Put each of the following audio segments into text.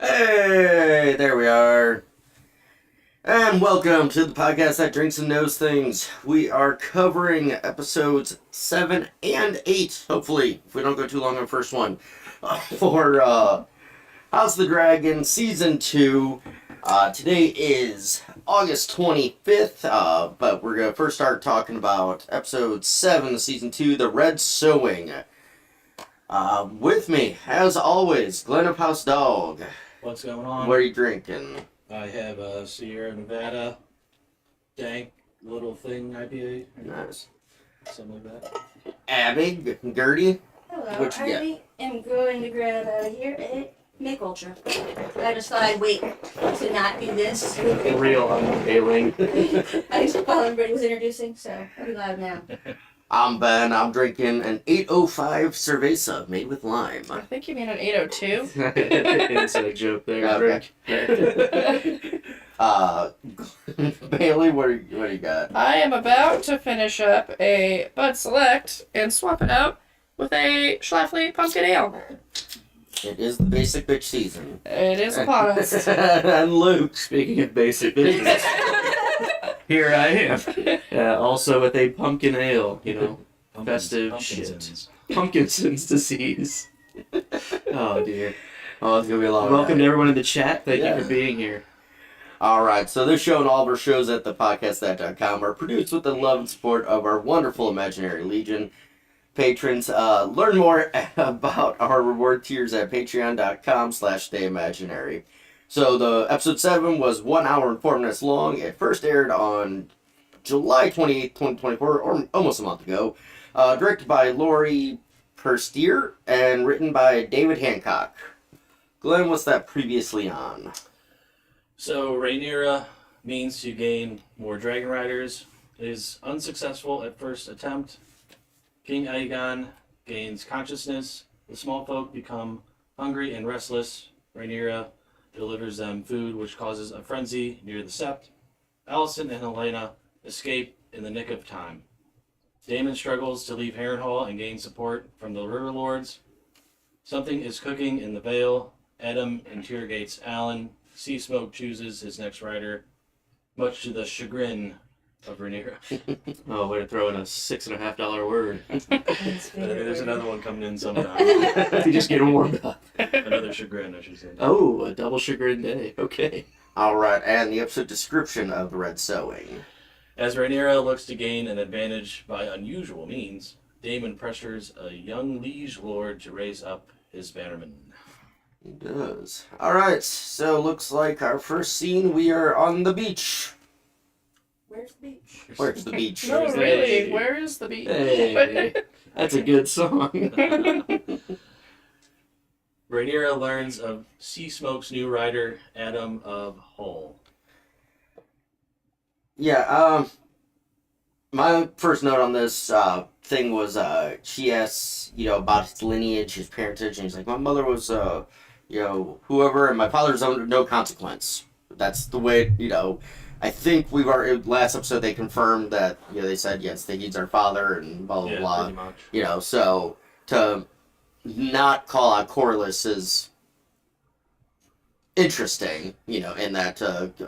Hey, there we are. And welcome to the podcast that drinks and knows things. We are covering episodes 7 and 8, hopefully, if we don't go too long on the first one, for House of the Dragon Season 2. Today is August 25th, but we're going to first start talking about episode 7 of Season 2, The Red Sowing. With me, as always, Glenn of House Dog. What's going on? What are you drinking? I have a Sierra Nevada dank little thing IPA. Nice. Something like that. Abby, Gertie. Hello, What you I am going to grab out of here a Mick Ultra. I just thought I'd wait to not do this. Real unfailing. I just while everybody was introducing, so I'll be loud now. I'm Ben. I'm drinking an 805 Cerveza made with lime. I think you mean an 802. Inside joke there. Okay. Bailey, what do you got? I am about to finish up a Bud Select and swap it out with a Schlafly Pumpkin Ale. It is the basic bitch season. It is upon us. And Luke. Speaking of basic business, here I am. Also with a pumpkin ale, festive shit. Pumpkinson's disease. Oh dear. Oh, it's gonna be a long Welcome to night. everyone in the chat. Thank Yeah. you for being here. Alright, so this show and all of our shows at thepodcastthat.com are produced with the love and support of our wonderful Imaginary Legion patrons. Learn more about our reward tiers at patreon.com/stayimaginary. So the episode 7 was 1 hour and 4 minutes long. It first aired on July 28th, 2024, or almost a month ago. Directed by Laurie Perstier and written by David Hancock. Glenn, what's that previously on? So Rhaenyra means to gain more dragon riders. Is unsuccessful at first attempt. King Aegon gains consciousness. The small folk become hungry and restless. Rhaenyra delivers them food, which causes a frenzy near the Sept. Alicent and Helena escape in the nick of time. Daemon struggles to leave Harrenhal and gain support from the River Lords. Something is cooking in the Vale. Adam interrogates Alan. Sea Smoke chooses his next rider, much to the chagrin of Rhaenyra. Oh, way to throw in a $6.50 word. There's another one coming in sometime. You just getting warmed up. Another chagrin, I should say. Oh, a double chagrin day. Okay. Alright, and the episode description of The Red Sowing. As Rhaenyra looks to gain an advantage by unusual means, Daemon pressures a young liege lord to raise up his bannermen. He does. Alright, so looks like our first scene, we are on the beach. Where's the beach? Where's the beach? No, Where's the really. beach? Where is the beach? Hey, that's a good song. Rhaenyra learns of Sea Smoke's new rider, Adam of Hull. Yeah, my first note on this thing was she asks, about his lineage, his parentage, and he's like, my mother was, whoever, and my father's under no consequence. That's the way, I think we've already, last episode they confirmed that, they said, yes, that he's our father, and blah, blah, blah. Pretty much. So to not call out Corlys is interesting, in that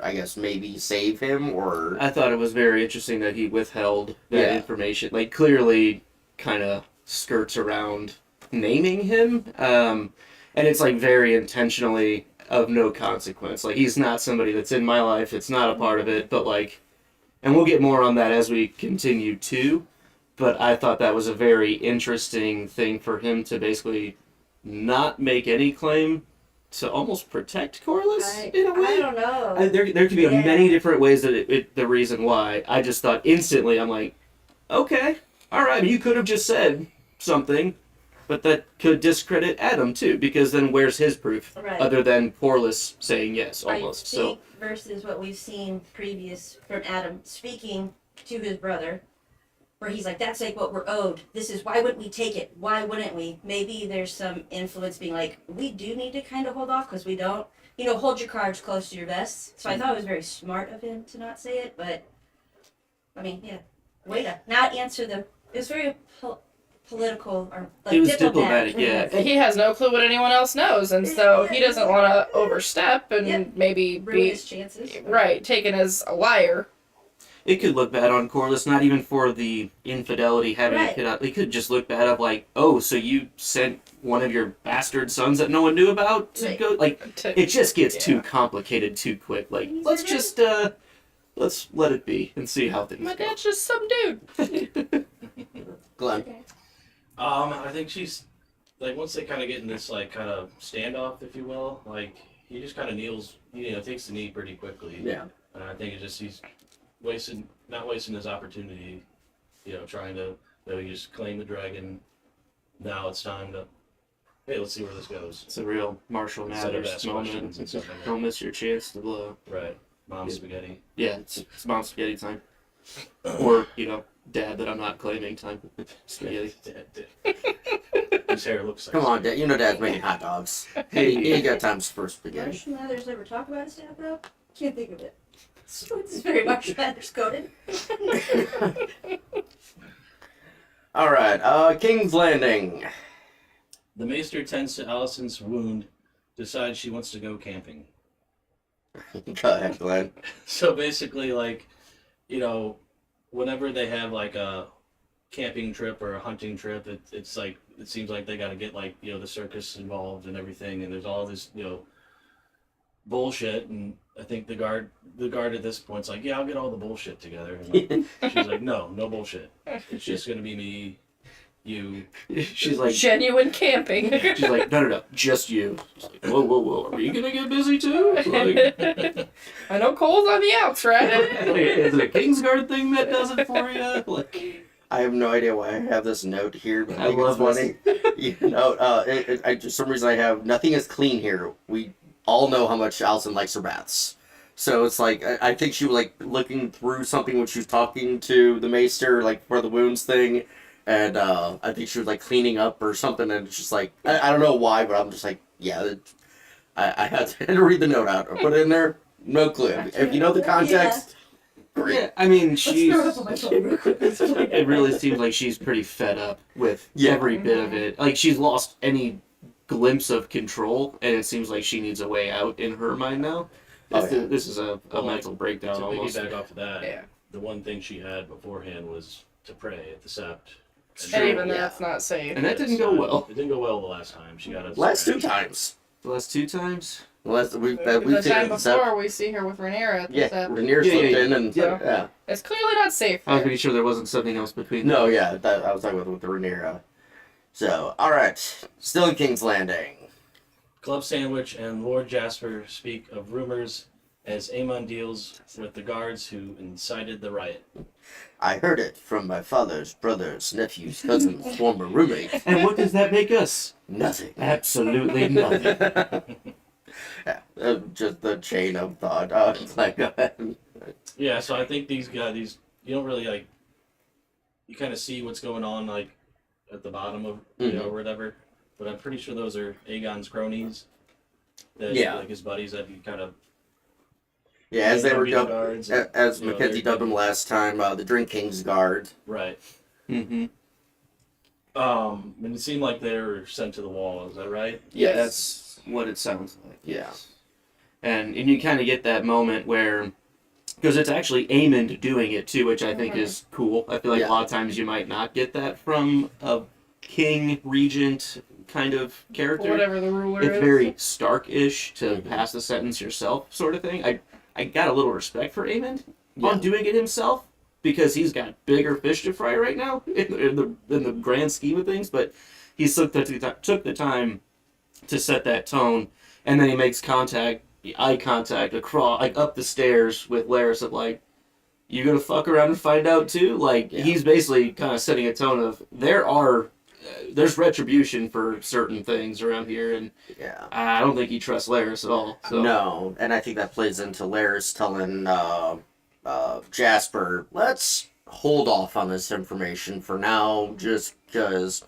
I guess maybe save him or I thought it was very interesting that he withheld that Yeah. information. Like, clearly kind of skirts around naming him. And it's, like, very intentionally of no consequence. Like, he's not somebody that's in my life. It's not a part of it. But, like, and we'll get more on that as we continue too. But I thought that was a very interesting thing for him to basically not make any claim to almost protect Corliss in a I way. don't know. There could be Yeah. many different ways that the reason why. I just thought instantly, I'm like, okay, all right, you could have just said something, but that could discredit Adam too, because then where's his proof Right. other than Corliss saying yes, almost? I think versus what we've seen previous from Adam speaking to his brother, where he's like, that's like what we're owed. This is, why wouldn't we take it? Why wouldn't we? Maybe there's some influence being like, we do need to kind of hold off because we don't, hold your cards close to your vest. So I thought it was very smart of him to not say it, but, I mean, yeah. Way to not answer them. It was very political or like He was diplomatic. diplomatic, yeah. He has no clue what anyone else knows, and so he doesn't want to overstep and Yeah. maybe Ruin be his chances. taken as a liar. It could look bad on Corliss, not even for the infidelity having Right. a kid out. It could just look bad of like, oh, so you sent one of your bastard sons that no one knew about to Right. go. Like, it just gets too complicated too quick. Like, He's let's a just let's let it be and see how things My go. dad's just some dude. Glenn. I think she's like once they kind of get in this like kind of standoff, if you will, like he just kind of kneels, takes the knee pretty quickly. Yeah. And I think it's just he's not wasting his opportunity, trying to he just claim the dragon. Now it's time to, hey, let's see where this goes. It's a real Marshall Instead of Mathers ask moment. questions and stuff like that. Don't miss your chance to blow. Right, mom spaghetti. Yeah, it's mom spaghetti time. Or, dad that I'm not claiming time. Spaghetti. His hair looks like. Come on, Dad. Dad's making hot dogs. He ain't got time for spaghetti. Marshall Mathers ever talk about his dad though? Can't think of it. It's very Marshall Mathers coded. All right, King's Landing. The maester tends to Allison's wound, decides she wants to go camping. Go ahead, Glenn. So basically, like, whenever they have like a camping trip or a hunting trip, it's like it seems like they got to get like the circus involved and everything, and there's all this bullshit. And I think the guard at this point's like, yeah, I'll get all the bullshit together. And she's like, no bullshit. It's just gonna be me, you. She's like, Genuine camping. she's like, no, just you. She's like, whoa, are you gonna get busy too? Like, I know Cole's on the outs, right? is it a Kingsguard thing that does it for you? Like, I have no idea why I have this note here, but I I think it's love funny. For some reason I have nothing is clean here. We all know how much Allison likes her baths. So it's like, I think she was like looking through something when she was talking to the maester, like for the wounds thing. And I think she was like cleaning up or something. And it's just like, I don't know why, but I'm just like, yeah, I had to read the note out or put it in there. No clue. If you know the context, great. yeah, I mean, she's. Let's throw it up on my shoulder. It really seems like she's pretty fed up with Yeah. every bit of it. Like, she's lost any glimpse of control, and it seems like she needs a way out in her mind now. This is a Well, mental breakdown To almost. piggyback off of that, Yeah. the one thing she had beforehand was to pray at the sept. And even Yeah. that's not safe. And that didn't go well. It didn't go well the last time. She got a Last 2 scratch. times. The last 2 times? We've The seen time it. So, before, we see her with Rhaenyra at the yeah, set. Rhaenyra Yeah, slipped yeah, in and yeah. yeah. It's clearly not safe. I was there. pretty sure there wasn't something else between No, them. yeah, I was talking with the Rhaenyra. So, all right, still in King's Landing. Club Sandwich and Lord Jasper speak of rumors as Aemon deals with the guards who incited the riot. I heard it from my father's brother's nephew's cousin's former roommate. And what does that make us? Nothing. Absolutely nothing. Yeah, just the chain of thought. It's like, go ahead. Yeah, so I think these guys, you don't really like, you kind of see what's going on like at the bottom of or whatever. But I'm pretty sure those are Aegon's cronies. That, Yeah. like his buddies that he kind of. Yeah, as they were dubbed, guards. as you know, Mackenzie they're- dubbed them last time, the Drink King's Guard. Right. Mm-hmm. And it seemed like they were sent to the wall. Is that right? Yeah, Yes. that's what it sounds like. Yeah. And you kind of get that moment where, because it's actually Aemond doing it too, which I think is cool. I feel like a lot of times you might not get that from a king, regent kind of character. Whatever the ruler It's is. very Stark-ish to pass the sentence yourself, sort of thing. I got a little respect for Aemond on doing it himself, because he's got bigger fish to fry right now in the grand scheme of things. But he took the time to set that tone, and then he makes eye contact across, like up the stairs with Laris of like, you gonna fuck around and find out too? Like, he's basically kind of setting a tone of there's retribution for certain things around here, and I don't think he trusts Laris at all. So. No, and I think that plays into Laris telling Jasper, let's hold off on this information for now, just because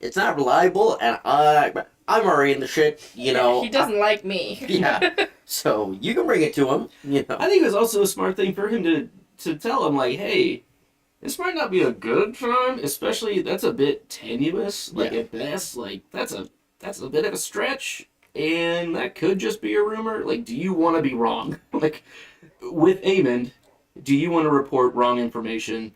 it's not reliable, and I'm already in the shit, you know. He doesn't like me. Yeah. So you can bring it to him, you know. I think it was also a smart thing for him to tell him, like, hey, this might not be a good time, especially that's a bit tenuous. Like, at best, like, that's a bit of a stretch, and that could just be a rumor. Like, do you want to be wrong? Like, with Aemond, do you want to report wrong information?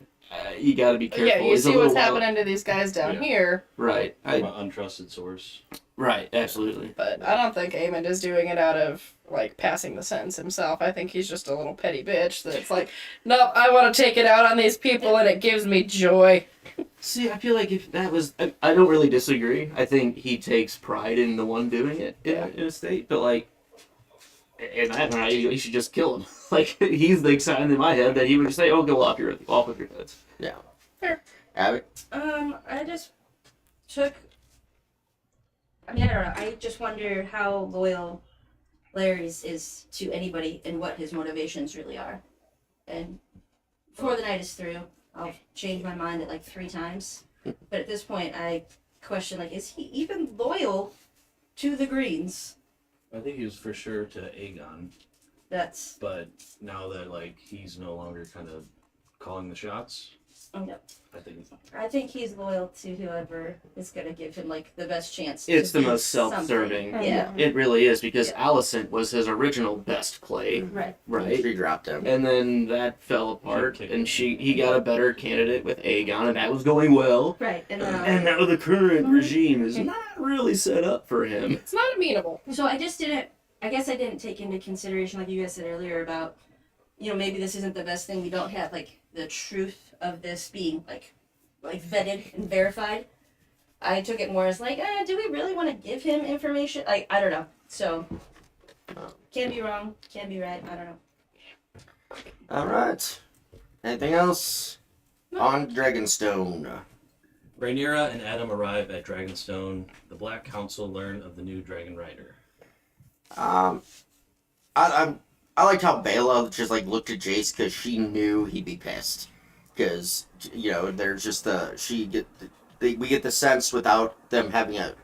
You got to be careful. Yeah, you It's a see what's little happening to these guys down here. Right. From an untrusted source. Right, absolutely. But I don't think Aemond is doing it out of, like, passing the sentence himself. I think he's just a little petty bitch that's like, nope, I want to take it out on these people and it gives me joy. See, I feel like if that was... I don't really disagree. I think he takes pride in the one doing it in a state, but, like, and I don't know, you should just kill him. Like, he's the excitement in my head that he would say, oh, go off with your heads. Yeah. Fair. Abby? I just took. I mean, I don't know. I just wonder how loyal Larry's is to anybody and what his motivations really are. And before the night is through, I'll change my mind at like 3 times. But at this point, I question, like, is he even loyal to the Greens? I think he was for sure to Aegon, That's. but now that like he's no longer kind of calling the shots, Yep. I think I think he's loyal to whoever is going to give him like the best chance. It's to the be most self-serving. something. Yeah. It really is, because Yeah. Alicent was his original best play, Right. right? She dropped him. And then that fell apart, and he got a better candidate with Aegon, and that was going well. Right. And And now the current regime is not really set up for him. It's not amenable. so I just didn't. I guess I didn't take into consideration, like you guys said earlier, about maybe this isn't the best thing. We don't have like the truth of this being like vetted and verified. I took it more as like, do we really want to give him information? Like, I don't know. So, can be wrong, can be right. I don't know. All right. Anything else on Dragonstone? Rhaenyra and Adam arrive at Dragonstone. The Black Council learn of the new Dragon Rider. I liked how Bela just like looked at Jace because she knew he'd be pissed. Because there's just we get the sense without them having a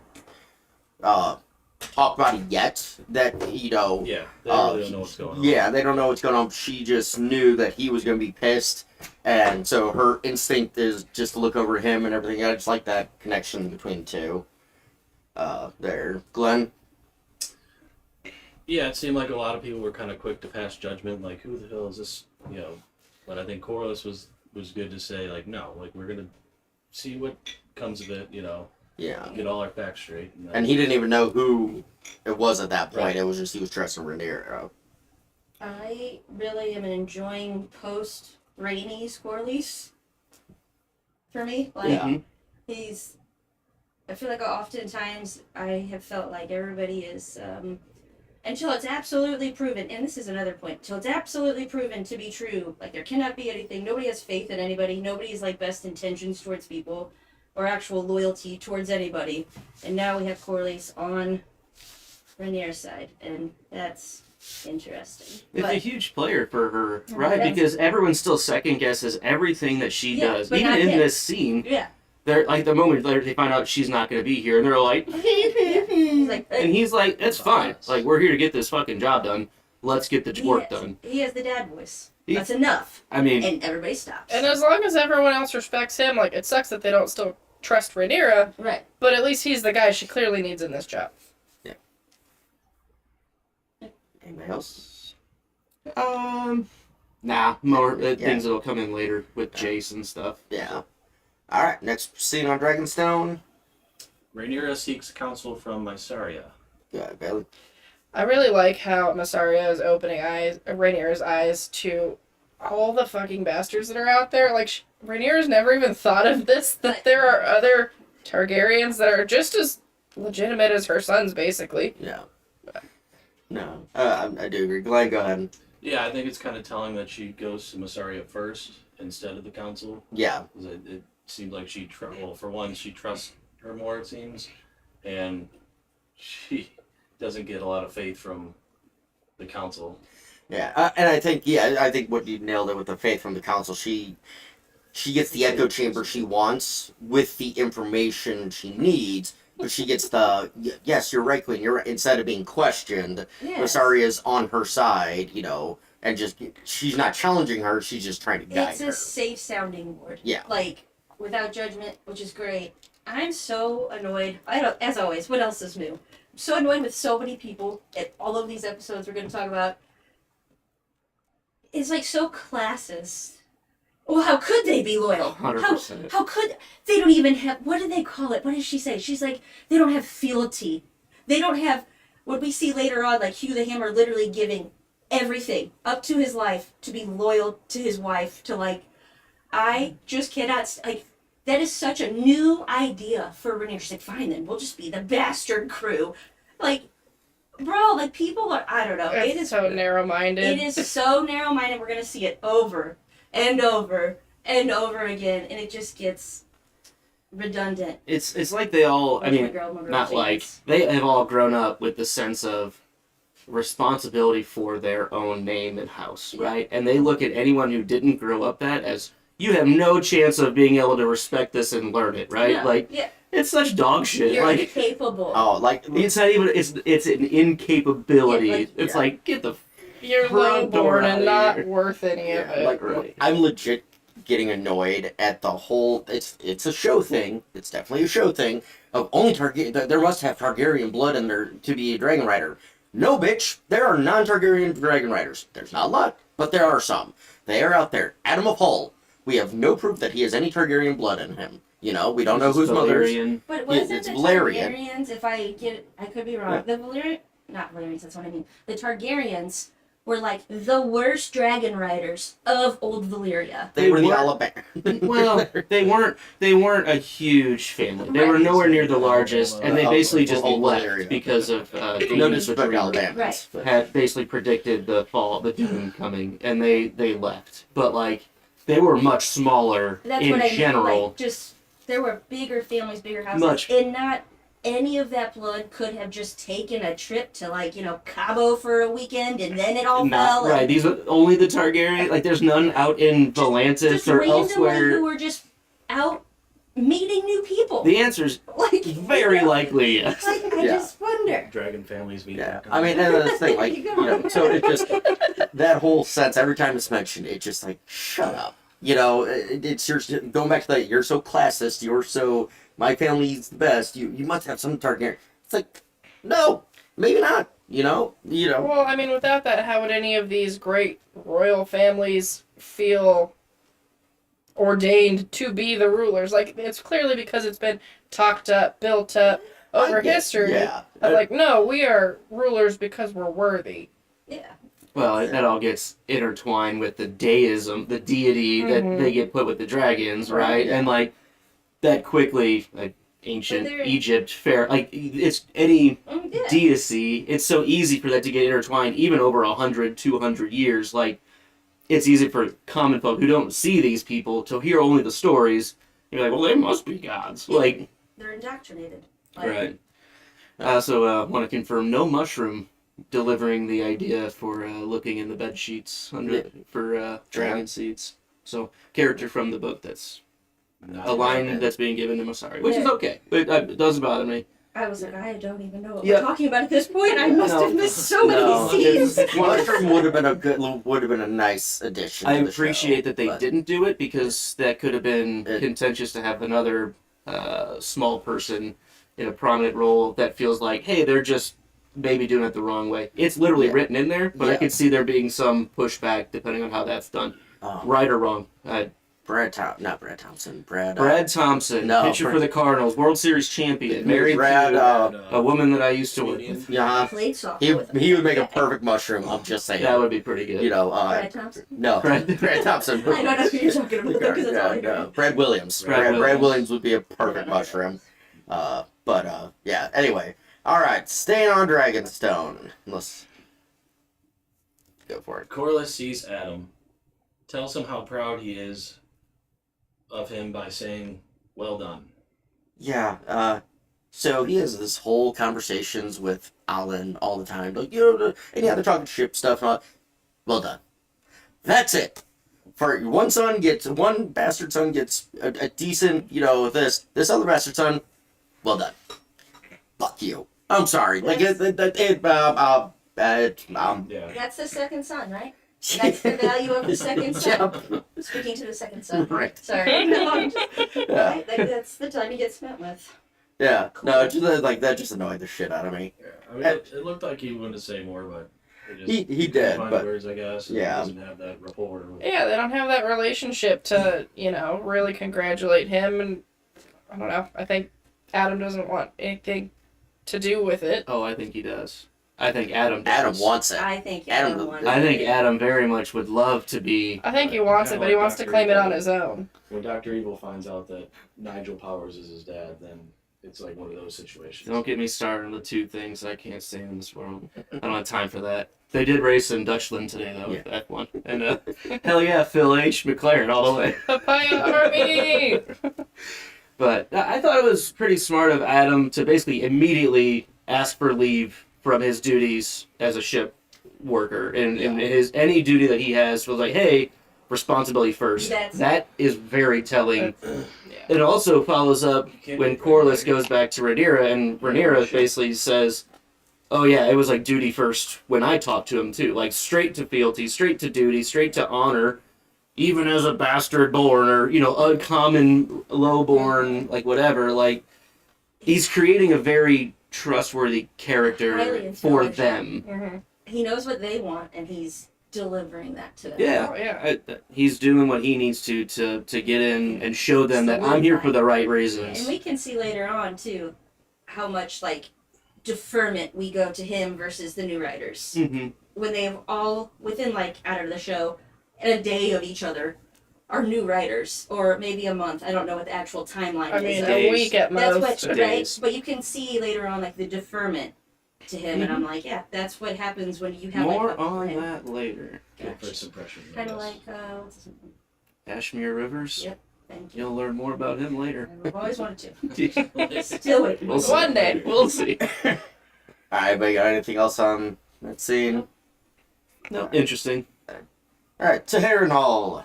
talk about it yet that Yeah, they really don't know what's going on. Yeah, they don't know what's going on. She just knew that he was going to be pissed, and so her instinct is just to look over him and everything. I just like that connection between the two. There, Glenn. Yeah, it seemed like a lot of people were kind of quick to pass judgment, like, who the hell is this, But I think Corlys was good to say, like, no, like, we're going to see what comes of it, Yeah. get all our facts straight. And he didn't even know who it was at that point. Right. It was just he was trusting Rhaenyra. I really am enjoying post Rhaenys Corlys. For me, like Mhm. I feel like oftentimes I have felt like everybody is until it's absolutely proven, and this is another point, until it's absolutely proven to be true, like there cannot be anything, nobody has faith in anybody, nobody's like best intentions towards people, or actual loyalty towards anybody, and now we have Corlys on Rhaenyra's side, and that's interesting. It's But- a huge player for her, right? That's- Because everyone still second guesses everything that she Yeah, does. but Even not in him. this scene, Yeah. they're like the moment later they find out she's not going to be here, and they're like, He's like, and he's like, "That's fine. Like, we're here to get this fucking job done. Let's get the work done." He has the dad voice. He- That's enough. I mean, And everybody stops. And as long as everyone else respects him, like, it sucks that they don't still trust Rhaenyra, Right. but at least he's the guy she clearly needs in this job. Anybody else? Nah, more Yeah. things that'll come in later with Jace and stuff. Yeah. All right. Next scene on Dragonstone. Rhaenyra seeks counsel from Mysaria. Yeah, Bailey. I really like how Massaria is opening Rhaenyra's eyes to all the fucking bastards that are out there. Like, Rhaenyra's never even thought of this, that there are other Targaryens that are just as legitimate as her sons, basically. Yeah. No, I do agree. Glenn, go ahead. Yeah, I think it's kind of telling that she goes to Mysaria first instead of the council. Yeah. 'Cause it seems like well, for one, she trusts her more, it seems, and she doesn't get a lot of faith from the council. Yeah, and I think what you nailed it with the faith from the council. She gets the echo chamber she wants with the information she needs, but she gets the yes, you're right, Queen. You're right. Instead of being questioned, Yes. Rosaria's on her side, and just she's not challenging her. She's just trying to guide It's her. a safe sounding board. Yeah. Like, without judgment, which is great. I'm so annoyed. As always, what else is new? I'm so annoyed with so many people at all of these episodes we're going to talk about. It's like so classist. Well, how could they be loyal? 100%. How could they don't even have, what do they call it? What did she say? She's like, they don't have fealty. They don't have what we see later on, like Hugh the Hammer literally giving everything up to his life to be loyal to his wife, to like, I just cannot, like, that is such a new idea for Rhaenyra. She's like, fine then, we'll just be the bastard crew. Like, bro, like, people are, I don't know. It It's is so narrow-minded. It is so narrow-minded. We're going to see it over and over and over again, and it just gets redundant. It's like they all, I mean, My girl not like, fans. they have all grown up with the sense of responsibility for their own name and house, Yeah. right? And they look at anyone who didn't grow up that as, you have no chance of being able to respect this and learn it, right? Yeah. Like, Yeah. it's such dog shit. You're Like, incapable. Oh, like it's not even, it's an incapability. Yeah, like- It's Yeah. like, get the You're front door lowborn outta and not here. worth any of Yeah, it. like Right. I'm legit getting annoyed at the whole. It's a show thing. It's definitely a show thing. Of only there must have Targaryen blood in there to be a dragon rider. No, bitch. There are non-Targaryen dragon riders. There's not a lot, but there are some. They are out there. Adam of Hull. We have no proof that he has any Targaryen blood in him. We don't know whose mother's. Valyrian. But wasn't it's the Valerian. Targaryens, if I could be wrong, the Valerian, not Valerians, that's what I mean. The Targaryens were like the worst dragon riders of old Valyria. They were the were- Alabama. Well, they weren't a huge family. They were Right. nowhere near the largest, and they basically just Oh, left Valyria. because of No Dany's disrespect to Dreamer Alabamans. Right. had basically predicted the doom coming, and they left. But like, they were much smaller That's in what I mean. general. Like, just, there were bigger families, bigger houses, Much. and not any of that blood could have just taken a trip to, like, Cabo for a weekend, and then it all Not fell. right. And These are only the Targaryen. Like, there's none out in Volantis just or randomly elsewhere. who were just out meeting new people. The answer's like, very likely yes. Like, I Yeah. just wonder. Dragon families meet Yeah, back on. I mean, and that's the thing, like, so it just, that whole sense, every time it's mentioned, it just like, shut up. It's just, going back to that, you're so classist, my family's the best, you must have some Targaryen. It's like, no, maybe not, Well, I mean, without that, how would any of these great royal families feel ordained to be the rulers? Like, it's clearly because it's been talked up, built up over history. Yeah. Of like, no, we are rulers because we're worthy. Yeah. Well, that all gets intertwined with the deism, the deity that Mhm. they get put with the dragons, Right, right? yeah. And like that quickly, like ancient But they're- Egypt, like it's any Yeah. deity. It's so easy for that to get intertwined, even over 100, 200 years. Like it's easy for common folk who don't see these people to hear only the stories. You're like, well, they must be gods. Like, They're indoctrinated. Like, right. I also want to confirm no mushroom delivering the idea for looking in the bed sheets for dragon seeds. So character from the book that's a line that's being given to Masari, which is Yeah. okay. But it doesn't bother me. I was like, I don't even know what Yeah. we're talking about at this point. I must No. have missed so many No, scenes. mushroom would have been a nice addition. I to the appreciate show, that they but- didn't do it because that could have been It- contentious to have another small person in a prominent role that feels like, hey, they're just maybe doing it the wrong way. It's literally written in there, but I could see there being some pushback depending on how that's done. Right or wrong. Brad Thompson, pitcher for the Cardinals, World Series champion, married to a woman that I used to work with. Yeah, Played softball with him. he would make a perfect mushroom. I'm just saying. That would be pretty good. You know, Brad Thompson? no, Brad Thompson. I don't know who you're talking about because it's all I know. Brad Williams. Brad Williams would be a perfect mushroom. Yeah. Anyway, all right. Staying on Dragonstone. Let's go for it. Corliss sees Adam, tells him how proud he is of him by saying, "Well done." Yeah. So he has this whole conversations with Alan all the time, like and yeah, they're talking ship stuff. And all. Well done. That's it. For one bastard son gets a decent, this other bastard son. Well done. Fuck you. I'm sorry. Like Yeah. That's the second son, right? That's the value of the second son. Speaking to the second son. Right. Sorry. No, I'm just, Yeah. right? That's the time he gets spent with. Yeah. No, it's just that just annoyed the shit out of me. Yeah, I mean, it looked like he wanted to say more, but He did, find but words, I guess. And yeah. he doesn't have that rapport. Yeah, they don't have that relationship to, really congratulate him. And I don't know. I think Adam doesn't want anything to do with it. Oh, I think he does. I think Adam does. Adam wants it. I think Adam- Adam wants I think it. Adam very much would love to be. I think he wants it, but he wants to claim it on his own. When Dr. Evil finds out that Nigel Powers is his dad, then it's like one of those situations. Don't get me started on the two things I can't stand in this world. I don't have time for that. They did race in Dutchland today, though, with F1. And hell yeah, Phil H. McLaren all the way. Papaya Army! But I thought it was pretty smart of Adam to basically immediately ask for leave from his duties as a ship worker. And his any duty that he has was like, hey, responsibility first. That is very telling. It also follows up when Corliss goes back to Rhaenyra, and Rhaenyra basically says, oh yeah, it was like duty first when I talked to him too. Like straight to fealty, straight to duty, straight to honor. Even as a bastard born or, uncommon lowborn, like whatever, like he's creating a very trustworthy character Highly for intelligent. them. Mm-hmm. He knows what they want, and he's delivering that to them. Yeah, Oh, yeah. He's doing what he needs to get in and show them that I'm here for the right reasons. And we can see later on, too, how much, deferment we go to him versus the new writers. Mm-hmm. When they've all, within, out of the show, a day of each other, are new writers. Or maybe a month. I don't know what the actual timeline I is. mean, Days. a week at That's most. what, Days. right? But you can see later on, the deferment to him, and I'm like, yeah, that's what happens when you have, More a on plan. that later. Good first impression. I Kind of guess. what's his name? Ashmere Rivers. Yep. Thank you. You'll learn more about him later. I've always wanted to. Still waiting. We'll see. One day. We'll see. Alright, but you got anything else on that scene? No, interesting. Alright, to Harrenhal.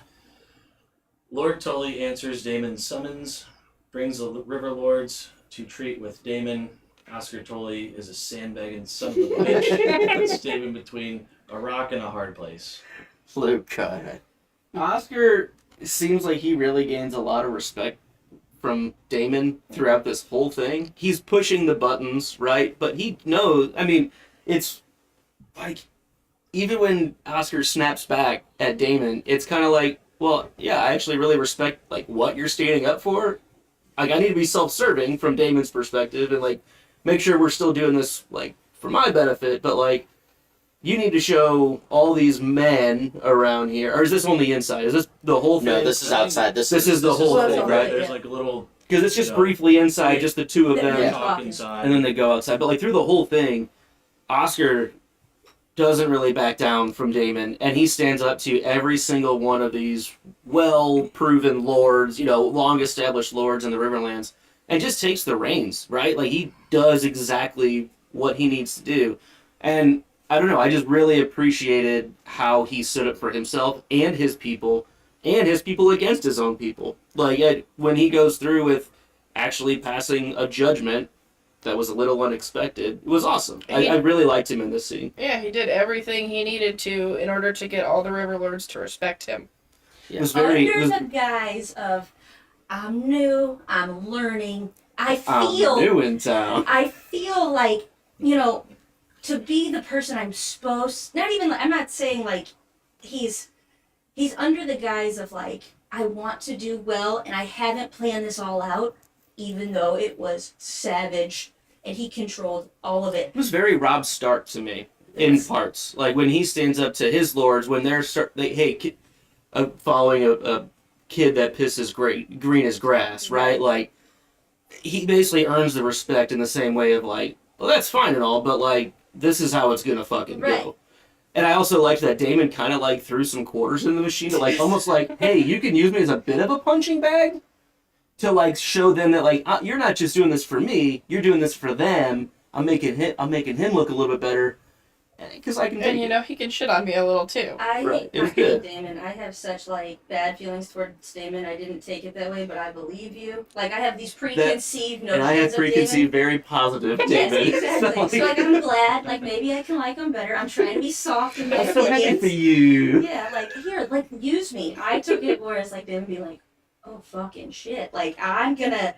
Lord Tully answers Daemon's summons, brings the River Lords to treat with Daemon. Oscar Tully is a sandbagging son of a bitch. Puts Daemon between a rock and a hard place. Luke, go ahead. Oscar seems like he really gains a lot of respect from Daemon throughout this whole thing. He's pushing the buttons, right? But he knows, it's like, even when Oscar snaps back at Daemon, it's kind of like, well, yeah, I actually really respect, what you're standing up for. I need to be self-serving from Daemon's perspective and, make sure we're still doing this, for my benefit, but, you need to show all these men around here. Or is this on the inside? Is this the whole thing? No, this is outside. This is the whole thing, thing, right? There's Yeah. a little Because it's just You know, briefly inside, just the two of them, Yeah. talk inside. and then they go outside. But through the whole thing, Oscar doesn't really back down from Daemon, and he stands up to every single one of these well-proven lords, long-established lords in the Riverlands, and just takes the reins, right? He does exactly what he needs to do. And I don't know, I just really appreciated how he stood up for himself and his people against his own people. When he goes through with actually passing a judgment that was a little unexpected, it was awesome. I really liked him in this scene. Yeah, he did everything he needed to in order to get all the River Lords to respect him. It was Under very... the guise of, I'm new, I'm learning, I I'm feel new in town. I feel like, to be the person I'm supposed, not even, I'm not saying like he's under the guise of like, I want to do well and I haven't planned this all out, even though it was savage and he controlled all of it. It was very Rob Stark to me in parts. Like when he stands up to his lords, when they're following a kid that pisses green as grass, right? Like he basically earns the respect in the same way of like, well, that's fine and all, but like this is how it's gonna fucking go. And I also liked that Damon kind of like threw some quarters in the machine, to, like almost like, hey, you can use me as a bit of a punching bag to like show them that like you're not just doing this for me, you're doing this for them. I'm making him look a little bit better because I can. And you know he can shit on me a little too. I It was hate good. Damon. I have such like bad feelings towards Damon. I didn't take it that way, but I believe you. Like I have these preconceived notions And I have of preconceived Damon. very positive Yes, David. exactly. So like I'm glad. Like maybe I can like him better. I'm trying to be soft in my I'm so happy opinions. for you. Yeah, like here, like use me. I took it whereas like Damon be like, oh fucking shit. Like I'm gonna,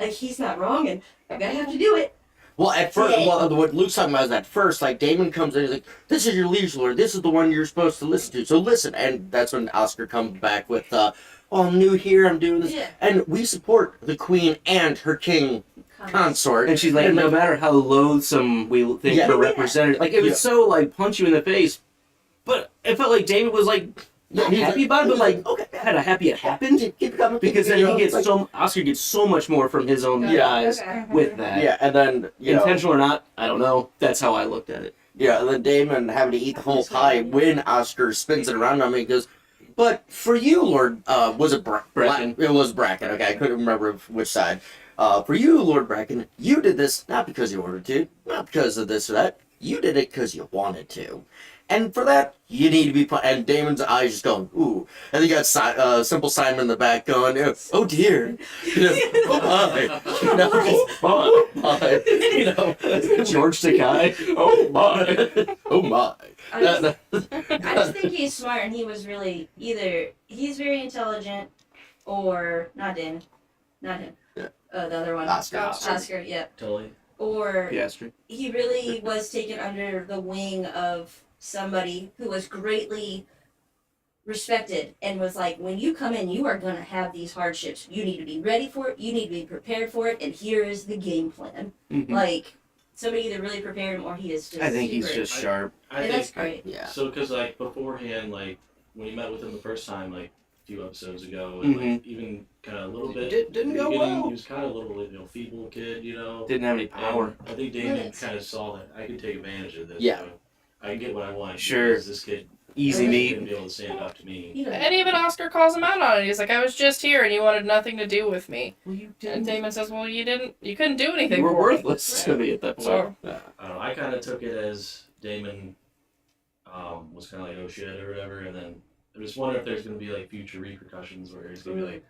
like he's not wrong and I'm gonna have to do it. Well, at first, what Luke's talking about is at first, like, Damon comes in and he's like, this is your liege lord, this is the one you're supposed to listen to, so listen. And that's when Oscar comes back with, oh, I'm new here, I'm doing this. Yeah. And we support the queen and her king consort. And she's like, no matter how loathsome we think Yeah. her representative, like, it was Yeah. so, like, punch you in the face, but it felt like David was, like, not He's happy about it, but, like, okay, had a happy it happened. keep coming. Because then you he know, gets like, Oscar gets so much more from his own Yeah. guys Okay. with that. Yeah, and then, you know, Intentional or not, I don't know. That's how I looked at it. yeah, and then Damon having to eat the whole pie when Oscar spins it around on me and goes, but for you, Lord, was it Bracken? It was Bracken, okay, I couldn't remember which side. For you, Lord Bracken, you did this not because you ordered to, not because of this or that. You did it because you wanted to. And for that, you need to be... And Damon's eyes just going, ooh. And then you got Simple Simon in the back going, oh dear. You know, oh my. You know, oh my. You know. George Takei. Oh my. Oh my. I just think he's smart and he was really either he's very intelligent or not Damon, not him. Yeah. The other one. Oscar. Yep. Totally. Or Piastri. he really was taken under the wing of somebody who was greatly respected and was like, when you come in, you are going to have these hardships. You need to be ready for it. You need to be prepared for it. And here is the game plan. Mm-hmm. Like, somebody either really prepared him or he is just I think he's super- just sharp. I And that's think great. Yeah. so because like beforehand, like when you met with him the first time, like a few episodes ago, and like even kind of a little bit Didn't go beginning, well. He was kind of a little, feeble kid, Didn't have any power. And I think Damon Right. kind of saw that I could take advantage of this. Yeah. So I can get what I want. Sure. Because this kid Easy Right. meat. didn't be able to stand up to me. You know, And even Oscar calls him out on it. He's like, I was just here and you wanted nothing to do with me. Well, you And Damon says, well, you couldn't do anything You were for me. worthless to me at that point. So, I don't know. I kind of took it as Damon was kind of like, oh shit, or whatever, and then I just wonder if there's going to be like future repercussions where he's going to be like,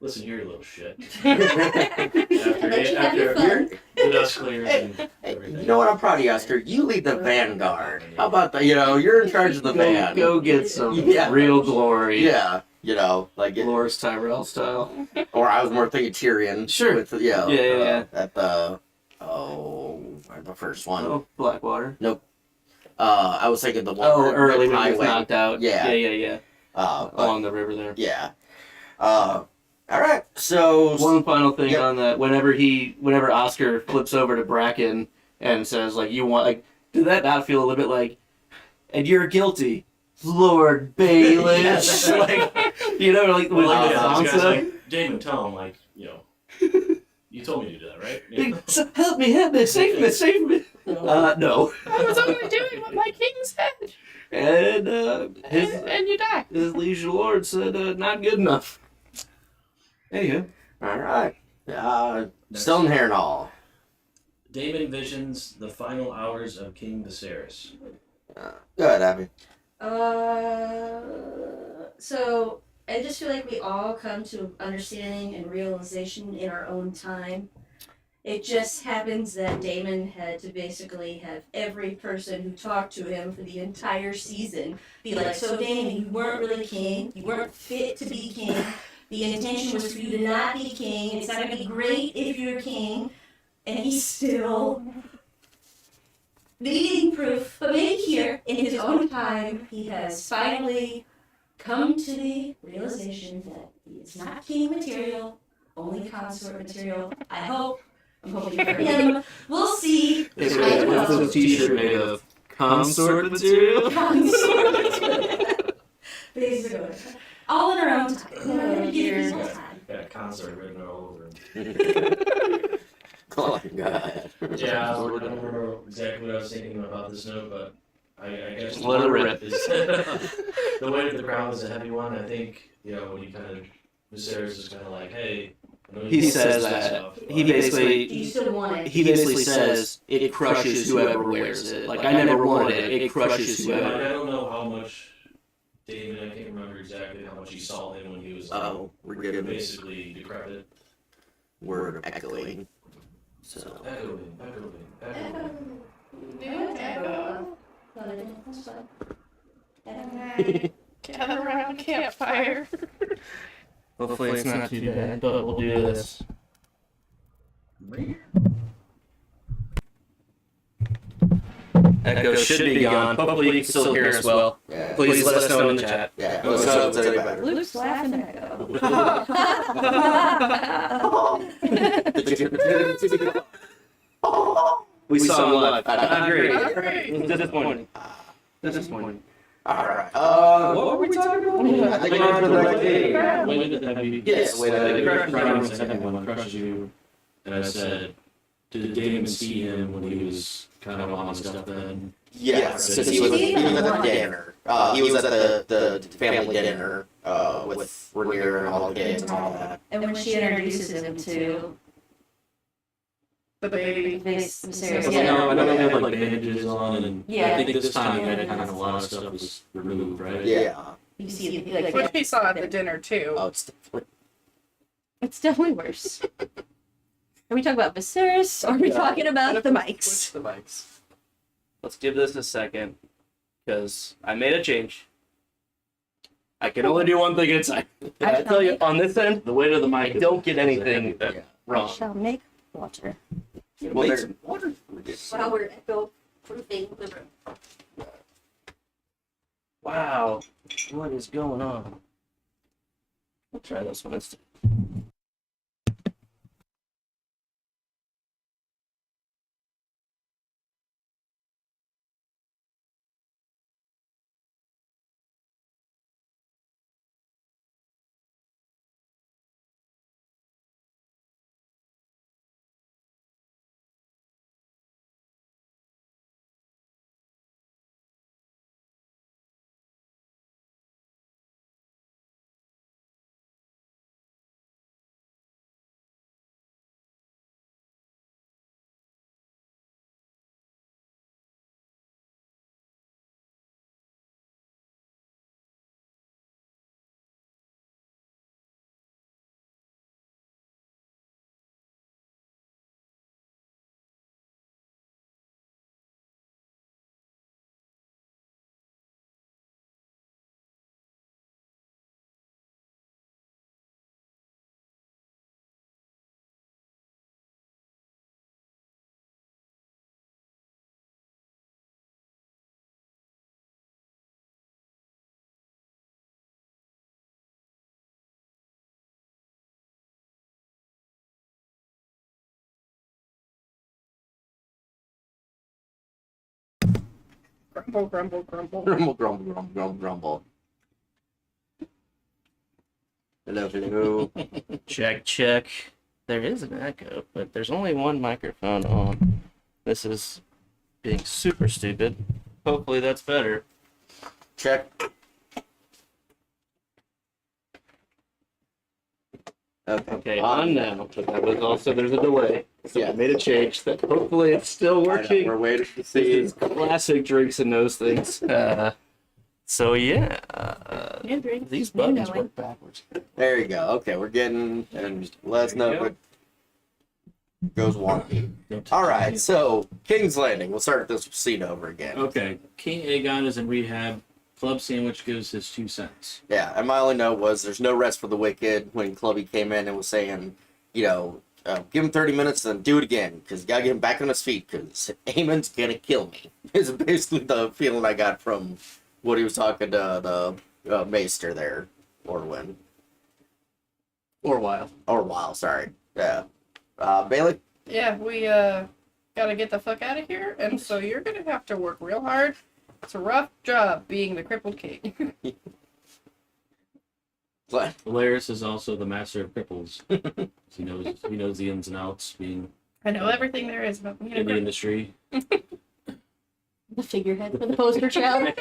listen here, you little shit. Let you have your fun. The dust clears and Hey, everything. you know what? I'm proud of you, Oscar. You lead the vanguard. How about that? You know, you're in charge of the van. Go get some Yeah. real glory. Yeah. You know, like, Dolores Tyrell style. or I was more thinking Tyrion. Sure. With, yeah. Yeah. At the first one. Oh, Blackwater. I was thinking the one. Oh, where early the when he was highway. knocked out. Yeah. Yeah. But, Along the river there. yeah. All right. So One final thing Yep. on that. Whenever Oscar flips over to Bracken and says, like, you want, like, did that not feel a little bit like, and you're guilty, Lord Baelish? Yes. Like, you know, like, with like, the this guy's Sansa. like, Damon, tell him, like, you told me to do that, right? Like, so help me, save me. No. I was only doing what my king said. And And you die. his liege lord said, not good enough. Anywho. all right. Still in Harrenhal. Damon envisions the final hours of King Viserys. Go ahead, Abby. So I just feel like we all come to understanding and realization in our own time. It just happens that Damon had to basically have every person who talked to him for the entire season be like, so Damon, you weren't really king. You weren't fit to be king. The intention was for you to not be king. It's not going to be great if you're king. And he still leading proof, but maybe here, in his own time, he has finally come to the realization that he is not king material, only consort material. I hope. I'm hoping for him. We'll see. It's I don't know. a t-shirt made of consort material. Consort material. Basically. All in our own time. Years of time. Got concert written all over him. Oh my god. Yeah, I don't remember exactly what I was thinking about this note, but I guess Let it rip. is the weight of the crown is a heavy one. I think, when he kind of, Viserys is kind of like, hey, I know He you says do that. stuff, He but- basically Do you still want it? he basically says it crushes whoever wears it. Like, I never wanted it. It crushes Like, whoever. I don't know how much David, I can't remember exactly how much he saw him when he was Oh, we're getting basically decrepit. we're echoing. So Echoing. Gather around campfire. Hopefully it's not too bad, but we'll do this. Echo should be gone. Hopefully you can still hear us well. yeah. Please let us know in the chat. Yeah. Let's know if it's any better. Luke's laughing echo. We saw him live. Not great. Not great. It was disappointing. Disappointing. Alright. What were we talking about? I think we're on to the right thing. Weight of the heavy. Yes, weight of the The heavy. crown is the heavy one, crushes you. And I said, did Damon see him when he was kind of on stuff then? Yes, because he was at the dinner. He was at the family dinner with Rhaenyra and all the kids and all that. And when she introduces him to The baby. Viserys, I yeah. know they had like bandages on, and Yeah. I think this time that kind of a lot of stuff was removed, right? Yeah. You see, like, Which we saw at the dinner too. Oh, it's definitely. it's definitely worse. Are we talking about Viserys, or are we talking about the mics? Switch the mics. Let's give this a second, because I made a change. I can only do one thing at a time. I tell you, on this end, The weight of the I mic. don't get anything Yeah. wrong. Shall make water. Well, Make there- some- While we're echo proofing the room. Wow, what is going on? I'll try this one instead. Grumble, grumble, grumble. Grumble, grumble, grumble, grumble, grumble. Hello, hello. Check, check. There is an echo, but there's only one microphone on. This is being super stupid. Hopefully that's better. Check. Okay. Okay, on now. But that was also, there's a delay. So Yeah. I made a change that hopefully it's still I know, working. we're waiting to This see. is classic drinks and those things. So yeah, New drinks, these new buttons knowing. work backwards. There you go. Okay, we're getting and let us know if it goes wonky. All right, so King's Landing. We'll start this scene over again. Okay, King Aegon is in rehab. Club Sandwich gives his 2 cents. Yeah, and my only note was there's no rest for the wicked when Clubby came in and was saying, give him 30 minutes, then do it again, because you gotta get him back on his feet, because Eamon's gonna kill me. Is basically the feeling I got from what he was talking to the maester there, Orwin. Orwell, sorry. Yeah. Bailey? Yeah, we gotta get the fuck out of here, and so you're gonna have to work real hard. It's a rough job being the crippled king. What? Valeris is also the master of cripples. he knows the ins and outs, being I know everything there is about being a in the cripple. industry. The figurehead for the poster child.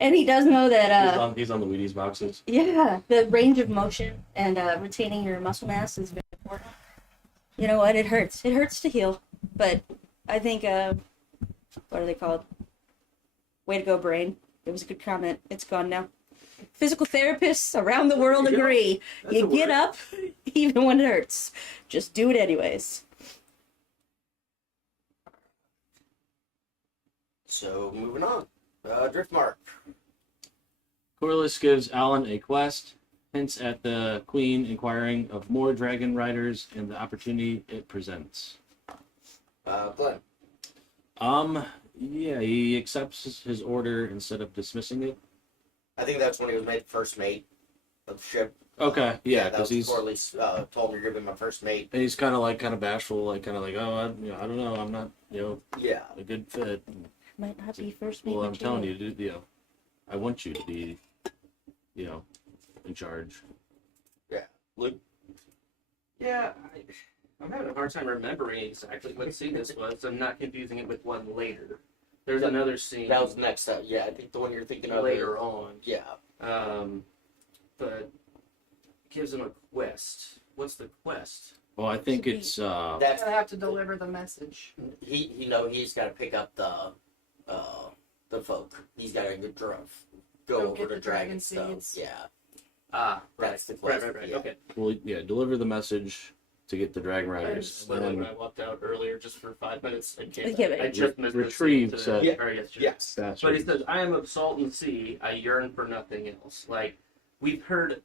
And he does know that, He's on the Wheaties boxes. yeah, the range of motion and retaining your muscle mass is very important. You know what? It hurts. It hurts to heal. But I think, what are they called? Way to go, brain. It was a good comment. It's gone now. Physical therapists around the world agree. You get up even when it hurts. Just do it anyways. So, moving on. Driftmark. Corliss gives Alan a quest, hints at the Queen inquiring of more dragon riders and the opportunity it presents. Glenn. Yeah, he accepts his order instead of dismissing it. I think that's when he was made first mate of the ship. Okay, yeah, that because was he's Corley's told me you're gonna be my first mate. he's kind of bashful, oh, I don't know, I'm not, Yeah. a good fit. Might not be first mate Well, I'm material. telling you, I want you to be, in charge. Luke. Yeah, I'm having a hard time remembering exactly what scene this was. I'm not confusing it with one later. There's another scene That was the next step. Yeah, I think the one you're thinking of later on. Yeah. But gives him a quest. What's the quest? Well, I think Should be- it's, That's I have to deliver the message. he's got to pick up the folk. He's got to go over get to the dragon dragon stuff. seeds. Yeah. Right. That's the quest. Right. Yeah. Okay. well, yeah, deliver the message to get the dragon I riders. just literally when I walked out earlier just for 5 minutes. I can't. Yeah, but- I just missed Retrieve the scene said- to, or yesterday. Yes. That's But he right. says, I am of salt and sea, I yearn for nothing else. Like, we've heard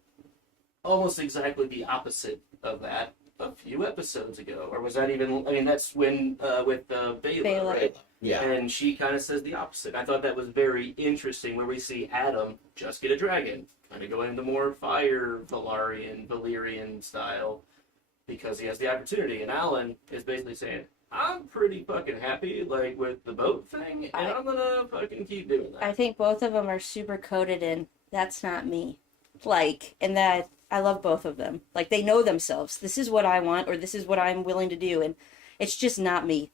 almost exactly the opposite of that a few episodes ago. Or was that even, that's when, with Bela, Bela. right? Yeah. And she kind of says the opposite. I thought that was very interesting where we see Adam just get a dragon. Kind of go into more fire, Valyrian style, because he has the opportunity. And Alan is basically saying, I'm pretty fucking happy, like, with the boat thing, and I'm gonna fucking keep doing that. I think both of them are super coded in, that's not me. Like, and that, I love both of them. Like, they know themselves. This is what I want, or this is what I'm willing to do, and it's just not me.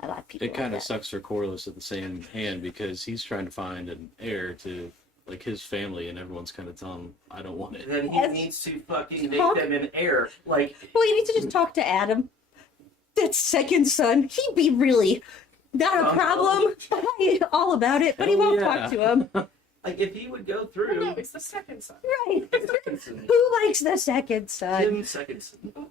I like people It like kind of that. sucks for Corliss at the same hand because he's trying to find an heir to, like, his family, and everyone's kind of telling him, I don't want it. Then he Yes. needs to fucking make Talk- them an heir. Like, Well, you need to just talk to Adam. That second son, he'd be really not a problem. All about it, but he Hell won't yeah. talk to him. like if he would go Oh, through no, it's the second son. Right. Secondson, Who likes the second son? Tim Secondson.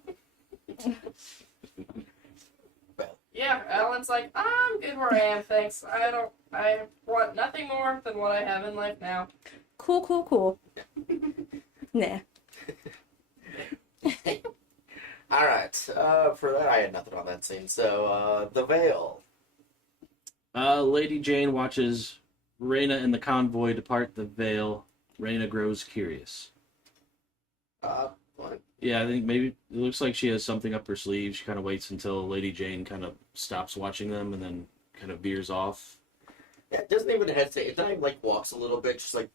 Yeah, Alan's like, I'm good where I am, thanks. I want nothing more than what I have in life now. Cool. Nah. All right. For that, I had nothing on that scene. So, the veil. Lady Jane watches Reyna and the convoy depart the Vale. Reyna grows curious. What? Yeah, I think maybe it looks like she has something up her sleeve. She kind of waits until Lady Jane kind of stops watching them and then kind of veers off. Yeah, it doesn't even hesitate. It not even like walks a little bit, just like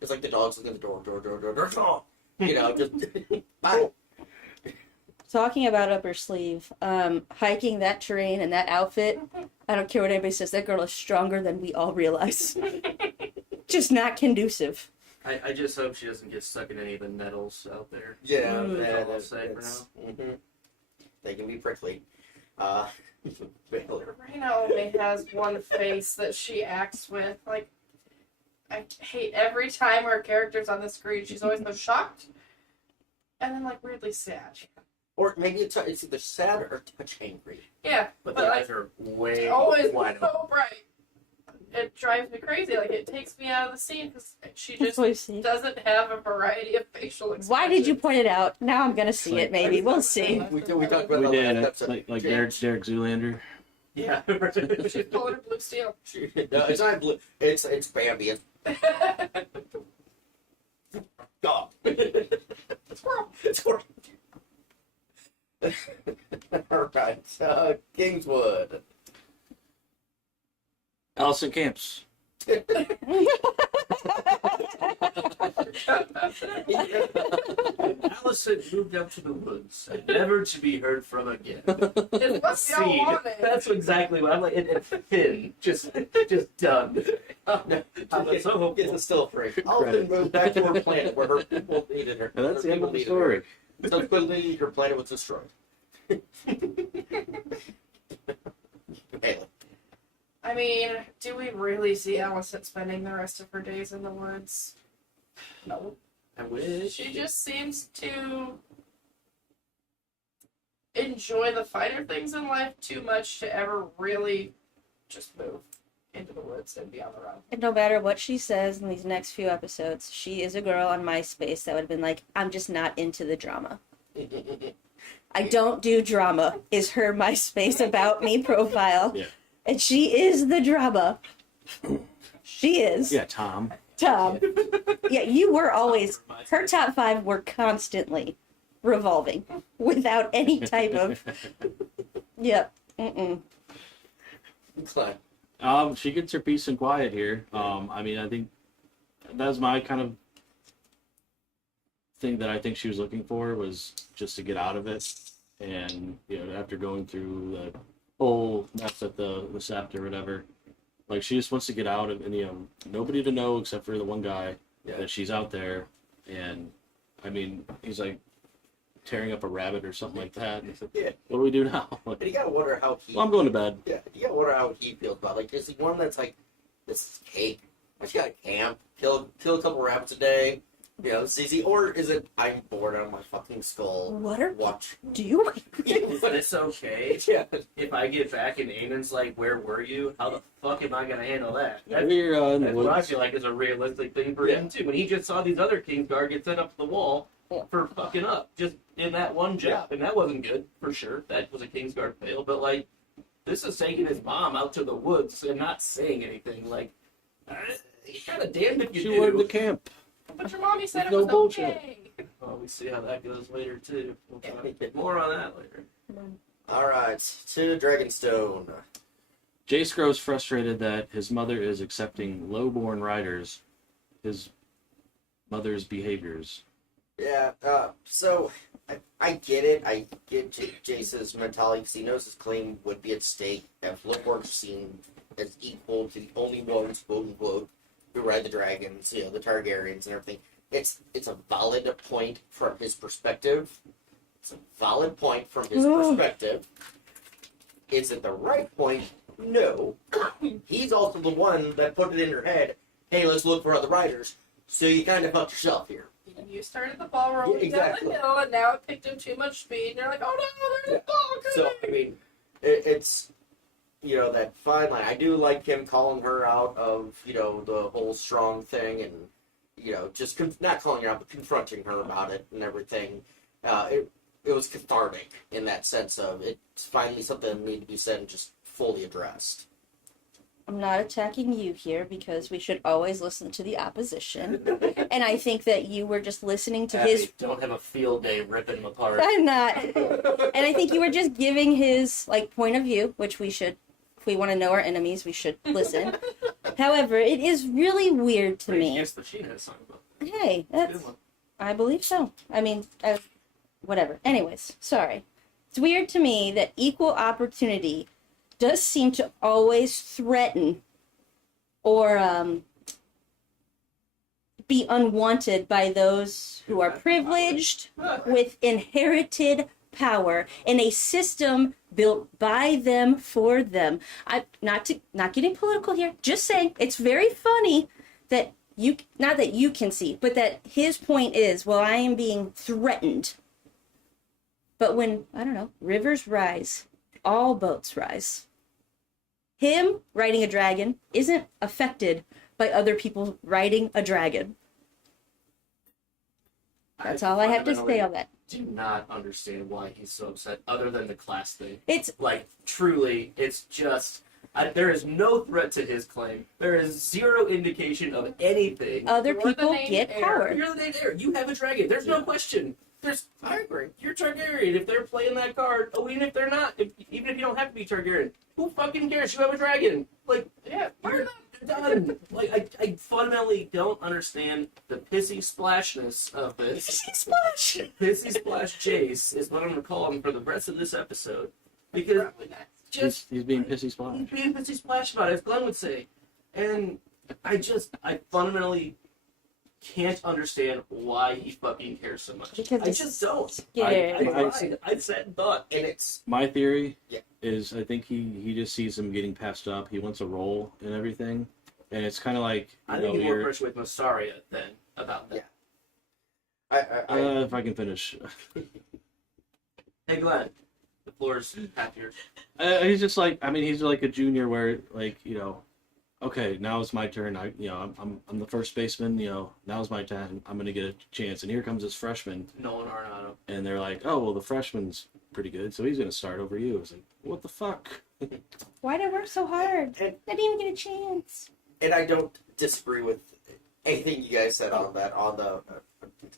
it's like the dog's looking at the door. You know, just bye. Talking about up her sleeve, hiking that terrain and that outfit, I don't care what anybody says, that girl is stronger than we all realize. Just not conducive. I just hope she doesn't get stuck in any of the nettles out there. Yeah, That's all I'll say for now. Mhm. They can be prickly. Veil. Reyna only has one face that she acts with. Like, I hate every time her character's on the screen. She's always so shocked and then, like, weirdly sad. Or maybe it's either sad or touch angry. Yeah, But but the like, eyes are way always wide so bright. it drives me crazy. Like, it takes me out of the scene because she just We'll see. doesn't have a variety of facial expressions. Why did you point it out? Now I'm gonna see it. Maybe we'll see. We talked about We that did. last It's episode. like James. Derek Zoolander. Yeah. She's pulling her blue steel. No, it's not blue. It's Bambi. It's dog. Squirrel. Squirrel. All right. Kingswood. Allison Camps. Allison moved up to the woods, never to be heard from again. It's what we all Seed. wanted. That's exactly what I'm like. It's thin, just done. It's so hopeful. It's still free. Alton moved back to her planet where her people needed her. And that's the Her end of people the needed story. her. Subsequently, her planet was destroyed. Haley. I mean, do we really see Allison spending the rest of her days in the woods? No. I wish. She just seems to enjoy the finer things in life too much to ever really just move into the woods and be on the run. And no matter what she says in these next few episodes, she is a girl on MySpace that would have been like, I'm just not into the drama. I don't do drama, is her MySpace about me profile. Yeah. And she is the drama. She is. Yeah, Tom. Tom. Yeah, you were always, her top 5 were constantly revolving without any type of, yep, Clyde. She gets her peace and quiet here. I mean, I think that's my kind of thing that I think she was looking for, was just to get out of it. And, you know, after going through the whole mess at the Sept or whatever, like, she just wants to get out and, you know, nobody to know except for the one guy that she's out there. And, I mean, he's like tearing up a rabbit or something like that. And it's like, Yeah. what do we do now? Like, And you gotta wonder how he. well, I'm going to bed. Yeah, you gotta wonder how he feels about it. Like, is he one that's like, this is cake? I just gotta camp, kill a couple rabbits a day, you know, it's easy. Or is it, I'm bored out of my fucking skull. What are Watch. you? But it's okay. Yeah. If I get back and Aemon's like, "Where were you?" How the fuck am I gonna handle that? That's, We're in the that's what I woods. feel like is a realistic thing for him too. When he just saw these other Kingsguard get sent up to the wall for fucking up, just in that one job, and that wasn't good for sure. That was a Kingsguard fail. But like, this is taking his mom out to the woods and not saying anything. Like, you're kind of damned if you She do. wanted to camp. But your mommy said it No was bullshit. okay. Well, we see how that goes later too. We'll talk more on that later. Alright, to Dragonstone. Jace grows frustrated that his mother is accepting low-born riders, his mother's behaviors. Yeah, so I get it. I get Jace's mentality because he knows his claim would be at stake if Lookwork's seen as equal to the only ones, quote unquote, who ride the dragons, you know, the Targaryens and everything. It's a valid point from his perspective. It's a valid point from his perspective. Is it the right point? No. He's also the one that put it in her head, hey, let's look for other riders. So you kind of fucked yourself here. You started the ball rolling exactly. down the hill, and now it picked up too much speed, and you're like, oh no, there's a ball So, coming! I mean, it's, you know, that fine line. I do like him calling her out of, you know, the whole strong thing and, you know, just not calling her out, but confronting her about it and everything. It was cathartic in that sense of it's finally something that needed to be said and just fully addressed. I'm not attacking you here because we should always listen to the opposition. And I think that you were just listening to his. Don't have a field day ripping them apart. I'm not. And I think you were just giving his like point of view, which we should, if we want to know our enemies, we should listen. However, it is really weird to me. Yes, the she has song about. Hey, Good that's. one. I believe so. I mean, whatever. Anyways, sorry. It's weird to me that equal opportunity does seem to always threaten or be unwanted by those who are privileged with inherited power in a system built by them for them. Not getting political here, just saying it's very funny that you, not that you can see, but that his point is, well, I am being threatened. But when, I don't know, rivers rise, all boats rise. him riding a dragon isn't affected by other people riding a dragon. That's all I have to say on that. Do not understand why he's so upset, other than the class thing. It's Like, truly, it's just... there is no threat to his claim. There is zero indication of anything. other You're the people named get heir. power. You're the named heir. You have a dragon. There's no question. I agree. You're Targaryen. If they're playing that card, even if they're not, even if you don't have to be Targaryen, who fucking cares? You have a dragon. Like, Yeah, you're done. Like, I fundamentally don't understand the pissy splashness of this. Splash! Pissy splash Jace is what I'm gonna call him for the rest of this episode, because just He's being pissy splash. he's being pissy splash about it, as Glenn would say, and I fundamentally can't understand why he fucking cares so much. Because I just don't. scared. I sat and thought, and it's My theory Yeah. is I think he just sees him getting passed up. He wants a role and everything. And it's kind of like, I you think know, he's more you're, pressure with Mosaria than about that. I if I can finish. Hey Glenn, the floor's half yours. He's just like, I mean, he's like a junior where, like, you know, okay, now it's my turn. I'm the first baseman. You know, now's my time. I'm gonna get a chance. And here comes this freshman, Nolan Arenado. and they're like, oh well, the freshman's pretty good, so he's gonna start over you. It's like, what the fuck? Why'd I work so hard? And- I didn't even get a chance. and I don't disagree with anything you guys said on that on the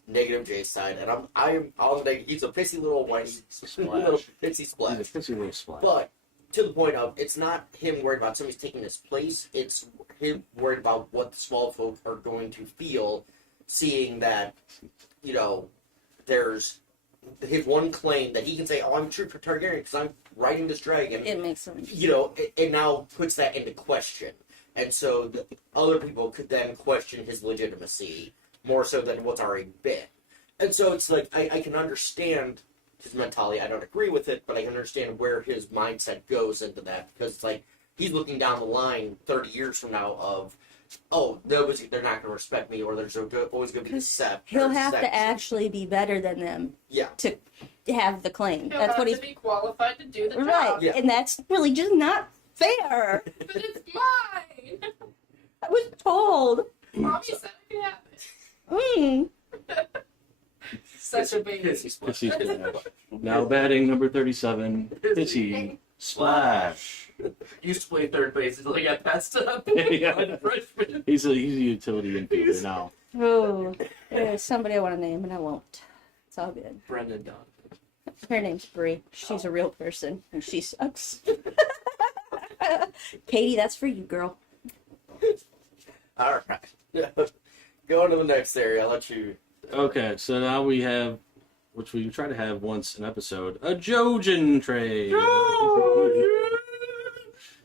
negative J side, and I'm on the he's a pissy little whiny little pissy He's splash. a pissy little splash. But to the point of, it's not him worried about somebody's taking his place. It's him worried about what the small folk are going to feel, seeing that, you know, there's his one claim that he can say, "Oh, I'm true for Targaryen because I'm riding this dragon." It makes them. You know, it now puts that into question, and so the other people could then question his legitimacy more so than what's already been. And so it's like I can understand his mentality. I don't agree with it, but I can understand where his mindset goes into that, because it's like he's looking down the line 30 years from now of, oh, they're not going to respect me, or there's always going to be a set. He'll have to actually be better than them Yeah. to have the claim. He'll That's have what to he's be qualified to do the right, job. Yeah. and that's really just not fair. But it's mine. I was told. Mommy said I could have it. Mm. Such a baby. Pissy splash. Pissy splash. Now batting number 37, pissy splash. Used to play third base until he got passed up. Yeah. By the freshman. He's a utility infielder now. Oh, there's somebody I want to name, and I won't. It's all good. Brendan Donovan. Her name's Bree. She's a real person, and she sucks. Katie, that's for you, girl. All right. Go on to the next area. I'll let you. Okay, so now we have, which we try to have once an episode, a Jojen train.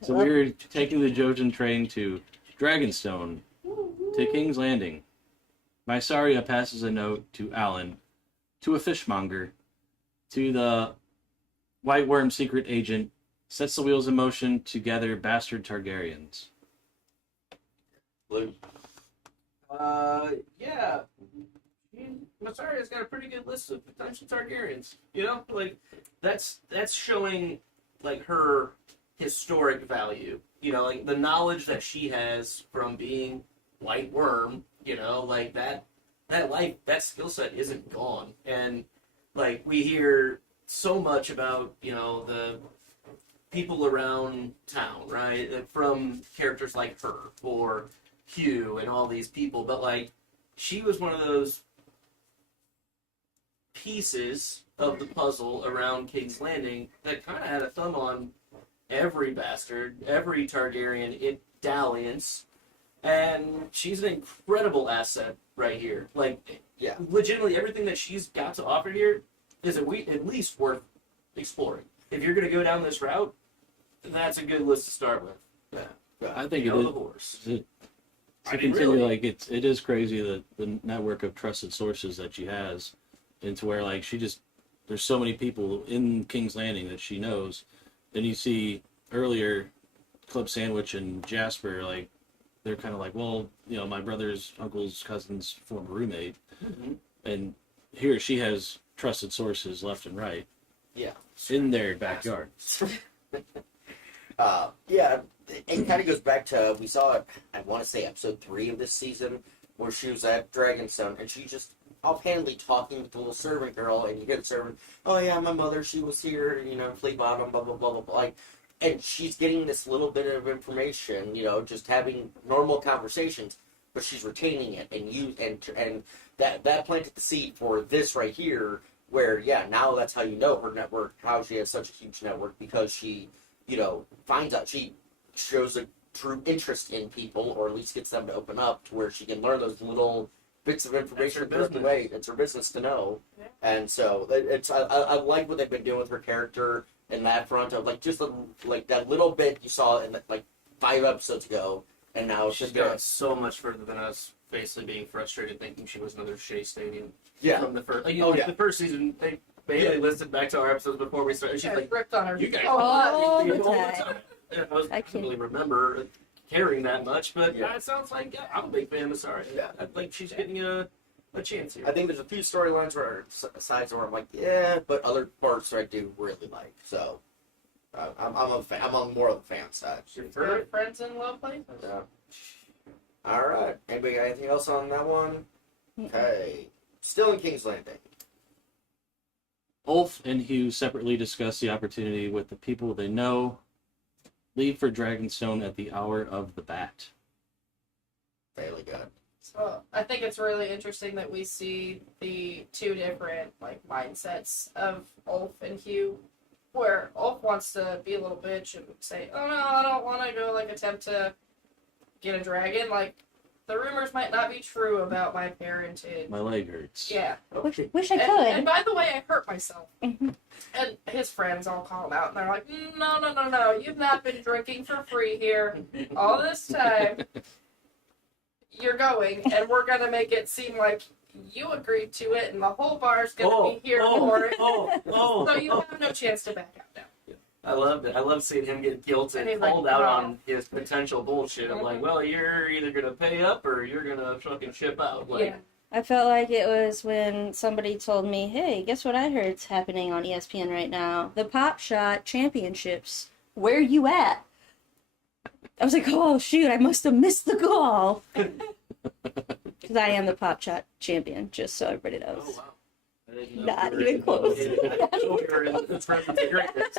So we're taking the Jojen train to Dragonstone, to King's Landing. Mysaria passes a note to Alan, to a fishmonger, to the White Worm secret agent, sets the wheels in motion to gather bastard Targaryens. Luke. Yeah. Masaria's got a pretty good list of potential Targaryens. You know, like that's showing like her historic value. You know, like the knowledge that she has from being White Worm. You know, like that life, that skill set isn't gone. And like we hear so much about, you know, the people around town, right? From characters like her or Hugh and all these people, but like she was one of those pieces of the puzzle around King's Landing that kind of had a thumb on every bastard, every Targaryen in dalliance, and she's an incredible asset right here. Like, Yeah. legitimately, everything that she's got to offer here is at least worth exploring. If you're going to go down this route, that's a good list to start with. I think You it know is. the horse. To I mean, continue, really. like it is crazy the network of trusted sources that she has, and to where like there's so many people in King's Landing that she knows. Then you see earlier, Club Sandwich and Jasper, like they're kind of like, well, you know, my brother's uncle's cousin's former roommate, Mhm. and here she has trusted sources left and right Yeah. in their backyard. Yeah, it kind of goes back to, we saw it, I want to say episode 3 of this season, where she was at Dragonstone, and she just offhandedly talking with the little servant girl, and you get the servant, oh yeah, my mother, she was here, you know, flea bottom, blah, blah, blah, blah, blah. Like, and she's getting this little bit of information, you know, just having normal conversations, but she's retaining it, and that planted the seed for this right here, where, yeah, now that's how you know her network, how she has such a huge network, because she, you know, finds out, she shows a true interest in people, or at least gets them to open up to where she can learn those little bits of information throughout the way. It's her business to know. Yeah. And so I like what they've been doing with her character in that front of, like, just like that little bit you saw in like 5 episodes ago, and now She's she's gone so much further than us, basically being frustrated thinking she was another Shea Stadium. Yeah. From the first, The first season, they mainly listened back to our episodes before we started. She's I like, ripped on her. you guys all the the whole time. time. And I I can't can't- really remember caring that much, but Yeah. it sounds like I'm a big fan of Sarah. Yeah. Like she's getting a chance here. I think there's a few storylines where sides where I'm like, yeah, but other parts where I do really like. So I'm a fan. I'm on more of the fan side. Good friends in low places. Yeah. All right. Anybody got anything else on that one? Okay. Still in King's Landing. Ulf and Hugh separately discuss the opportunity with the people they know. Leave for Dragonstone at the hour of the bat. Fairly good. So I think it's really interesting that we see the two different like mindsets of Ulf and Hugh, where Ulf wants to be a little bitch and say, "Oh no, I don't want to go like attempt to get a dragon." Like the rumors might not be true about my parentage. My leg hurts. Yeah. Wish I And, could. and by the way, I hurt myself. Mhm. And his friends all call him out, and they're like, no, you've not been drinking for free here all this time. You're going, and we're going to make it seem like you agreed to it, and the whole bar's going to be here for it. So you have no chance to back out now. I loved it. I love seeing him get guilted And he's and like, called out wow. on his potential bullshit. I'm like, well, you're either gonna pay up or you're gonna fucking ship out. Like, Yeah. I felt like it was when somebody told me, hey, guess what I heard's happening on ESPN right now? The Pop Shot Championships. Where you at? I was like, oh, shoot, I must have missed the call. Because I am the Pop Shot champion, just so everybody knows. oh wow. I didn't know Not we were even in- close. I didn't know we were in the presence of greatness.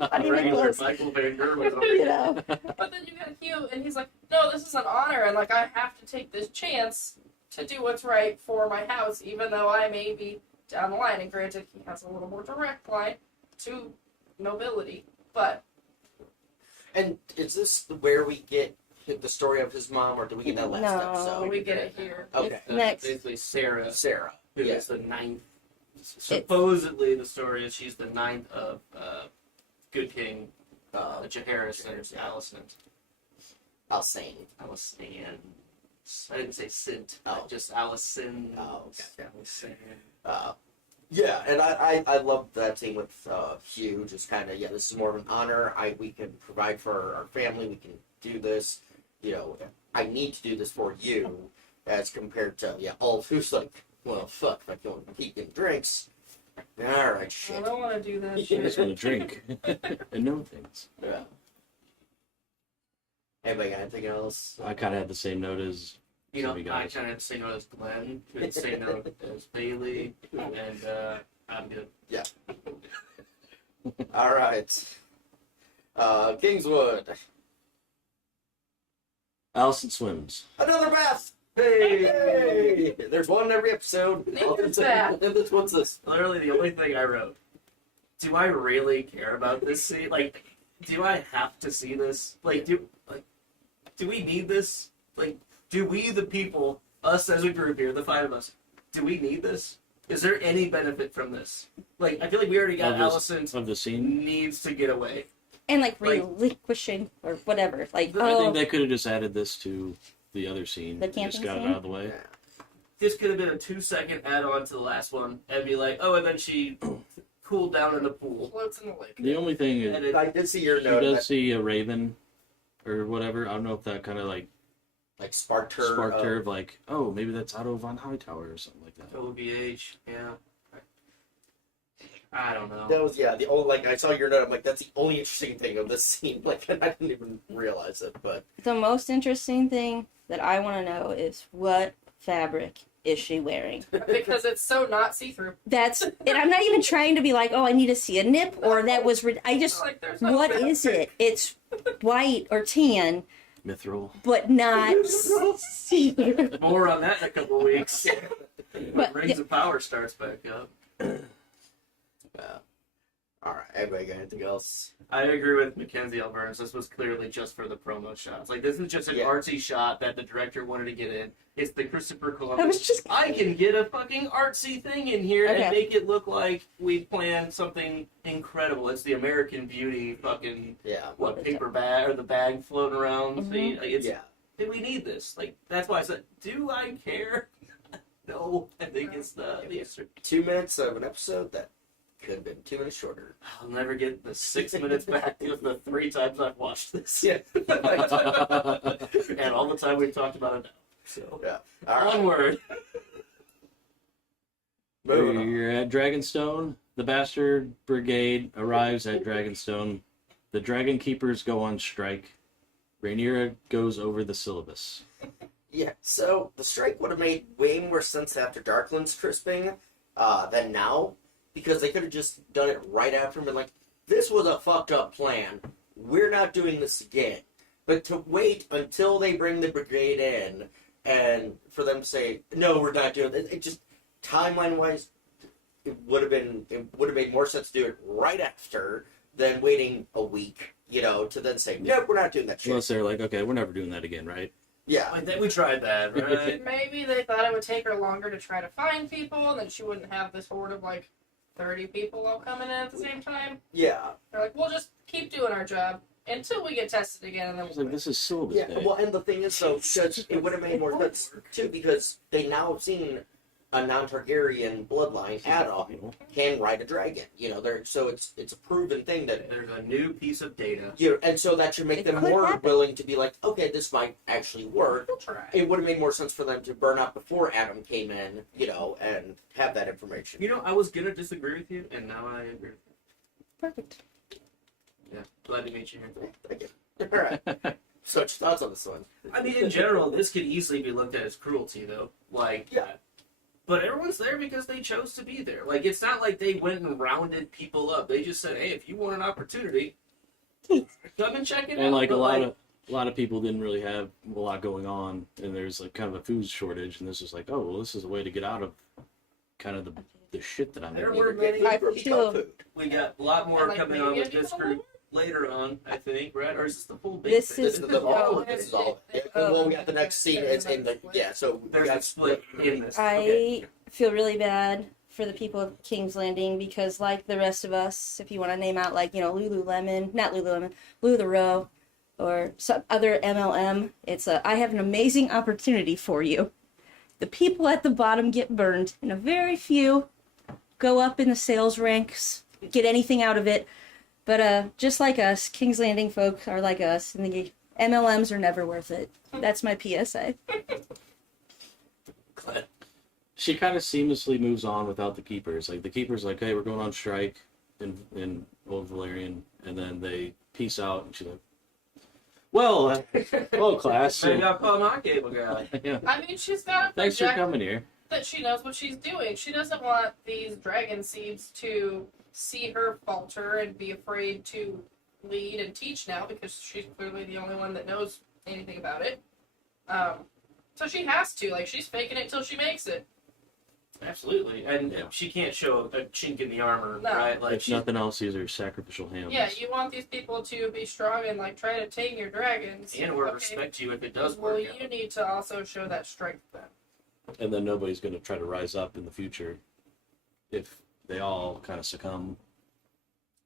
Not even Regular close. Michael Van Gerwen over You here. know? But then you got Hugh, and he's like, no, this is an honor, and like I have to take this chance to do what's right for my house, even though I may be down the line. And granted, he has a little more direct line to nobility, but And is this where we get the story of his mom, or do we get that last No. episode? we get it here. Okay. It's next. Basically, Sarah, Sarah. who Yeah. is the ninth. Supposedly, the story is she's the ninth of Good King, Jaehaerys, and Alicent. Alsane. Alicent. I didn't say Sint. Oh. Just Alicent. Oh, okay. Alicent. Yeah, and I love that scene with Hugh. Just kind of, yeah, this is more of an honor. We can provide for our family. We can do this. You know, I need to do this for you, as compared to Ulf, who's like, well, fuck, if I don't keep getting drinks. All right, I shit. don't want to do that I just want shit. to drink and know things. Yeah. Anybody got anything else? I kind of had the same note as You know, some of I guys. kind of had to say no as Glenn, who had to say no as Bailey, and I'm good. All right. Kingswood. Allison swims. Another bath. Hey! There's one in every episode. Nathan's bath. What's this? Literally, the only thing I wrote. Do I really care about this scene? Like, do I have to see this? Like, do we need this? Like, do we, the people, us as a group here, the 5 of us, do we need this? Is there any benefit from this? Like, I feel like we already got Alicent Of the scene. needs to get away. And like Like- relinquishing or whatever. Like, I oh, think they could have just added this to the other scene. The Just camping got it scene? out of the way. This could have been a 2-second add-on to the last one, and be like, oh, and then she cooled down in the pool. Floats in the lake. The only thing is, And it, I did see your she note. does That, see a raven or whatever. I don't know if that kind of like like sparked her. sparked her of like, oh, maybe that's Otto von Hightower or something like that. OVH, yeah. I don't know. That was the only like I saw your note. I'm like, that's the only interesting thing of this scene. Like, I didn't even realize it, but The most interesting thing that I want to know is what fabric is she wearing? Because it's so not see-through. That's, and I'm not even trying to be like, oh, I need to see a nip or that was. I just, Like, there's no what fabric. is it? It's white or tan, Mithril. but not see-through. More on that in a couple of weeks. when But- Rings of Power starts back up. all right. Anybody got anything else? I agree with Mackenzie L. Burns. This was clearly just for the promo shots. Like, this is just an Yeah. artsy shot that the director wanted to get in. It's the Christopher I was Columbus. just. I can get a fucking artsy thing in here Okay. and make it look like we planned something incredible. It's the American Beauty fucking, Yeah. what, paper bag, or the bag floating around. Mhm. See, like, it's, Yeah. do we need this? Like, that's why I said, do I care? No, I think it's the 2 minutes of an episode that could have been 2 minutes shorter. I'll never get the 6 minutes back of the 3 times I've watched this. Yeah. And all the time we've talked about it now. So, Yeah. All right. onward. Moving on. You're at Dragonstone. The Bastard Brigade arrives at Dragonstone. The Dragon Keepers go on strike. Rhaenyra goes over the syllabus. Yeah, so the strike would have made way more sense after Darkland's crisping than now, because they could have just done it right after and been like, this was a fucked up plan. We're not doing this again. But to wait until they bring the brigade in and for them to say, no, we're not doing it, it just, timeline-wise, it would have made more sense to do it right after than waiting a week, to then say, nope, we're not doing that shit. Unless they're like, okay, we're never doing that again, right? Yeah. Wait, we tried that, right? Maybe they thought it would take her longer to try to find people, and then she wouldn't have this horde of like 30 people all coming in at the same time. Yeah. They're like, we'll just keep doing our job until we get tested again, and then It's we'll like, this is syllabus Yeah, day. well, and the thing is, though, because it would have made more sense, too, because they now have seen a non-Targaryen bloodline, Adam, can ride a dragon. So it's a proven thing that, There's a new piece of data. and so that should make It them could more happen. willing to be like, okay, this might actually work. We'll try. It would have made more sense for them to burn up before Adam came in, and have that information. I was gonna disagree with you, and now I agree with Perfect. you. Yeah, glad to meet you here. Thank you. All right. So, what's your thoughts on this one? I mean, in general, this could easily be looked at as cruelty, though. Like, Yeah. But everyone's there because they chose to be there. Like, it's not like they went and rounded people up. They just said, hey, if you want an opportunity, come and check it out. And like But, a lot of people didn't really have a lot going on, and there's like kind of a food shortage, and this is like, oh, well, this is a way to get out of kind of the shit that I'm There in. were many. I From feel- food. We got a lot more And, like, coming maybe on with a this people group later on, I think, right? Or is this the full big This thing? is This is the- all oh, of this is it's- all. it- Well, we got the next scene. It's in the So we There's got a split in this. I Okay. feel really bad for the people of King's Landing because, like the rest of us, if you want to name out, like, Lululemon, not Lululemon, Lou the Row, or some other MLM, I have an amazing opportunity for you. The people at the bottom get burned, and a very few go up in the sales ranks, get anything out of it. But just like us, King's Landing folk are like us, and the MLMs are never worth it. That's my PSA. Glad. She kind of seamlessly moves on without the keepers. Like the keepers, like, hey, we're going on strike in Old Valerian, and then they peace out, and she's like, well, hello, class. Maybe I'll call my cable guy. Yeah. I mean, she's got to Thanks for project coming here. that she knows what she's doing. She doesn't want these dragon seeds to see her falter and be afraid to lead and teach now because she's clearly the only one that knows anything about it. So she has to. Like, she's faking it till she makes it. Absolutely. And Yeah. she can't show a chink in the armor, No. right? Like, If nothing else, these are sacrificial hams. Yeah, you want these people to be strong and, like, try to tame your dragons. and or Okay. respect you if it does Well, work out. you need to also show that strength then. And then nobody's going to try to rise up in the future if they all kind of succumb.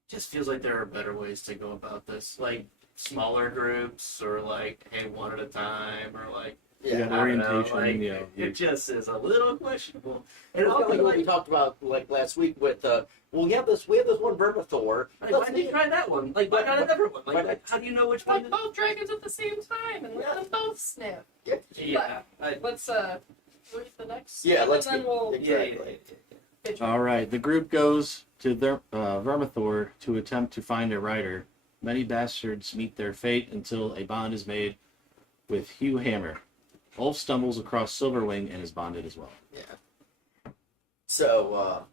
Just feels like there are better ways to go about this. Like, smaller groups, or like, hey, one at a time, or like, You got Yeah. I don't know, orientation, like, you know. it just is a little questionable. And it's kind of like what we talked about like last week with we have this one Vermithor. Like, why didn't you try that one? Like, why not another one? Like, but- how do you know which one? Like both dragons at the same time and let them both sniff. Yeah, Let's read the next. Yeah, scene, let's and then get- we'll Exactly. pitch. All right, the group goes to Vermithor to attempt to find a rider. Many bastards meet their fate until a bond is made with Hugh Hammer. Ulf stumbles across Silverwing and is bonded as well. Yeah. So,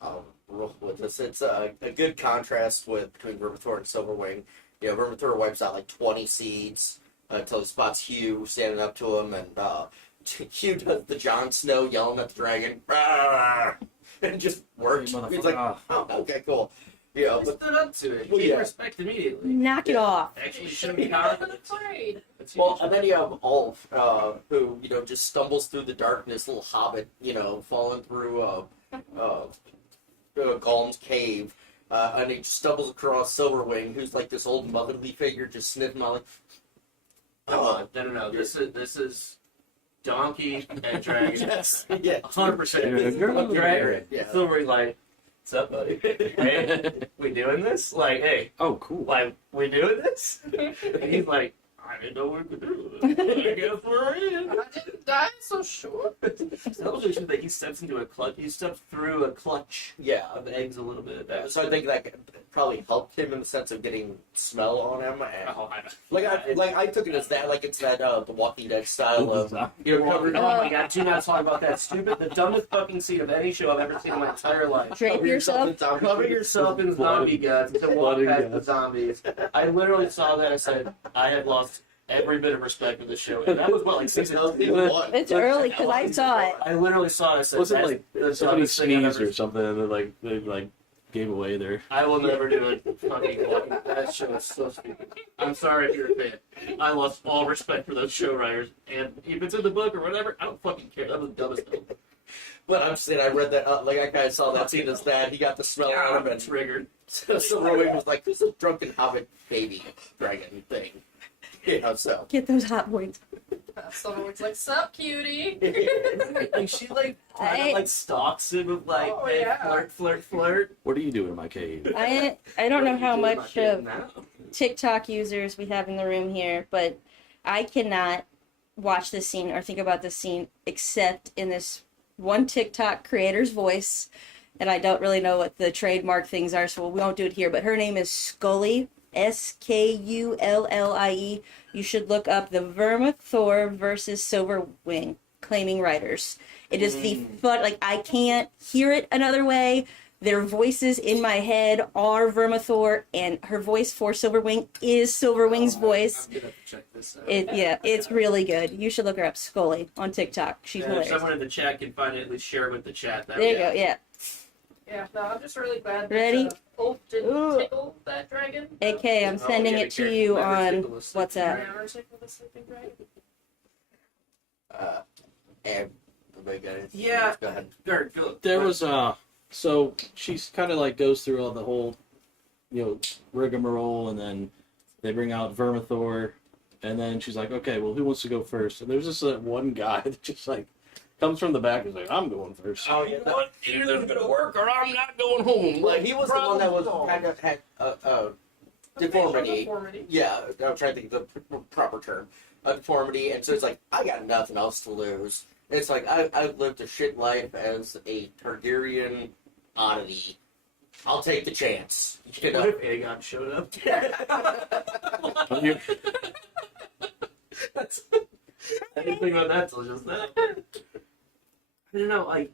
I'll roll with this. It's a good contrast between Vermithor and Silverwing. You know, Vermithor wipes out like 20 seeds until he spots Hugh standing up to him, and Hugh does the Jon Snow yelling at the dragon, "Rawr!" and just works. He's like, oh, okay, cool. You know, He but, stood up to it. Well, Gave yeah. respect immediately. Knock it off. Actually, showed me how. Afraid. well, and then you have Ulf, who, you know, just stumbles through the darkness, little hobbit, you know, falling through Gollum's cave, and he stumbles across Silverwing, who's like this old motherly figure just sniffing all like, No, no. This is donkey and dragon. yes, yeah, 100%. Dragon. Yeah. Silver's like, what's up, buddy? Hey, we doing this? Like, hey, Oh, cool. like, we doing this? And he's like, I didn't know we could do it. I guess we're in. I didn't die, so sure. It's not really true that he steps into a clutch. He steps through a clutch Yeah. of eggs a little bit. That's So I think that probably helped him in the sense of getting smell on him, and oh, I know. I took it as that, like it's that the Walking Dead style of you know covered. Oh my god, do not talk about that stupid, the dumbest fucking scene of any show I've ever seen in my entire life. Drape yourself. Cover yourself in zombie guts to walk past the zombies. I literally saw that and said, I have lost every bit of respect for this show. And that was what, like season 2? It's early because I saw it. I literally saw it and said, Was it that's like the somebody dumbest thing I've sneezed ever or something and they gave away their... I will never do it. Fucking that show is so stupid. I'm sorry if you're a fan. I lost all respect for those show writers, and if it's in the book or whatever, I don't fucking care. That was the dumbest thing. But I'm saying I read that like I kind of saw that scene as that he got the smell on him, and Triggered. so Silverwing was like, "Who's a drunken hobbit baby dragon thing?" You know, so Get those hot points. Someone's like, sup, cutie? Like she like kind of like stalks him with like, Oh, hey, yeah. flirt. What are you doing in my cave? I don't know how What are you much doing of now? TikTok users we have in the room here, but I cannot watch this scene or think about this scene except in this one TikTok creator's voice, and I don't really know what the trademark things are, so we won't do it here, but her name is Scully, Skullie. You should look up the Vermithor versus Silverwing claiming writers. It is the fun, like, I can't hear it another way. Their voices in my head are Vermithor, and her voice for Silverwing is Silverwing's voice. I'm gonna have to check this out. It's really good. You should look her up, Scully, on TikTok. She's And if hilarious. someone in the chat can find it, at least share it with the chat. There you go, yeah. Yeah, no, I'm just really glad that Ready? Ulf didn't Ooh. tickle that dragon. AK, I'm Oh, sending yeah, it to be you careful. Never on tickle a sleeping WhatsApp. dragon. Never tickle the sleeping dragon. and everybody got it. Yeah. Go ahead. Gert, go. There was so she's kind of like goes through all the whole, rigmarole, and then they bring out Vermithor, and then she's like, okay, well, who wants to go first? And there's just that one guy that just like comes from the back and is like, I'm going first. Oh yeah, What? Either it's gonna work or I'm not going home. like he was the one that was Problem kind of had deformity. Yeah, I'm trying to think of the proper term. A deformity, and so it's like, I got nothing else to lose. It's like, I've lived a shit life as a Targaryen oddity. I'll take the chance. You What know? if Aegon showed up? That's, I didn't think about that till just now. I don't know, like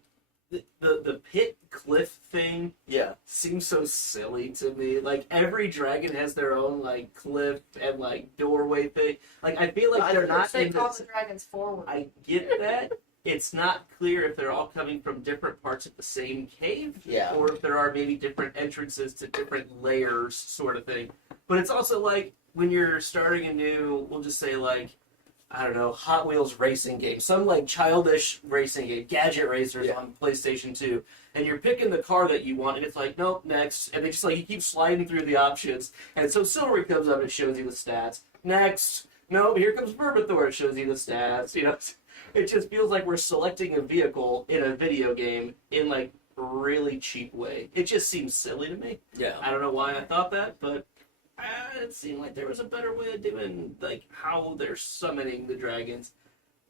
the pit cliff thing Yeah. seems so silly to me. Like every dragon has their own like cliff and like doorway thing. Like I feel like they're not They in call this. the dragons forward. I get that. It's not clear if they're all coming from different parts of the same cave, Yeah. or if there are maybe different entrances to different layers, sort of thing. But it's also like when you're starting a new, we'll just say like, I don't know, Hot Wheels racing game, some like childish racing game, Gadget Racers Yeah. on PlayStation 2, and you're picking the car that you want, and it's like, nope, next, and they just like, you keep sliding through the options, and so Silvery comes up and shows you the stats. Next, no, here comes Vermithor, it shows you the stats, you know. It just feels like we're selecting a vehicle in a video game in like a really cheap way. It just seems silly to me. Yeah. I don't know why I thought that, but it seemed like there was a better way of doing like how they're summoning the dragons.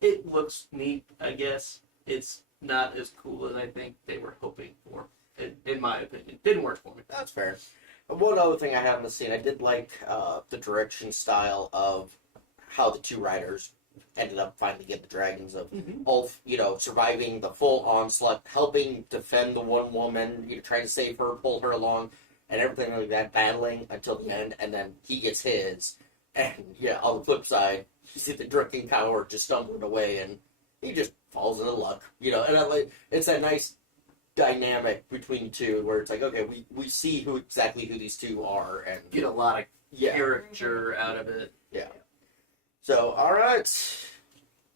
It looks neat, I guess. It's not as cool as I think they were hoping for, in my opinion. didn't work for me. That's fair. One other thing I have in the scene, I did like the direction style of how the two riders ended up finally getting the dragons of Ulf, surviving the full onslaught, helping defend the one woman, trying to save her, pull her along, and everything like that, battling until the end, and then he gets his. And, on the flip side, you see the drinking power just stumbling away, and he just falls into luck, and it's that nice dynamic between the two where it's like, okay, we see who these two are, and Get a lot of character out of it. Yeah. So, alright.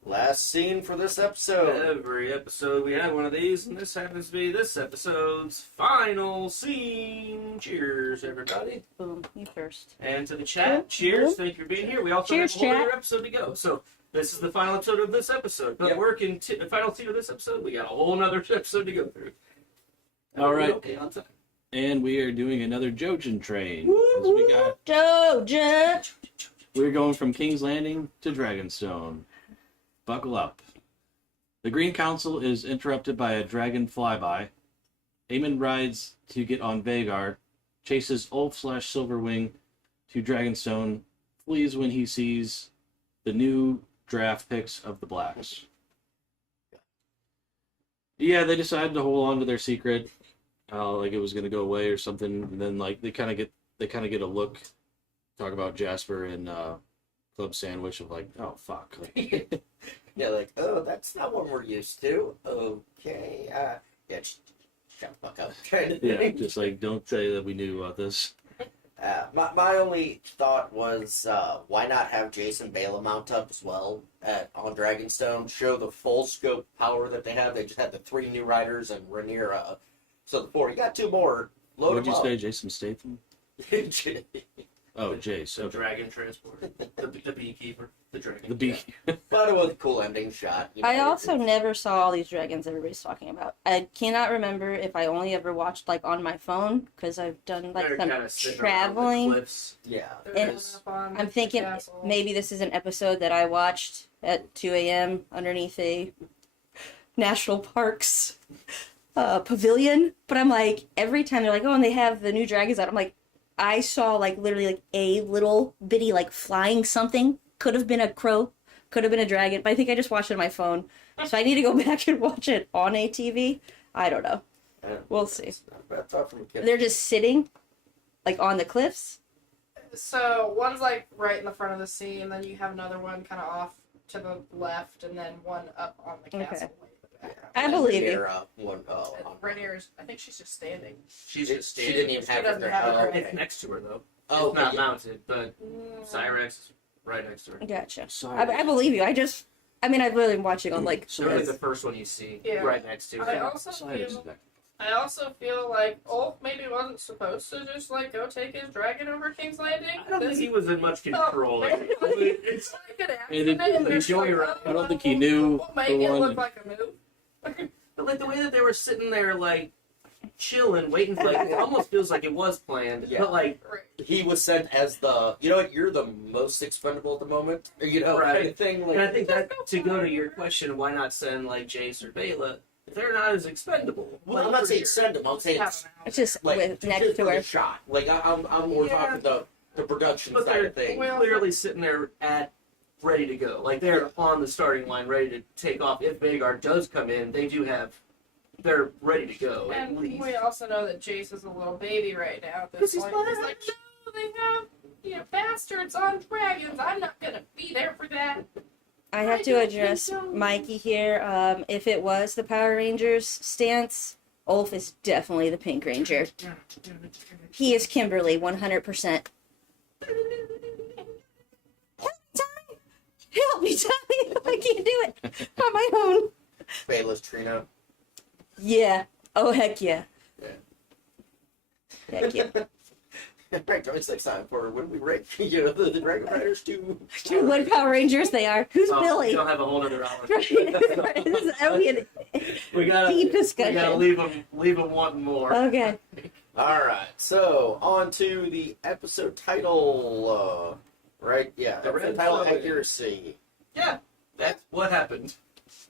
Last scene for this episode. Every episode we have one of these, and this happens to be this episode's final scene. Cheers, everybody. Boom, you first. And to the chat, cheers. Thank you for being here. We also Cheers, have a whole chat. other episode to go. So this is the final episode of this episode. But working the final scene of this episode, we got a whole other episode to go through. All right. Okay, on time. And we are doing another Jojen train. 'Cause we got Jojen! We're going from King's Landing to Dragonstone. Buckle up. The Green Council is interrupted by a dragon flyby. Aemon rides to get on Vagar, chases Ulf/Silverwing to Dragonstone, flees when he sees the new draft picks of the Blacks. Yeah, they decided to hold on to their secret, like it was going to go away or something. And then, like they kind of get a look. Talk about Jasper and Club Sandwich of like, oh fuck. Like, oh, that's not what we're used to. Okay, just shut the fuck up. Kind of Yeah, thing. just like don't say that we knew about this. My only thought was, why not have Jason Bala mount up as well on Dragonstone? Show the full scope power that they have. They just had the 3 new riders and Rhaenyra. So the 4. You got 2 more. Load What did them you up. say, Jason Statham? Oh, Jace. The Okay. dragon transport. The beekeeper. The dragon. The bee. But it was a cool ending shot. I also never saw all these dragons everybody's talking about. I cannot remember if I only ever watched like on my phone because I've done like They're some kinda sitting around the traveling. cliffs. Yeah. And I'm thinking maybe this is an episode that I watched at 2 a.m. underneath a national parks pavilion. But I'm like, every time they're like, oh, and they have the new dragons out. I'm like, I saw like literally like a little bitty like flying something. Could have been a crow, could have been a dragon, but I think I just watched it on my phone. So I need to go back and watch it on a TV. I don't know. We'll see. That's all from a kid. They're just sitting like on the cliffs. So one's like right in the front of the scene, then you have another one kind of off to the left, and then one up on the castle. Way in the background. I believe you. Rhaenyra, And Rhaenyra's, I think she's just standing. She's just She standing. didn't even She have doesn't her. have Oh, her. okay. It's next to her though. Oh, It's not yeah. mounted, but Cyrex is right next to her. Gotcha. Sorry. I believe you. I mean, I've really been watching on like. They're like the first one you see Yeah. right next to I her. also feel like Ulf maybe wasn't supposed to just like go take his dragon over King's Landing. I don't think he was in much control. It's like an And it- accident. and they're enjoy your- like, I don't think he knew We'll make the it one- look like a move. But like the way that they were sitting there, like chilling, waiting for like it almost feels like it was planned. Yeah. But like Right. He was sent as the, you know what, you're the most expendable at the moment, Right. kind of thing. Like, and I think that to go to your question, why not send like Jace or Bela? They're not as expendable. well, I'm not saying send him. I'm saying it's It's just like with, next to the her. shot. Like I'm more Yeah. talking the production But side they're of things. clearly sitting there at ready to go. Like they're on the starting line, ready to take off. If Vagar does come in, they're ready to go. At And least. we also know that Jace is a little baby right now at Because this he's point. He's black. like, no, they have bastards on dragons. I'm not gonna be there for that. I have to address Mikey here. If it was the Power Rangers stance, Ulf is definitely the Pink Ranger. He is Kimberly, 100%. Help me, Tommy! I can't do it on my own. Bela's Trina. Yeah. Oh, heck yeah. Yeah. Heck yeah. Right, 26 time for when we rank, the Dragon Riders to. What Power Rangers they are. Who's Oh, Billy? You'll have a whole other hour. Right. This is that'll be a We gotta deep discussion. We gotta leave them wanting more. Okay. Alright, so on to the episode title. Right? Yeah, The episode red title side. accuracy. Yeah, that's what happened.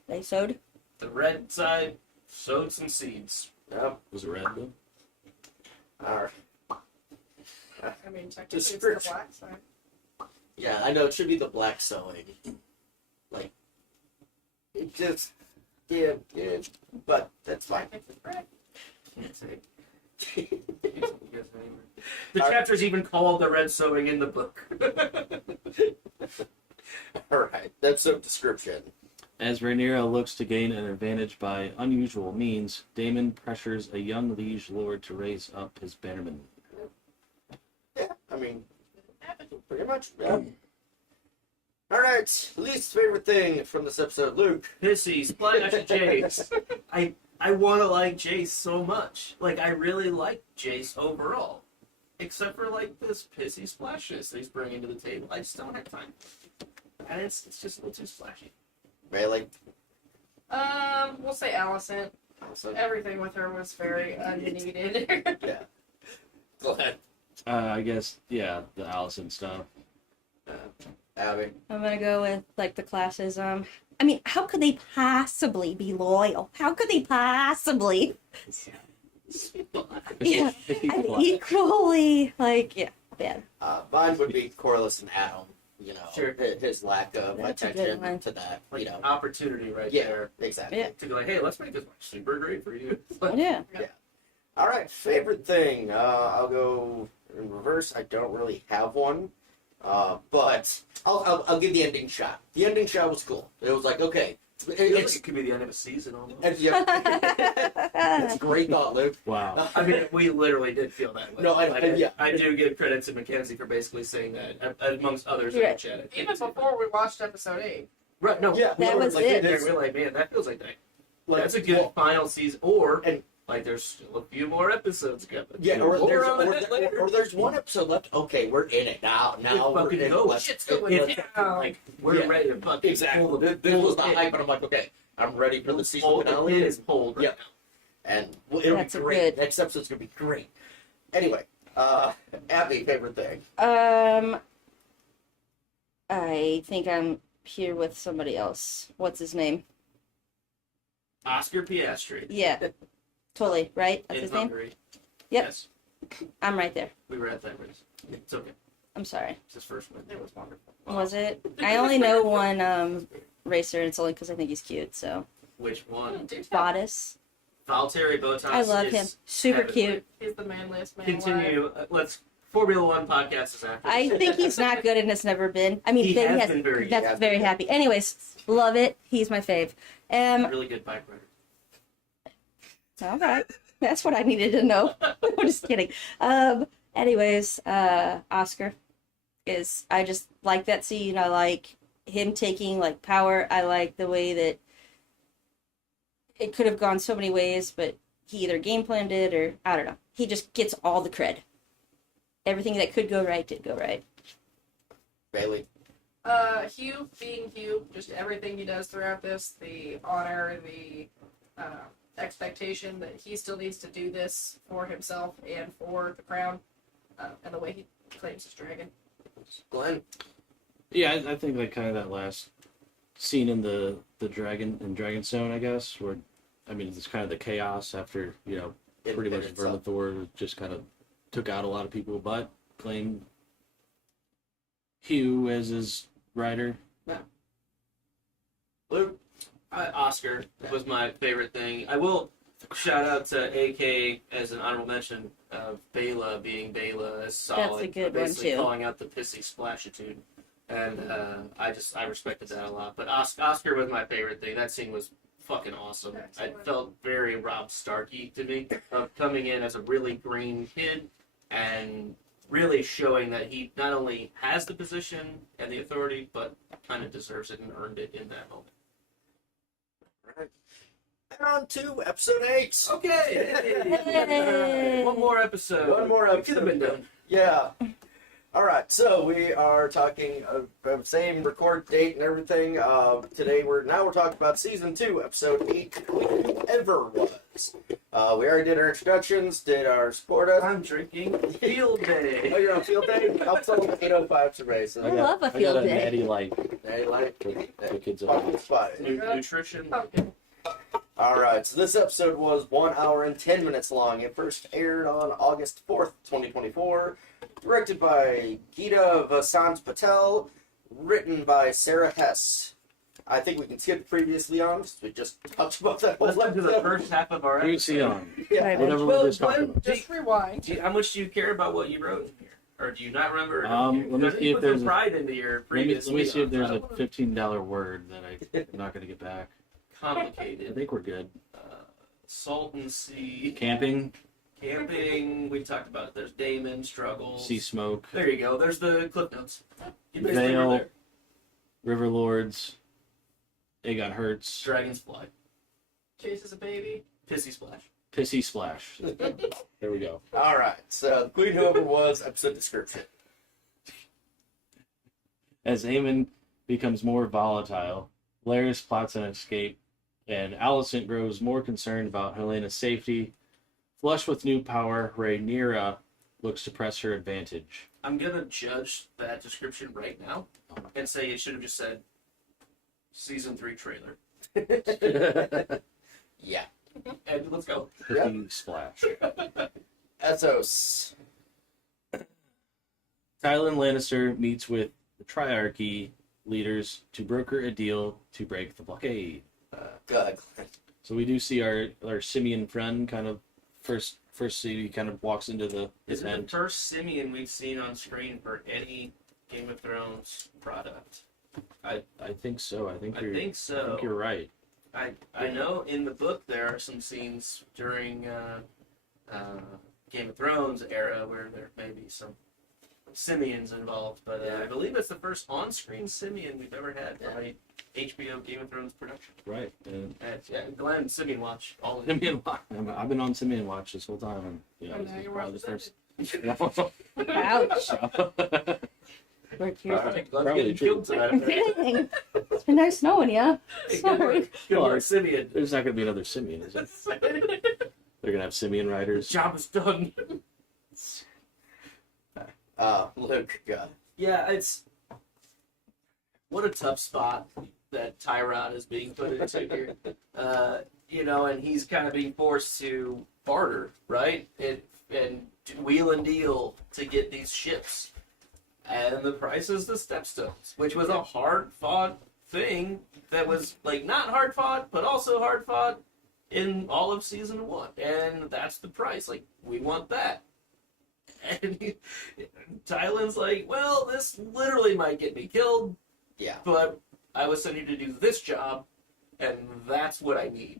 They sewed. The red side sowed some seeds. Yep. Was it red though? Alright. I mean, technically it's the Description. black side. Yeah, I know it should be the black sewing. Like, it just, yeah, but that's fine. The chapter's even called the red sewing in the book. Alright, that's some description. As Rhaenyra looks to gain an advantage by unusual means, Daemon pressures a young liege lord to raise up his bannerman. Yeah, I mean, pretty much, yeah. Alright, least favorite thing from this episode, Luke. Pissy, splash Jace. I want to like Jace so much. Like, I really like Jace overall. Except for, like, this pissy splashes that he's bringing to the table. I just don't have time. And it's just a little too splashy. Really? We'll say Allison. Awesome. Everything with her was very unneeded. Yeah. Go ahead, I guess, yeah, the Allison stuff. Abby. I'm gonna go with like the classism. I mean, how could they possibly be loyal? How could they possibly? Yeah, I'm equally like bad. Mine would be Corliss and Adam. You know, Sure. his lack of That's a good attention one. to that. Like, You know, opportunity right yeah, there. exactly. Yeah. To go like, hey, let's make this super great for you. Yeah. All right, favorite thing. I'll go in reverse. I don't really have one, but I'll give the ending shot. The ending shot was cool. It was like, okay, It could be the end of a season almost. That's a great thought, Luke. Wow. I mean, we literally did feel that way. No, Like, I do give credit to Mackenzie for basically saying that, amongst others in the Right. chat. Even before we watched episode 8. Right, no. Yeah, That we were was like, it. We're like, man, that feels like that. Like, That's a good well, final season. Or, And- like, there's still a few more episodes coming. yeah, More or, on that later. or there's one episode left. Okay, we're in it now. Now we're fucking in go. it. Shit's Let's- going let's- down. Like, we're Yeah. ready to fucking Exactly. pull the This was the pin. hype, and I'm like, okay, I'm ready for the season Pull the finale. pin is pulled right Yeah. now. And it'll That's be great. good. Next episode's gonna be great. Anyway, Abby, favorite thing. I think I'm here with somebody else. What's his name? Oscar Piastri. Yeah, totally right. That's In his name. Hungary. Yep. Yes. I'm right there. We were at that race. It's okay. I'm sorry. It's his first win. It was wonderful. Was it? I only know one racer, and it's only because I think he's cute. So Which one? Bottas. Valtteri Bottas. I love is him. Super heavenly. cute. He's the manliest man Continue. Let's. Formula One podcast is after. I think he's not good and has never been. I mean, He but has been very good. That's very happy. Anyways, love it. He's my fave. Really good bike rider. All right. That's what I needed to know. I'm just kidding. Anyways, Oscar is, I just like that scene. I like him taking like power. I like the way that it could have gone so many ways, but he either game planned it or I don't know. He just gets all the cred. Everything that could go right did go right. Bailey. Hugh being Hugh, just everything he does throughout this, the honor, the expectation that he still needs to do this for himself and for the crown, and the way he claims his dragon. Glenn. Yeah, I think like kind of that last scene in the dragon in Dragonstone, I guess, where I mean it's kind of the chaos after pretty much itself. Vermithor just kind of took out a lot of people, but claimed Hugh as his rider. Luke. Oscar was my favorite thing. I will shout out to AK as an honorable mention of Bela being Bela as solid. That's a good one, basically too. calling out the pissy splasitude. And I respected that a lot. But Oscar was my favorite thing. That scene was fucking awesome. Excellent. It felt very Rob Starky to me, of coming in as a really green kid and really showing that he not only has the position and the authority, but kind of deserves it and earned it in that moment. Alright. And on to episode 8. Okay. Yay. One more episode. One more We could have been episode. done. Yeah. Alright, so we are talking same record date and everything. Today we're talking about season 2, episode 8, Who Ever Was. We already did our introductions, did our support us. I'm drinking Field Oh, Day. you're on field day? I'm still 805 today, I so love a I field got day. Natty Light hey, like, for the kids. fucking spot. Nutrition. Pumpkin. All right, so this episode was 1 hour and 10 minutes long. It first aired on August 4th, 2024. Directed by Geeta Vasant Patel. Written by Sarah Hess. I think we can skip previously on because we just talked about that whole Let's do the episode. first half of our Previously episode. on. Yeah. Whatever Well, we're just talking Glenn, about. Just rewind. How much do you care about what you wrote in here? Or do you not remember? Let me see you if put there's some pride into your Let me previous see if there's a Leon. $15 word that I'm not going to get back. I Complicated. think we're good. Salt and sea. Camping, Camping. We talked about it. There's Damon, struggles. sea smoke, There you go. There's the clip notes. You basically Veil. were there. river lords, Aegon Hurts, Dragons fly. Chases a baby. Pissy splash. pissy splash. There we go. All right, so the Queen Whoever was episode description. As Aemon becomes more volatile, Larys plots an escape, and Alicent grows more concerned about Helena's safety. Flush with new power, Rhaenyra looks to press her advantage. I'm gonna judge that description right now and say it should have just said season 3 trailer. Yeah. And let's go. Pissy splash. Essos. Tywin Lannister meets with the Triarchy leaders to broker a deal to break the blockade. Good. So we do see our Simeon friend kind of first see he kind of walks into the This is the tent. first Simeon we've seen on screen for any Game of Thrones product. I think so. I think I you're think I so. think you're right. I know in the book there are some scenes during Game of Thrones era where there may be some Simeons involved, but I believe it's the first on-screen Simeon we've ever had for a HBO Game of Thrones production. Right. And Glenn, Simeon watch all of Simeon Watch. I've been on Simeon Watch this whole time. And, And this now is you're probably well the first. Ouch. We're here. Glen's Probably getting true. killed tonight. It's been nice knowing ya. Hey, Sorry. Good luck, Simeon. There's not going to be another Simeon, is it? They're going to have Simeon riders. Job is done. Luke. God. Yeah, it's what a tough spot that Tyrod is being put into here. And he's kind of being forced to barter, right? And wheel and deal to get these ships. And the price is the Stepstones, which was a hard-fought thing that was, not hard-fought, but also hard-fought in all of Season 1. And that's the price. We want that. And Tylen's like, well, this literally might get me killed, Yeah. but I was sent here to do this job, and that's what I need.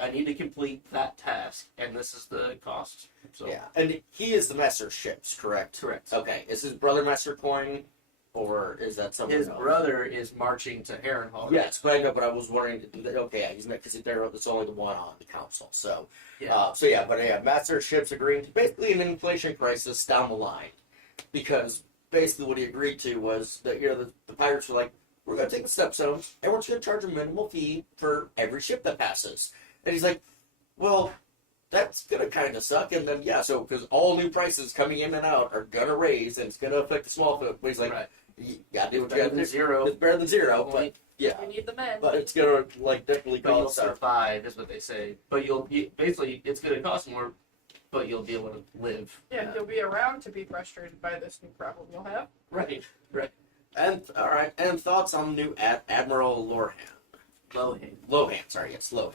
I need to complete that task, and this is the cost. So Yeah. And he is the Messer ships, correct? Correct. Okay. Is his brother Messer Coin, or is that someone His else? brother is marching to Harrenhal. Yes, but I know. But I was wondering. Okay, yeah, he's because there's only the one on the council. So, Yeah. Master ships agreeing to basically an inflation crisis down the line, because basically what he agreed to was that the pirates were like, we're going to take the Stepstones and we're just going to charge a minimal fee for every ship that passes, and he's like, well, that's going to kind of suck, and then because all new prices coming in and out are going to raise, and it's going to affect the small folk. But he's like, Right. you got to do what you Better got to than do. zero. It's better than zero, but You need the men. but it's gonna definitely But you'll cause stuff. survive, is what they say. But basically, it's going to cost more, but you'll be able to live. Yeah, you'll be around to be frustrated by this new problem you'll have. Right. And all right, and thoughts on the new Admiral Lohan. Lohan. Sorry, it's Lohan.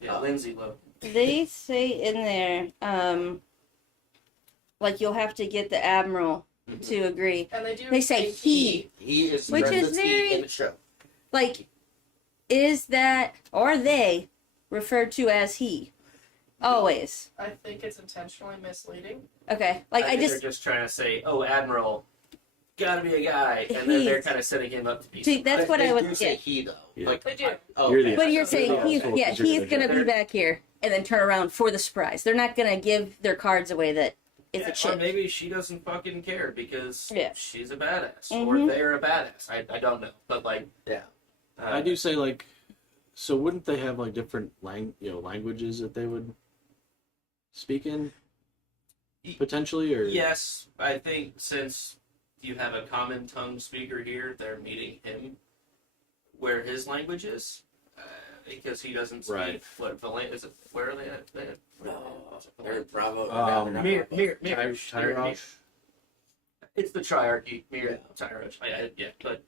Yeah, Lindsay Lohan. They say in there, you'll have to get the admiral to agree. And they do. They say he. He is Which is Brendan's very- in the show. Is that or they referred to as he? Always. I think it's intentionally misleading. Okay. I think they're just trying to say, "Oh, Admiral, gotta be a guy," and then they're He's- kind of setting him up to be. See, that's what They I do was. say Yeah. he though. Yeah. They do. Oh, You're okay. the- But you're Yeah, saying he's he's gonna be back here and then turn around for the surprise. They're not gonna give their cards away that it's a Or chip. maybe she doesn't fucking care because Yeah. she's a badass, Mhm. or they're a badass. I don't know, but Yeah. I do say so wouldn't they have different languages that they would speak in potentially or Yes, I think since you have a common tongue speaker here, they're meeting him where his language is. because he doesn't speak. Right. What Valan? Is it? Where are they at? They're Bravo. Tyrosh. It's the triarchy. Mir Tyrosh. Yeah, but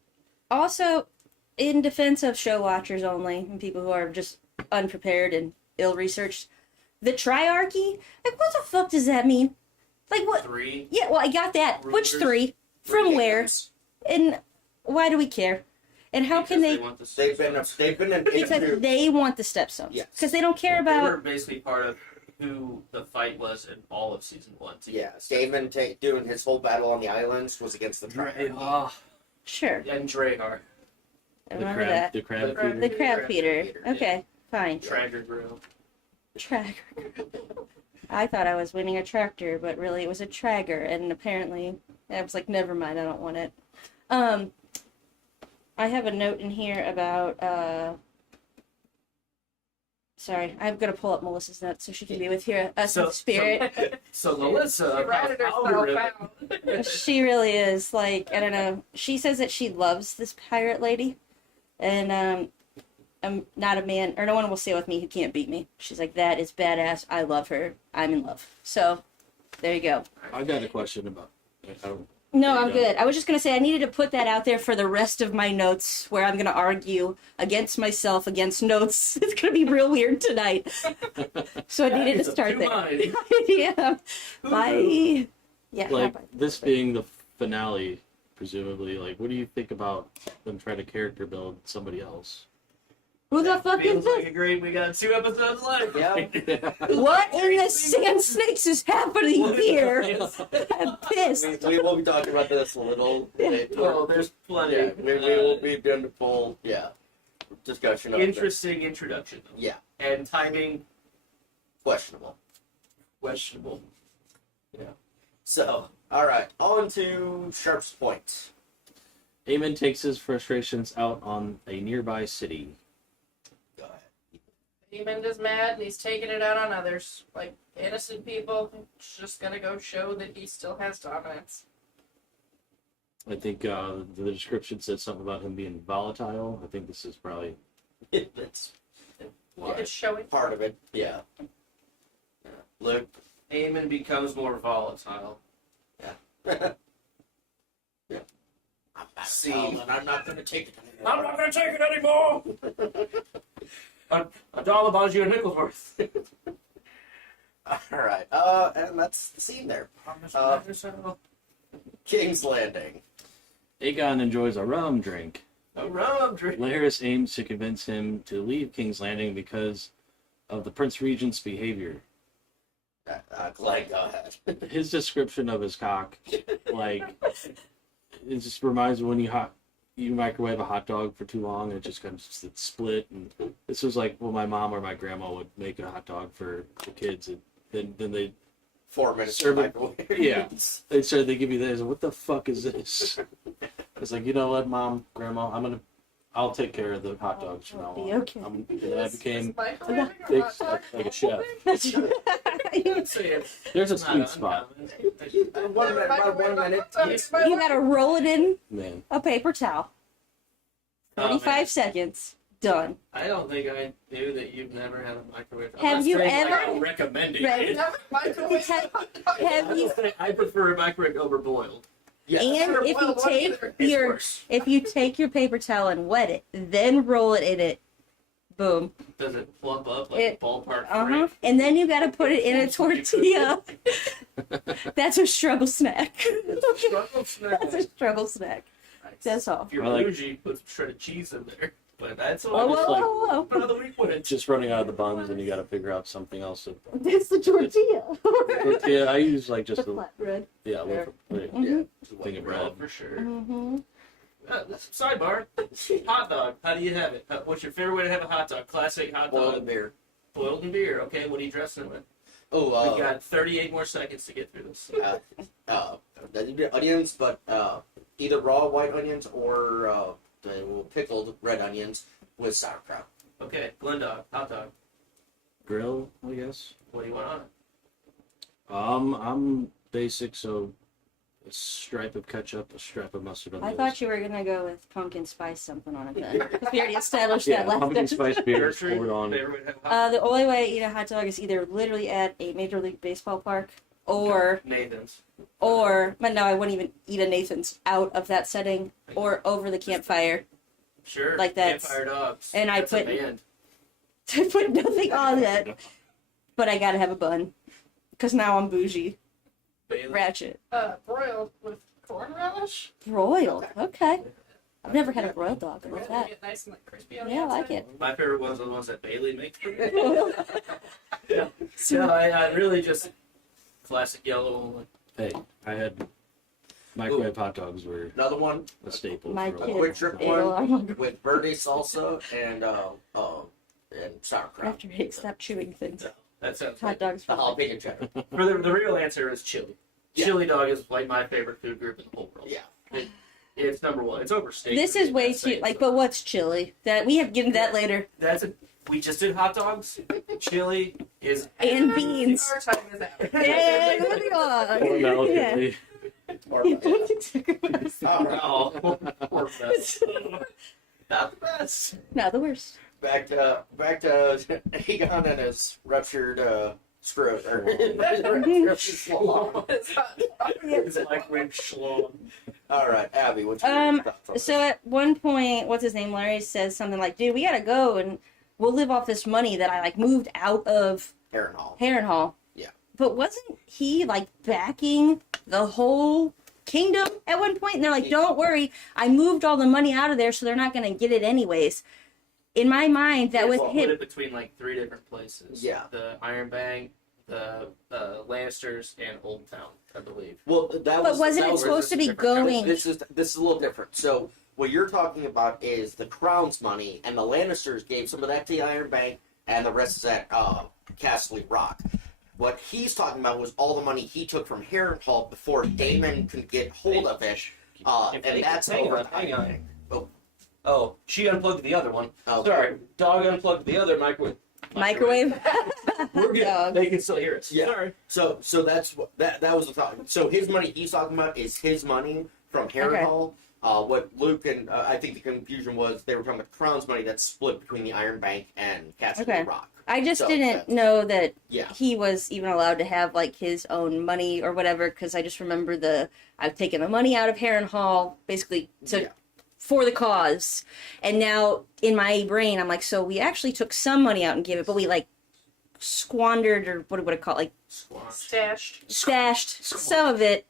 Also, in defense of show watchers only and people who are just unprepared and ill-researched, the triarchy, like, what the fuck does that mean? Like, what? 3. Yeah, well, I got that. Which Rulers. 3? From where? Kingdoms. And why do we care? And how can they? Want the They've been Because they want the stepstones. Yes. Because they don't care They were about. basically part of who the fight was in all of season 1. Yeah, Daemon doing his whole battle on the islands was against the tribe. Sure, And Drahar. I remember that. The crab The- feeder. The crab feeder. feeder, Okay, fine. Trager Grill. Tractor. I thought I was winning a tractor, but really it was a tragger, and apparently I was like, never mind, I don't want it. I have a note in here about sorry, I'm gonna pull up Melissa's notes so she can be with us in spirit. So Melissa, She ratted herself out. She really is, like, I don't know. She says that she loves this pirate lady, and I'm not a man, or no one will stay with me who can't beat me. She's like, that is badass. I love her. I'm in love. So, there you go. I got a question about. No, I'm good. I was just gonna say I needed to put that out there for the rest of my notes, where I'm gonna argue against myself against notes. It's gonna be real weird tonight. So I needed to start there. Yeah. Bye. Yeah. Like bye. this being the finale, presumably. Like, what do you think about them trying to character build somebody else? Who the fuck is Feels like this? a great. We got 2 episodes left. Yeah. What in the sand snakes is happening here? I'm pissed. We will be talking about this a little bit. Well, there's plenty. Yeah, we will be doing the full discussion of it. Interesting introduction. Though. Yeah, And timing questionable. questionable. So, all right, on to Sharp's Point. Aemon takes his frustrations out on a nearby city. Go ahead. Demon is mad and he's taking it out on others. Like innocent people, it's just gonna go show that he still has dominance. I think the description said something about him being volatile. I think this is probably That's It's showing. part of it. Yeah. Luke. Aemon becomes more volatile. See, and I'm not going to take it anymore. I'm not going to take it anymore. a dollar buys you a nickel's worth. All right, and that's the scene there. King's Landing. Aegon enjoys a rum drink. A rum drink. Laeris aims to convince him to leave King's Landing because of the Prince Regent's behavior. Glenn, go ahead. His description of his cock, like, it just reminds me when you microwave a hot dog for too long, it just kind of it's split. And this was like, well, my mom or my grandma would make a hot dog for the kids, and then they 4 minutes Serve of it- microwave. yeah. They give you this. What the fuck is this? It's like, you know what, mom, grandma, I'll take care of the hot dogs from now Be on. okay. And I became Microwaving a big, hot dog? like a chef. I'd say There's a it's not sweet spot, uncommon. 1 minute, about 1 minute. You gotta roll it in man. a paper towel. 45 seconds. Done. I don't think I knew that you've never had a microwave. I'm Have not you saying, like, ever- I'm recommending Right. it. Never microwave Have- hot dog. have you- I prefer a microwave over boiled. Yeah. And Sure, if you well, what take either? It's your worse. paper towel and wet it, then roll it in it, boom. Does it plump up like It- ballpark Uh-huh. Frank? And then you gotta put it in a tortilla. That's a struggle snack. That's a struggle snack. That's all. If you're I like- bougie, put some shredded cheese in there. But that's Whoa, all. whoa, just like- whoa, whoa. Another week with it. It's just running out of the buns, and you got to figure out something else. It's the tortilla. Yeah, I use like The just a flatbread. loaf of Mhm. thing of Bread bread. for sure. Mm-hmm. Sidebar: hot dog. How do you have it? What's your favorite way to have a hot dog? Classic hot Boiled dog. beer. Boiled in beer. Okay, what are you dressing it with? Oh, We've got 38 more seconds to get through this. onions, but either raw white onions or the pickled red onions with sauerkraut. Okay, Glendog, hot dog. Grill, I guess. What do you want on it? I'm basic, so a stripe of ketchup, a stripe of mustard on I those. thought you were gonna go with pumpkin spice something on it then. 'Cause we already established Yeah, that last pumpkin time. spice beer is Gertrude, poured on. favorite hot The only way I eat a hot dog is either literally at a Major League Baseball park or Nathan's. but no, I wouldn't even eat a Nathan's out of that setting or over the campfire. Sure. Like that's- Campfire Dogs. and I That's put- a band. I put nothing on that, but I gotta have a bun because now I'm bougie. Bailey. Ratchet. Broiled with corn relish. Broiled. Okay. I've never had a broiled dog. What's that? Get nice and like crispy on the Yeah, I outside. like it. My favorite ones are the ones that Bailey makes for me. Yeah. No, I really just classic yellow. Hey, I had microwave hot dogs were Another one, a staple. My for a a kid- while. quick trip Ew, I'm one with verde salsa and sauerkraut. After he stopped chewing things. That sounds Hot like dogs. The For jalapeno cheddar. For the real answer is chili. Yeah. Chili dog is like my favorite food group in the whole world. Yeah. It's number one. It's overstated. This is way too like. But what's chili? That we have given that later. We just did hot dogs. Chili is And beans. Our time is out. And moving on. Or no, Yeah. really. Or, oh, poor best. Not the best. Not the worst. back to Aegon and his ruptured screw or ruptured slaw. It's microwave schlong. All right, Abby, what's your thoughts on So at one point, what's his name? Larry says something like, "Dude, we gotta go and we'll live off this money that I like moved out of Harrenhal? Harrenhal." Yeah. But wasn't he like backing the whole kingdom at one point? And they're like, "Don't worry, I moved all the money out of there, so they're not gonna get it anyways." In my mind, that was Well, him. put it between like three different places. Yeah. The Iron Bank, the Lannisters, and Old Town, I believe. Well, that But was wasn't that it was supposed to be different. going? This is a little different. So what you're talking about is the Crown's money, and the Lannisters gave some of that to the Iron Bank, and the rest is at Castle Rock. What he's talking about was all the money he took from Harrenhal before Daemon could get hold of it, and that's hang over on, the hang Iron on. Bank. Oh, Oh, she unplugged the other one. okay. Sorry, dog unplugged the other microwave. Microwave. We're good. Dog. They can still hear us. Yeah. Sorry. So that's what that was the thought. So his money he's talking about is his money from Harrenhal. What Luke and I think the confusion was they were talking about the Crown's money that's split between the Iron Bank and Castle Okay. Rock. I just So didn't that's- know that Yeah. he was even allowed to have like his own money or whatever, because I just remember I've taken the money out of Harrenhal basically to Yeah. for the cause, and now in my brain I'm like, so we actually took some money out and gave it, but we like squandered, or what would it call, like Stashed. stashed some of it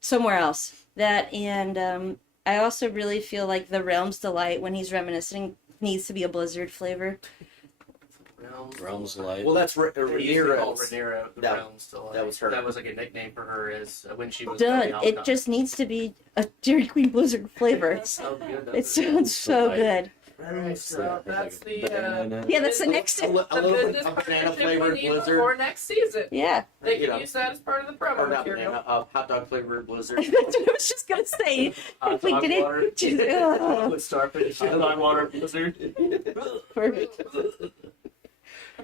somewhere else. That and I also really feel like the Realm's Delight when he's reminiscing needs to be a Blizzard flavor. Realms Light. Well, that's They used to call Rhaenyra's. Rhaenyra the That- Realms Delight. that was her. That was like a nickname for her as when she was. Done. coming out It of- just needs to be a Dairy Queen Blizzard flavor. So good. It sounds so good. Alright, so that's the Yeah, that's the next. A little business bit of banana partnership we flavored need Blizzard. for next season. Yeah, They You can know. use that as part of the promo Or not material. banana, hot dog flavored Blizzard. that's what I was just gonna say. Hot If we dog did water. it, oh, With starfish, hot dog water blizzard. perfect.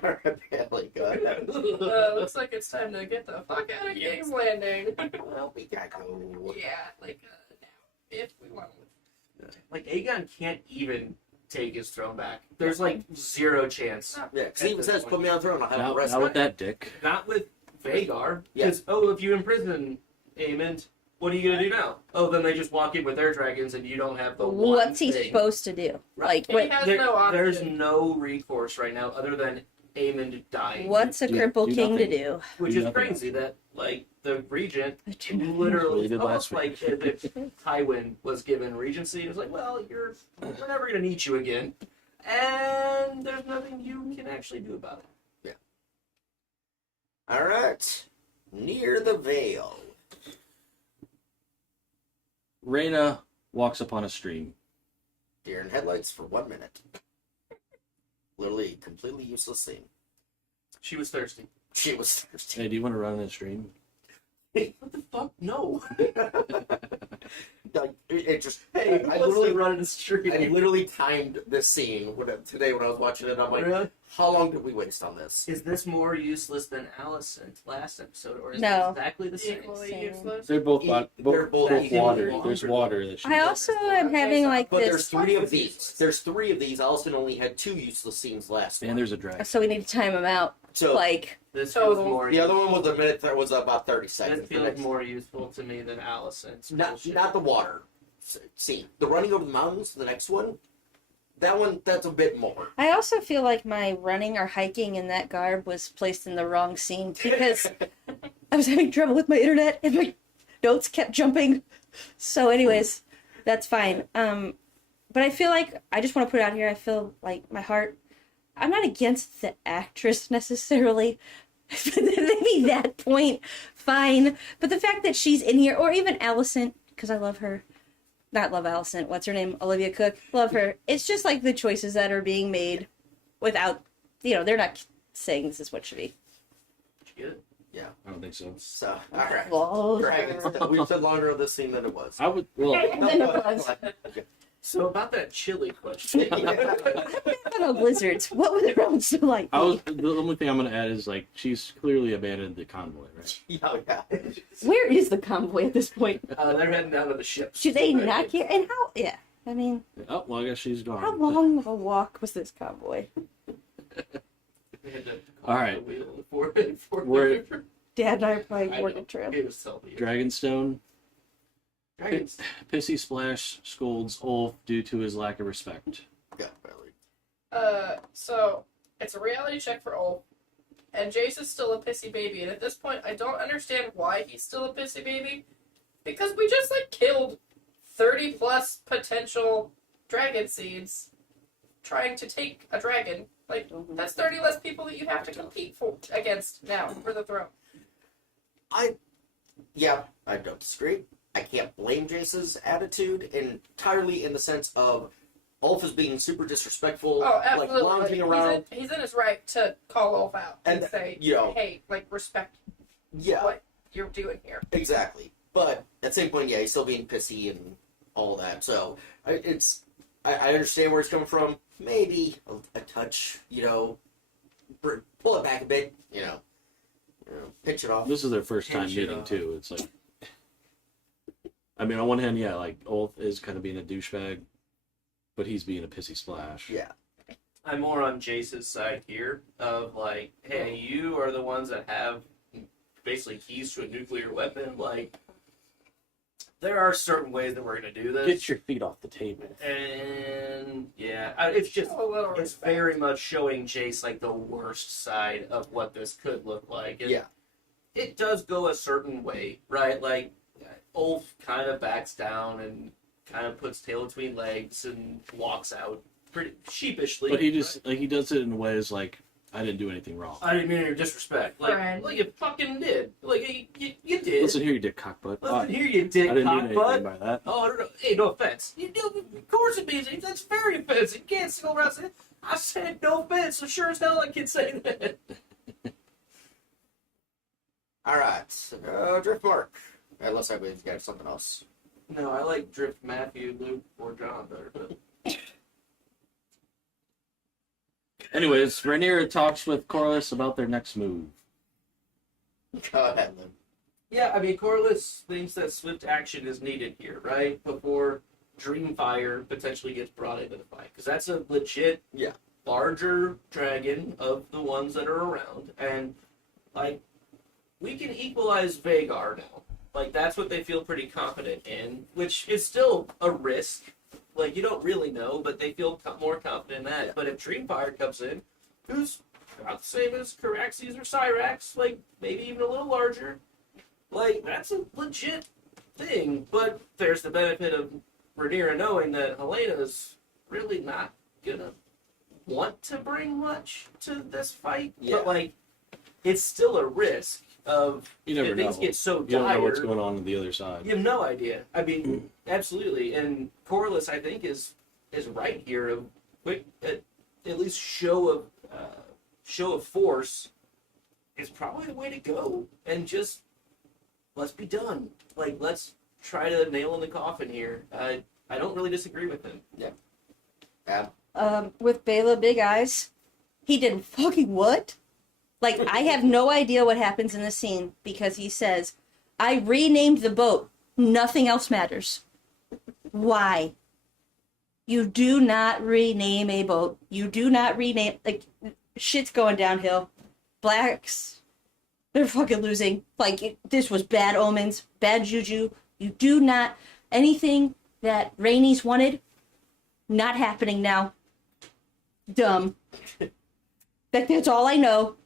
Really good. Looks like it's time to get the fuck out of King's Landing. Well, we gotta go. Yeah, like now, if we want. Like Aegon can't even take his throne back. There's like zero chance. Yeah, because he even says, "Put me on the throne. I'll have the Not, rest not of with it." that dick. Not with Vagar. Yeah. Because if you imprison Aemond, what are you gonna do now? Oh, then they just walk in with their dragons, and you don't have the one What's he thing. supposed to do? Like, He what? has no option. There's no recourse right now other than Aemond dying. What's a Do- crippled do king to nothing. do? Which Do is nothing. crazy that like the regent They literally did almost last like as if Tywin was given regency. It was like, well, we're never gonna need you again, and there's nothing you can actually do about it. All right, near the veil. Rhaena walks upon a stream. Deer in headlights for 1 minute. Literally, completely useless scene. She was thirsty. She was thirsty. Hey, do you want to run in the stream? What the fuck? No. Like, it just. Hey, I literally running the street. I literally timed this scene today when I was watching it. I'm like, Really? How long did we waste on this? Is this more useless than Allison last episode, or is No. it exactly the same? Equally Same. useless. They're both They're both water. equal. There's water that she. I also am having like But there's this. 3 of these. There's 3 of these. Allison only had 2 useless scenes last And one. there's a dragon. So we need to time them out. So Like, This Total. feels more. the other one was a minute. That was about 30 This seconds. The feels next- more useful to me than Allison's. not bullshit. the water scene. The running over the mountains. The next one. That one. That's a bit more. I also feel like my running or hiking in that garb was placed in the wrong scene because I was having trouble with my internet and my notes kept jumping. So, anyways, that's fine. But I feel like I just want to put it out here. I feel like my heart. I'm not against the actress necessarily. Maybe that point, fine. But the fact that she's in here, or even Allison, because I love her. Not love Allison. What's her name? Olivia Cook. Love her. It's just like the choices that are being made without, they're not saying this is what should be. Good. I don't think so. So all right. Well, Dragons. We said longer of this scene than it was. I would. Well, So about that chili question. I'm back on blizzards. What were the roads like? I was. The only thing I'm gonna add is like she's clearly abandoned the convoy, right? Yeah. Where is the convoy at this point? They're heading down to the ship. Do they not care? And how? Yeah. I mean, Oh well, I guess she's gone. how long of a walk was this convoy? They had to All right. the wheel for We're- Dad and I are probably I working know. trail. It was Sylvia. Dragonstone. Dragons. Pissy Splash scolds Ulf due to his lack of respect. Yeah. Barely. So it's a reality check for Ulf, and Jace is still a pissy baby. And at this point, I don't understand why he's still a pissy baby, because we just killed 30 plus potential dragon seeds trying to take a dragon. That's 30 less people that you have to compete against now for the throne. I don't disagree. I can't blame Jace's attitude entirely in the sense of Ulf is being super disrespectful, Oh, absolutely. lounging around. He's in his right to call Ulf out and And, say, hey, respect Yeah, what you're doing here. exactly. But at the same point, yeah, he's still being pissy and all that. So I understand where it's coming from. Maybe a touch, pull it back a bit, pinch it off. This is their first time Pinch it meeting off. too. It's like, I mean, on one hand, yeah, like Ulf is kind of being a douchebag, but he's being a pissy splash. Yeah. I'm more on Jace's side here of hey, you are the ones that have basically keys to a nuclear weapon. There are certain ways that we're going to do this. Get your feet off the table. And yeah, it's just Show a little it's respect. very much showing Jace the worst side of what this could look like. And Yeah. it does go a certain way, right? Ulf kind of backs down and kind of puts tail between legs and walks out pretty sheepishly. But he just he does it in ways like I didn't do anything wrong. I didn't mean any disrespect. Right. You fucking did. You did. Listen here, you dick cockbutt. Listen here, you dick I didn't mean anything cockbutt. by that. Oh, no. Hey, no offense. Of course it means it. That's very offensive. You can't sit around saying, I said no offense, so sure as hell I can say that. All right. Driftmark. Unless everybody's got something else. No, I like Drift Matthew, Luke, or John better, but... Anyways, Rhaenyra talks with Corlys about their next move. Go ahead, Lynn. Yeah, I mean, Corlys thinks that swift action is needed here, right? Before Dreamfire potentially gets brought into the fight. Because that's a legit, larger dragon of the ones that are around. And, we can equalize Vagar now. That's what they feel pretty confident in, which is still a risk. You don't really know, but they feel more confident in that. Yeah. But if Dreamfire comes in, who's about the same as Caraxes or Cyrax, maybe even a little larger, that's a legit thing. But there's the benefit of Rhaenyra knowing that Helena's really not gonna want to bring much to this fight. Yeah. But, it's still a risk of You never if things know. get so You don't know what's dire. going on the other side. You have no idea. I mean, absolutely. And Corlys, I think, is right here. A quick, at least show of force is probably the way to go. And just let's be done. Let's try to nail in the coffin here. I don't really disagree with him. Ab. With Bela Big Eyes, He did fucking what? Like, I have no idea what happens in the scene because he says, I renamed the boat. Nothing else matters. Why? You do not rename a boat. You do not rename, like, shit's going downhill. Blacks, they're fucking losing. Like, this was bad omens, bad juju. You do not, anything that Rainey's wanted, not happening now. Dumb. That's all I know.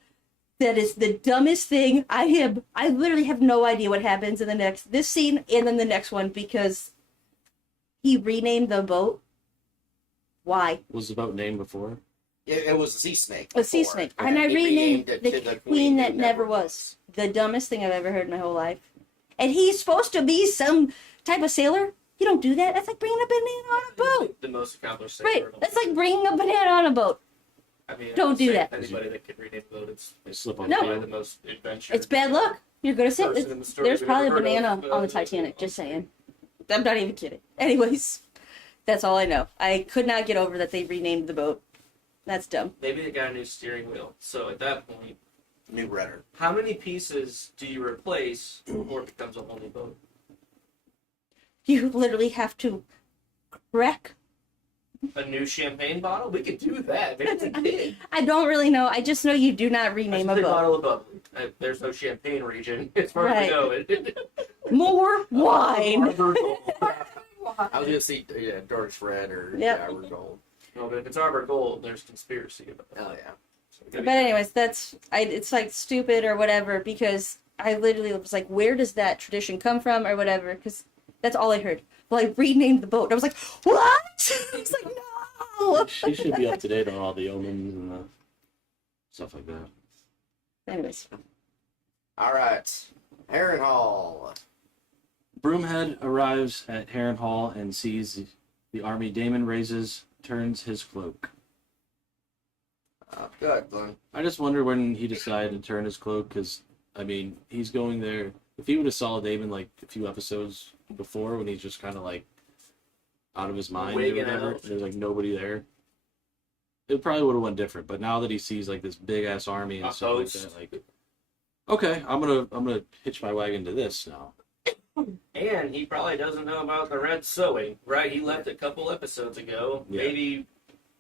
That is the dumbest thing. I literally have no idea what happens in this scene and then the next one because he renamed the boat. Why? Was the boat named before? It was a sea snake. A sea snake. And I he renamed it the to queen that who never was. The dumbest thing I've ever heard in my whole life. And he's supposed to be some type of sailor. You don't do that. That's like bringing a banana on a boat. The most accomplished sailor. Right. in the That's world. like bringing a banana on a boat. I mean, Don't do that. Anybody that can rename the boat, it's Slip on No. the probably field. the most adventure. It's bad luck. You're gonna say person in the story there's we've probably a ever heard banana of. on the Titanic. Just saying. I'm not even kidding. Anyways, that's all I know. I could not get over that they renamed the boat. That's dumb. Maybe they got a new steering wheel. So at that point, New rudder. how many pieces do you replace before it becomes a whole new boat? You literally have to crack. A new champagne bottle? We could do that. Maybe it's a kid. I don't really know. I just know you do not rename a Big boat. bottle of bubbly. There's no champagne region as far as Right. we go. More wine. Arbor Gold. I was gonna see Dark Red or Yep. Arbor Gold. No, but if it's Arbor Gold, there's conspiracy about it. Oh yeah. So we gotta But be- anyways, it's like stupid or whatever because I literally was like, where does that tradition come from or whatever? Because that's all I heard. Well, I renamed the boat. I was like, what? I was like, no. She should be up to date on all the omens and the stuff like that. Anyways, All right. Harrenhal. Broomhead arrives at Harrenhal and sees the army. Damon turns his cloak. Good, Glenn. I just wonder when he decided to turn his cloak, because, I mean, he's going there. If he would have saw Damon, like, a few episodes before, when he's just kind of, like, out of his mind or Wigging whatever, out. there's, like, nobody there, it probably would have went different. But now that he sees, like, this big-ass army and A stuff like host. that, like, okay, I'm gonna hitch my wagon to this now. And he probably doesn't know about the red sewing, right? He left a couple episodes ago. Yeah. Maybe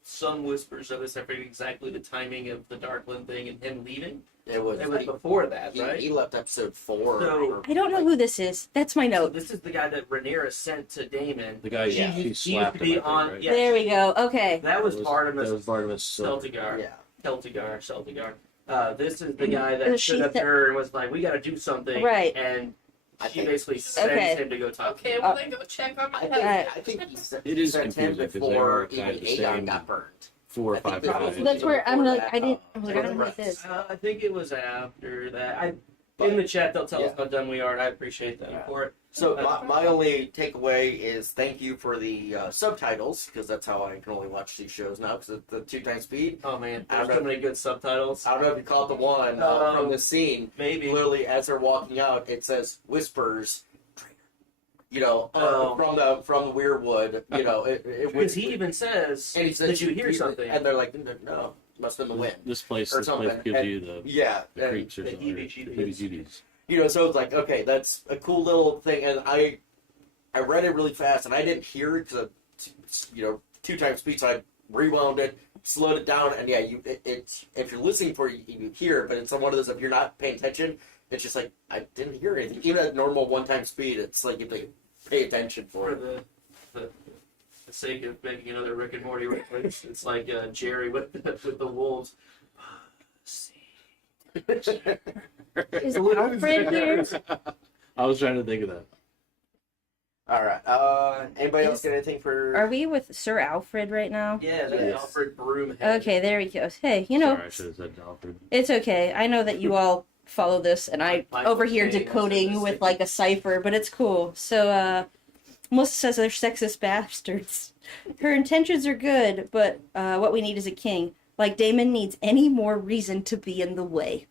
some whispers of this. I forget exactly the timing of the Darkland thing and him leaving. It was. It was before that, he, right? he left episode 4. So- I don't know who this is. That's my So note. this is the guy that Rhaenyra sent to Damon. The guy, He yeah, used- he he used slapped to him, be I think, on- right? yeah. There we go. Okay. That was That Barnabas was Barnabas Silver. Celtigar. Yeah. Celtigar. This is the guy Oh, that she stood up to said- her and was like, "We got to do something." Right. And I she think- basically sends Okay. him to go talk. Okay, to well him. then go check on my I head. think, I think he sent, It is sent him confusing 'cause they before are kind even of the Aegon same- got burned. 4 or I think 5 that was- guys. That's where I'm before like, that, I didn't. I was like, I don't know Right. what this. I think it was after that. But- In the chat, they'll tell us yeah. how done we are, and I appreciate that Yeah. for it. So my only takeaway is thank you for the subtitles, because that's how I can only watch these shows now, because of the 2x speed. Oh man, I there's don't so know. many good subtitles. I don't know if you caught the one from the scene. Maybe. Literally, as they're walking out, it says whispers, traitor. You know, Oh. from the Weirwood. You know, it Because he even says, and he says, "Did you hear something?" And they're like, no, must have been the wind. This place Or gives something. you And- the Yeah, and, creeps or the something. or heebie-jeebies. heebie-jeebies. you know, so it's like, okay, that's a cool little thing, and I read it really fast, and I didn't hear it because, 2x speed, so I rewound it, slowed it down, and yeah, it's if you're listening for it, you hear it, but it's one of those, if you're not paying attention, it's just like, I didn't hear anything. Even at normal 1x speed, it's like you have to pay attention for for it. the sake of making another Rick and Morty reference, it's like Jerry with the wolves. Is Alfred here? I was trying to think of that. All right. Anybody else Is- got anything for? Are we with Sir Alfred right now? Yeah, that's Yes. Alfred Broomhead. Okay, there we go. Hey, you know, Sorry, I should have said Alfred. it's okay. I know that you all follow this, and I Michael over here Caine decoding is with like a cipher, but it's cool. So, Melissa says they're sexist bastards. Her intentions are good, but what we need is a king. Like Damon needs any more reason to be in the way.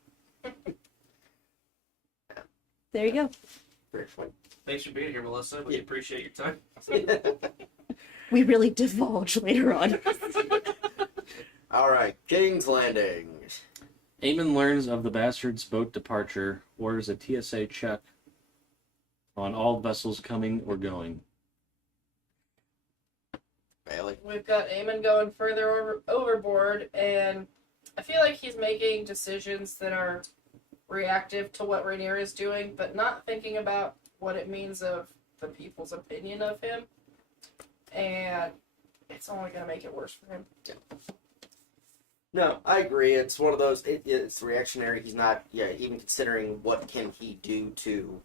There you go. Very fun. Thanks for being here, Melissa. We Yeah. appreciate your time. We really divulge later on. All right, King's Landing. Aemon learns of the bastard's boat departure, orders a TSA check on all vessels coming or going. Bailey. We've got Eamon going further overboard, and I feel like he's making decisions that are reactive to what Rhaenyra is doing, but not thinking about what it means of the people's opinion of him. And it's only going to make it worse for him. No, I agree. It's one of those. It's reactionary. He's not. Yeah, even considering what can he do to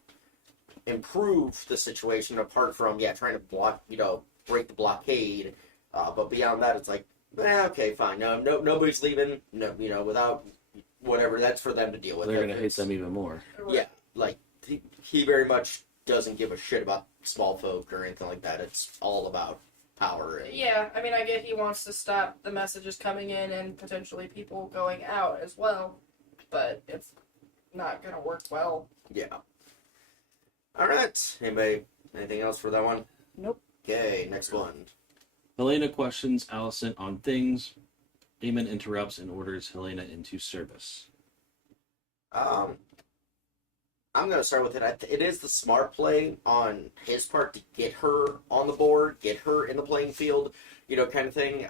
improve the situation apart from trying to break the blockade. But beyond that, it's like, okay, fine. No, nobody's leaving. No, without whatever. That's for them to deal with. They're going to hate them even more. Yeah, like he very much doesn't give a shit about small folk or anything like that. It's all about power. Yeah, I mean, I get he wants to stop the messages coming in and potentially people going out as well, but it's not going to work well. Yeah. All right. Anybody? Anything else for that one? Nope. Okay, next one. Helena questions Alicent on things. Aemon interrupts and orders Helena into service. I'm going to start with it. It is the smart play on his part to get her on the board, get her in the playing field, kind of thing.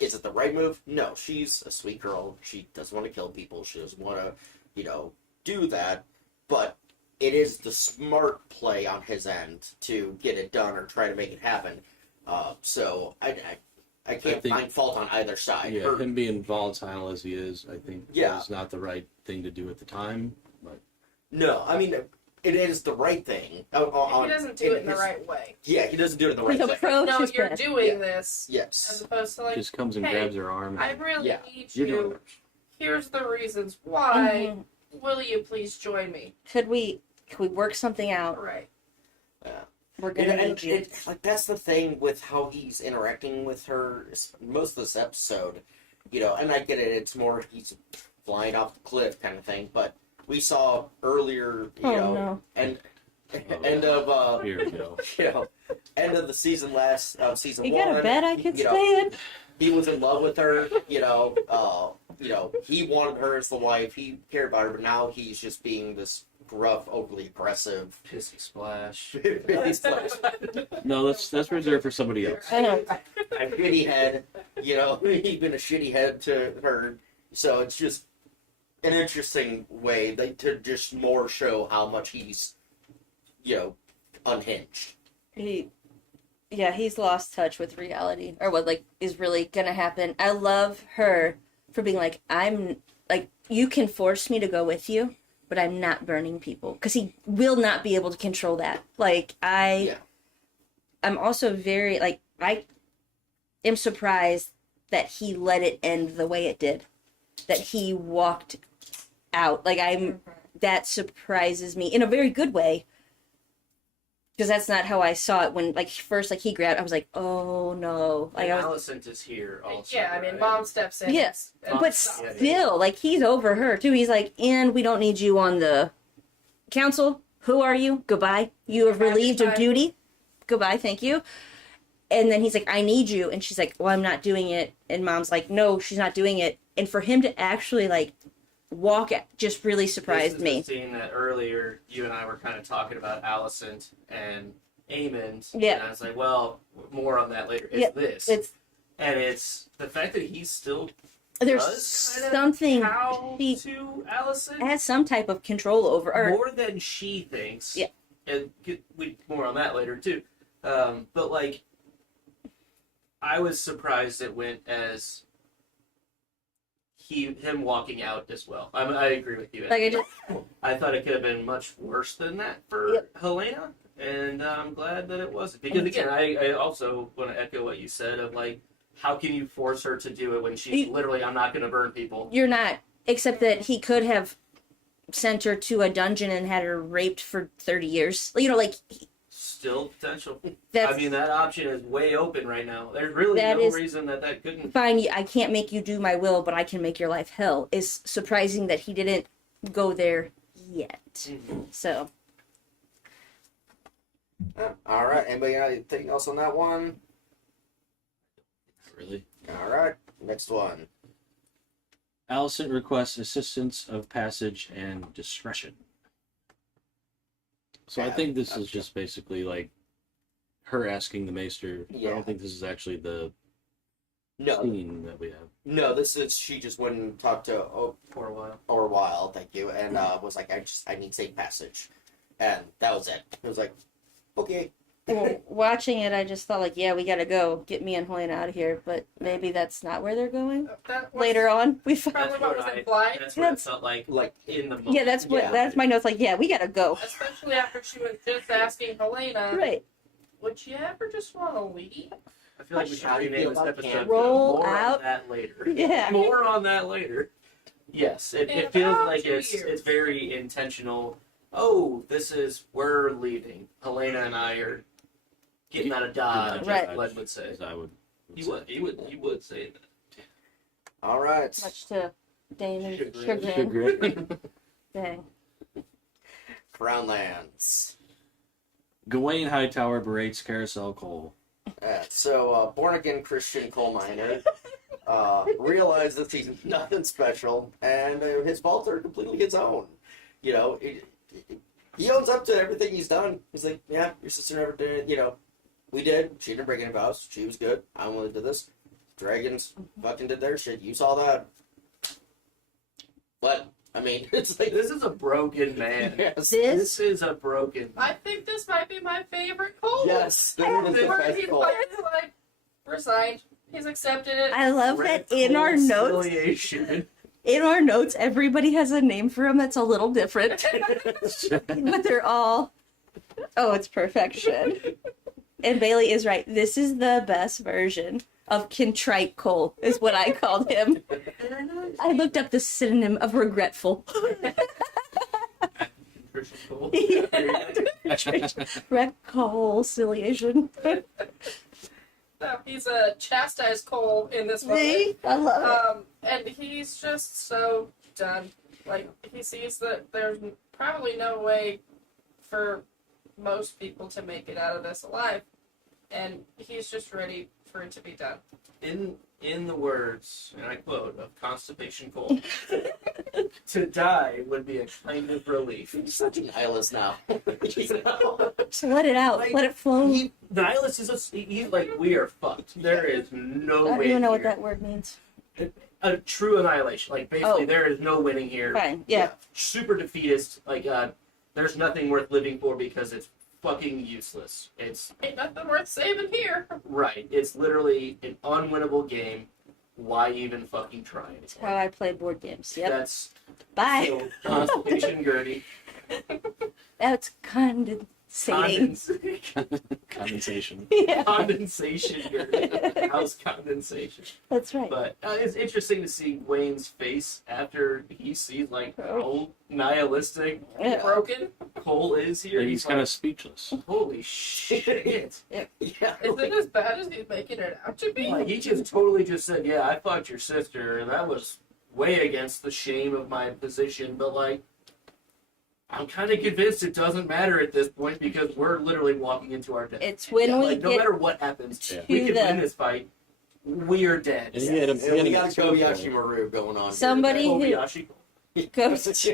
Is it the right move? No, she's a sweet girl. She doesn't want to kill people. She doesn't want to, do that. But it is the smart play on his end to get it done or try to make it happen. So I can't find fault on either side. Yeah, him being volatile as he is, I think, is not the right thing to do at the time. But no, I mean, it is the right thing. He doesn't do it in the right way. Yeah, he doesn't do it in the right His way. approach No, is you're bad. doing this. Yes. As opposed to like, just comes and hey, grabs her arm. I really Yeah, need you're doing you. it. Here's the reasons why. Mhm. Will you please join me? Could we work something out? Right. We're gonna need you. Like that's the thing with how he's interacting with her most of this episode, and I get it. It's more he's flying off the cliff kind of thing. But we saw earlier, No. end of Here we go. end of the season season You one. got a bed I could stay in? He was in love with her, he wanted her as the wife. He cared about her, but now he's just being this gruff, overly aggressive. Pissy splash. No, that's reserved for somebody else. I know. A shitty head, he's been a shitty head to her. So it's just an interesting way to just more show how much he's, unhinged. He's lost touch with reality or what is really gonna happen. I love her for being like, I'm like, you can force me to go with you, but I'm not burning people because he will not be able to control that. I'm also very I am surprised that he let it end the way it did, that he walked out. That surprises me in a very good way. Because that's not how I saw it when, first, he grabbed, I was like, oh, no. Alicent is here also. Yeah, I mean, right? Mom steps in. Yes, and but stops. still, he's over her, too. He's like, and we don't need you on the council. Who are you? Goodbye. You have relieved of duty. Goodbye, thank you. And then he's like, I need you. And she's like, well, I'm not doing it. And Mom's like, no, she's not doing it. And for him to actually, walk at just really surprised me. This is the scene that earlier you and I were kind of talking about Alicent and Aemon. Yeah. And I was like, well, more on that later. It's It's it's the fact that he's still there's does kind of something bow he to Alicent has some type of control over. Or, more than she thinks. Yeah. And we more on that later too. But I was surprised it went as him walking out as well. I agree with you. I thought it could have been much worse than that for Helena, and I'm glad that it wasn't. Because again, I also want to echo what you said of how can you force her to do it when she's literally, I'm not going to burn people. You're not, except that he could have sent her to a dungeon and had her raped for 30 years. Still potential. That's, I mean, that option is way open right now. There's really no reason that couldn't. fine, I can't make you do my will, but I can make your life hell. Is surprising that he didn't go there yet. Mm-hmm. So. All right. Anybody got anything else on that one? Really? All right. Next one. Alicent requests assistance of passage and discretion. So I think this is just basically like her asking the maester. I Yeah. don't think this is actually the No, scene that we have. no, this is she just went and talked to For a while. or a while, thank you, and was like, I need safe passage, and that was it. It was like, okay. Well, watching it, I just thought like, yeah, we gotta go. Get me and Helena out of here. But maybe that's not where they're going. That was Later on, we find. probably what was implied. That's what it felt like in the moment. Yeah, that's what. Yeah. That's my notes. Like, yeah, we gotta go. Especially after she was just asking Helena, Right. would you ever just want to leave? I feel like we should How do you rename feel this about episode. camp? Roll More out. on that later. Yeah. More on that later. Yes, In it feels about like 2 it's years. very intentional. Oh, we're leaving. Helena and I are getting out of Dodge, Right. as Glenn would say. As I would He say. would say that. All right. Much to Damon's Chagrin. chagrin. Chagrin. Dang. Crownlands. Gawain Hightower berates Carousel Cole. So, born again Christian coal miner realizes he's nothing special, and his faults are completely his own. You know, he owns up to everything he's done. He's like, yeah, your sister never did it. You know, we did. She didn't break any vows. She was good. I only did this. Dragons fucking did their shit. You saw that. But, I mean, it's like, This is a broken man. yes. This is a broken man. I think this might be my favorite Cole. Yes. This is the Where best he's call. like resigned. He's accepted it. I love that in our notes. Reconciliation. In our notes, everybody has a name for him that's a little different, but they're all. Oh, it's perfection. And Bailey is right. This is the best version of contrite Cole, is what I called him. I looked up the synonym of regretful. Christian Cole. Reconciliation. No, he's a chastised Cole in this moment. See? I love And he's just so done. Like, he sees that there's probably no way for most people to make it out of this alive. And he's just ready for it to be done. In the words, and I quote, of Constipation Cole, to die would be a kind of relief. He's such a nihilist now. You know? it. So let it out. Like, Let it flow. Nihilist is he's like, we are fucked. There is no I don't way even know what here. that word means. A true annihilation. Like, basically, Oh. there is no winning here. Fine. Yeah. Super defeatist. Like, there's nothing worth living for because it's fucking useless. It's Ain't nothing worth saving here. right. It's literally an unwinnable game. Why even fucking try it? That's how I play board games. Yep. That's Bye. so Constipation Gertie. That's condensating. Condensation. Yeah. Condensation Gertie. House condensation. That's right. But it's interesting to see Wayne's face after he sees like Oh. how nihilistic Yeah. Broken. Cole is here. Yeah, he's kind like, of speechless. holy shit. Yeah. Is it as bad as he's making it out to be? Like, he just totally just said, yeah, I fucked your sister, and that was way against the shame of my position, but like, I'm kind of convinced it doesn't matter at this point because we're literally walking into our death. It's when we like, no get matter what happens, to we can the- win this fight. We are dead. And he had him- he had we him got at sword Kobayashi point. Maru going on. Somebody who Kobayashi. goes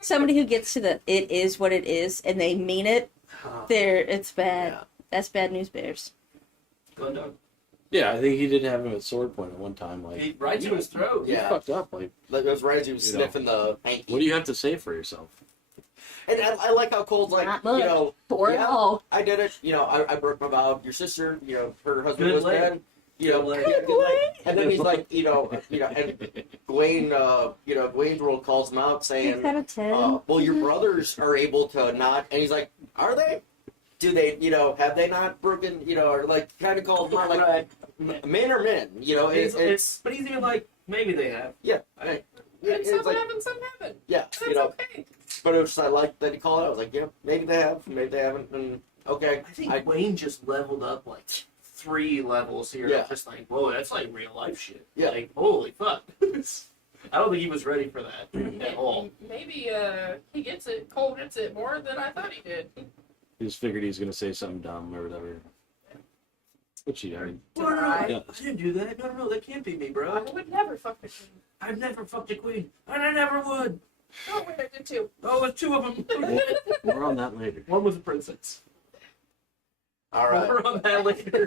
somebody who gets to the it is what it is and they mean it, it's bad. Yeah. That's bad news bears. Glendon. Yeah, I think he did have him at sword point at one time. Like, He, right to his throat. he Yeah. fucked up. Like, Like, it was right as he was You know. sniffing the hanky. what do you have to say for yourself? And I like how Cole's like, Not much. you know, For it yeah, all. I did it. You know, I broke my vow. Your sister, you know, her husband Good was leg. dead. You know, Good yeah, leg. good leg. And then he's like, and Gwain's role calls him out He's saying, got a 10. well, your brothers are able to not, and he's like, are they? Do they, have they not broken, or like, kind of calls him out, like, Right. men are men, it's But he's even like, maybe they have. yeah, I- And some it's like, haven't, some haven't. yeah, That's okay. but it was just, I like that he called it. I was like, yeah, maybe they have, maybe they haven't, and okay. I think Wayne just leveled up like 3 levels here. Yeah. Just like, whoa, that's like real life shit. Yeah. Like, holy fuck. I don't think he was ready for that at all. Maybe he gets it. Cole gets it more than I thought he did. He just figured he was gonna say something dumb or whatever. Which he already. No, no, no, Yeah. I didn't do that. No, that can't be me, I bro. would never fuck with him. I've never fucked a queen, and I never would. Oh wait, I did too. Oh, there's two of them. More on that later. One was a princess. All right. More on that later.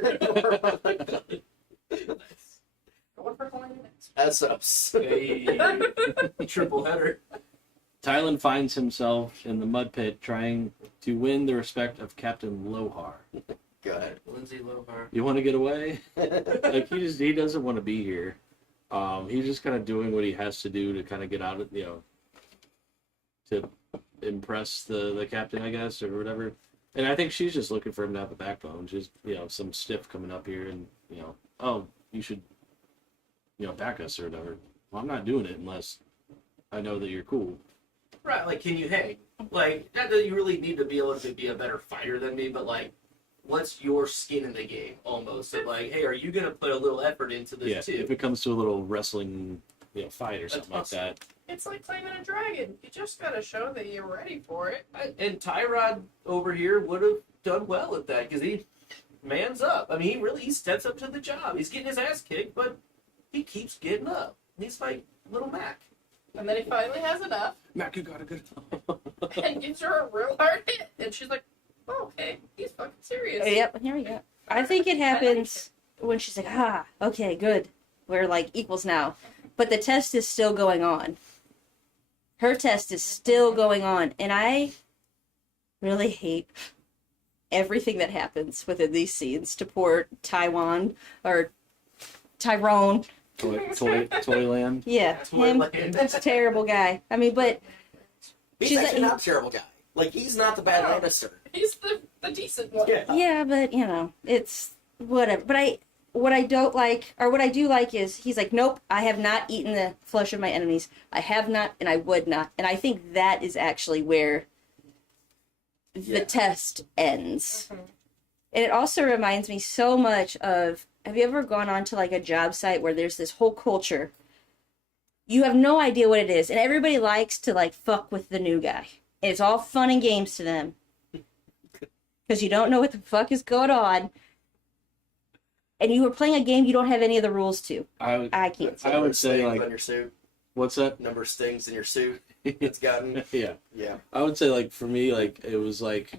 Going for 20 minutes. S-ups. Hey, triple header. Tylan finds himself in the mud pit trying to win the respect of Captain Lohar. Go ahead. Lindsay Lohan. You want to get away? Like he doesn't want to be here. He's just kind of doing what he has to do to kind of get out of to impress the captain, I guess, or whatever. And I think she's just looking for him to have a backbone. Just some stiff coming up here and oh, you should back us or whatever. Well, I'm not doing it unless I know that you're cool. Right, like, can you hang? Like, not that you really need to be able to be a better fighter than me, but, like, what's your skin in the game, almost? And, like, hey, are you going to put a little effort into this, Yeah, too? if it comes to a little wrestling fight or something like that. It's like claiming a dragon. You just gotta show that you're ready for it. And Tyrod over here would have done well at that, because he mans up. I mean, he steps up to the job. He's getting his ass kicked, but he keeps getting up. He's like little Mac. And then he finally has enough Mac, you got a good. and gives her a real hard hit. And she's like, oh, okay, he's fucking serious. Yep, here we go. I think it happens when she's like, okay, good. We're like equals now. But the test is still going on. Her test is still going on. And I really hate everything that happens within these scenes to poor Tyrone. Toyland. Yeah, him. Toyland. That's a terrible guy. I mean, but He's She's actually like- not a terrible guy. Like, he's not the bad No. Lannister. He's the decent one. Yeah. yeah, but it's whatever. But what I don't like, or what I do like, is he's like, nope, I have not eaten the flesh of my enemies. I have not, and I would not. And I think that is actually where the Yeah. test ends. And it also reminds me so much of, have you ever gone on to like a job site where there's this whole culture? You have no idea what it is, and everybody likes to like fuck with the new guy. And it's all fun and games to them. Because you don't know what the fuck is going on. And you were playing a game you don't have any of the rules to. I can't say. I would say, Stings like- on your suit. What's that? Number of stings in your suit. It's gotten. Yeah. Yeah. I would say, like, for me, like, it was like,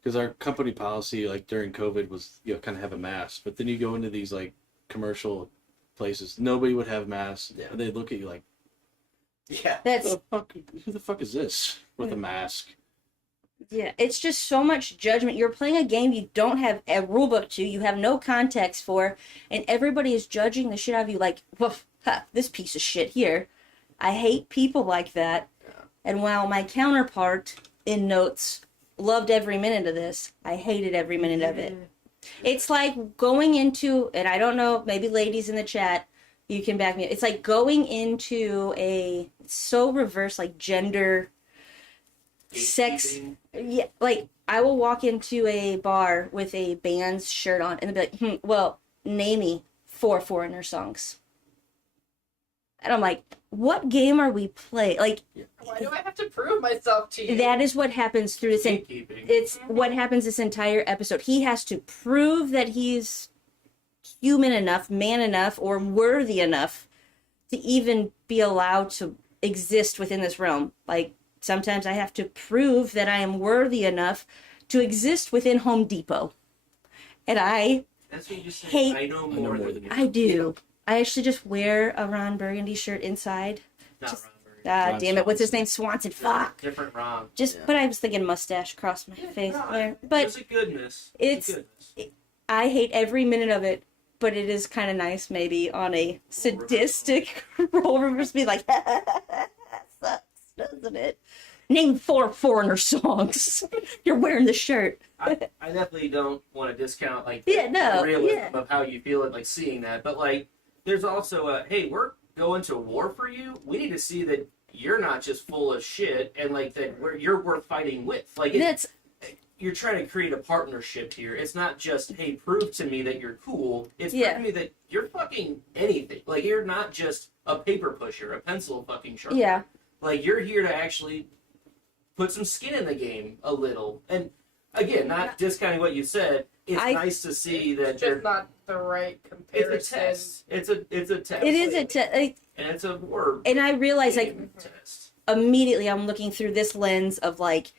because our company policy, like, during COVID was, kind of have a mask. But then you go into these, like, commercial places, nobody would have masks. Yeah. And they'd look at you like, Yeah. That's who the fuck is this with a mask? Yeah, it's just so much judgment. You're playing a game you don't have a rule book to, you have no context for, and everybody is judging the shit out of you like, woof, ha, this piece of shit here. I hate people like that. And while my counterpart in notes loved every minute of this, I hated every minute of it. It's like going into, and I don't know, maybe ladies in the chat, you can back me up. It's like going into it's so reverse, like gender, sex. Yeah, like I will walk into a bar with a band's shirt on and they'll be like, well, name me 4 foreigner songs. And I'm like, what game are we playing? Like, Why do I have to prove myself to you? that is what happens through this. Gatekeeping. It's what happens this entire episode. He has to prove that he's human enough, man enough, or worthy enough to even be allowed to exist within this realm. Like, sometimes I have to prove that I am worthy enough to exist within Home Depot. And That's what you say. hate- I know more than you. I do. I actually just wear a Ron Burgundy shirt inside. Not Just- Ron Burgundy. God damn it, what's his name? Swanson. Fuck. Different Ron. Just, but I was thinking mustache across my face there. But There's a goodness. it's- There's a goodness. I hate every minute of it, but it is kind of nice maybe on a sadistic role reverse, be like, sucks, doesn't it? Name 4 foreigner songs. You're wearing the shirt. I definitely don't want to discount like Yeah, no, the realism yeah. of how you feel it, like seeing that. But like, there's also a hey, we're going to war for you. We need to see that you're not just full of shit, and like that you're worth fighting with. Like That's you're trying to create a partnership here. It's not just hey, prove to me that you're cool. It's prove Yeah. to me that you're fucking anything. Like you're not just a paper pusher, a pencil fucking sharpener. yeah. Like you're here to actually put some skin in the game a little. And again, not discounting what you said. It's nice to see that It's they're. just not the right It's comparison. a test. It's a test. It is a test. And it's a word. And I realize, like, test. immediately I'm looking through this lens of, like,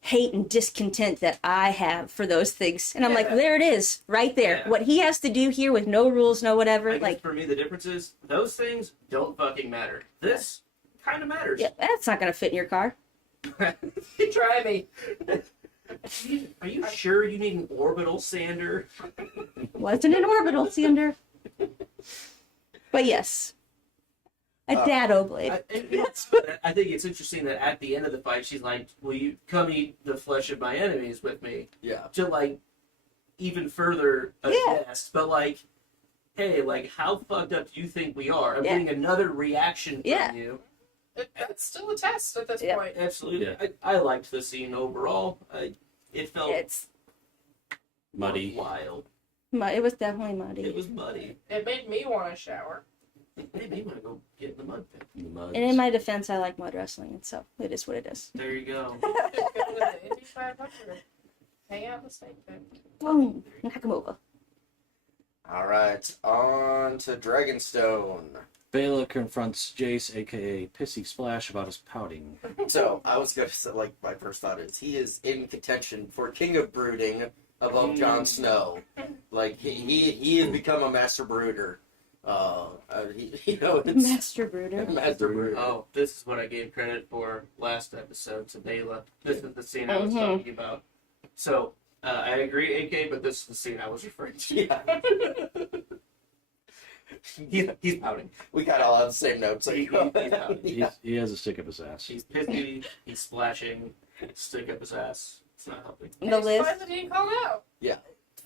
hate and discontent that I have for those things. And I'm like, Yeah. there it is, right there. Yeah. What he has to do here with no rules, no whatever. I guess Like, for me, the difference is those things don't fucking matter. This kind of matters. yeah, that's not going to fit in your car. Try me. Are you sure you need an orbital sander? Wasn't an orbital sander. But yes. A dado blade. I think it's interesting that at the end of the fight, she's like, "Will you come eat the flesh of my enemies with me?" Yeah. To like even further aghast, but like, hey, like, how fucked up do you think we are? I'm getting another reaction from you. It's still a test at this point. Absolutely. Yeah. I liked the scene overall. It felt It's Muddy. wild. it was definitely muddy. It was muddy. It made me want to shower. It made me want to go get in the mud pit. In the mud. And in my defense, I like mud wrestling, and so it is what it is. There you go. Just go to the Indy 500. Hang out in the snake pit. Boom. Knock him over. All right, on to Dragonstone. Bela confronts Jace, aka Pissy Splash, about his pouting. So I was gonna say, like, my first thought is he is in contention for King of Brooding above Jon Snow. Like he has become a master brooder. It's Master Brooder. master brooder. Oh, this is what I gave credit for last episode to Bela. This is the scene I was talking about. So, I agree, AK, but this is the scene I was referring to. Yeah. He's pouting. We got all the same notes. Like, He's pouting. He has a stick up his ass. He's pissy, he's splashing, stick up his ass. It's not helping. The He's list. surprised that he called out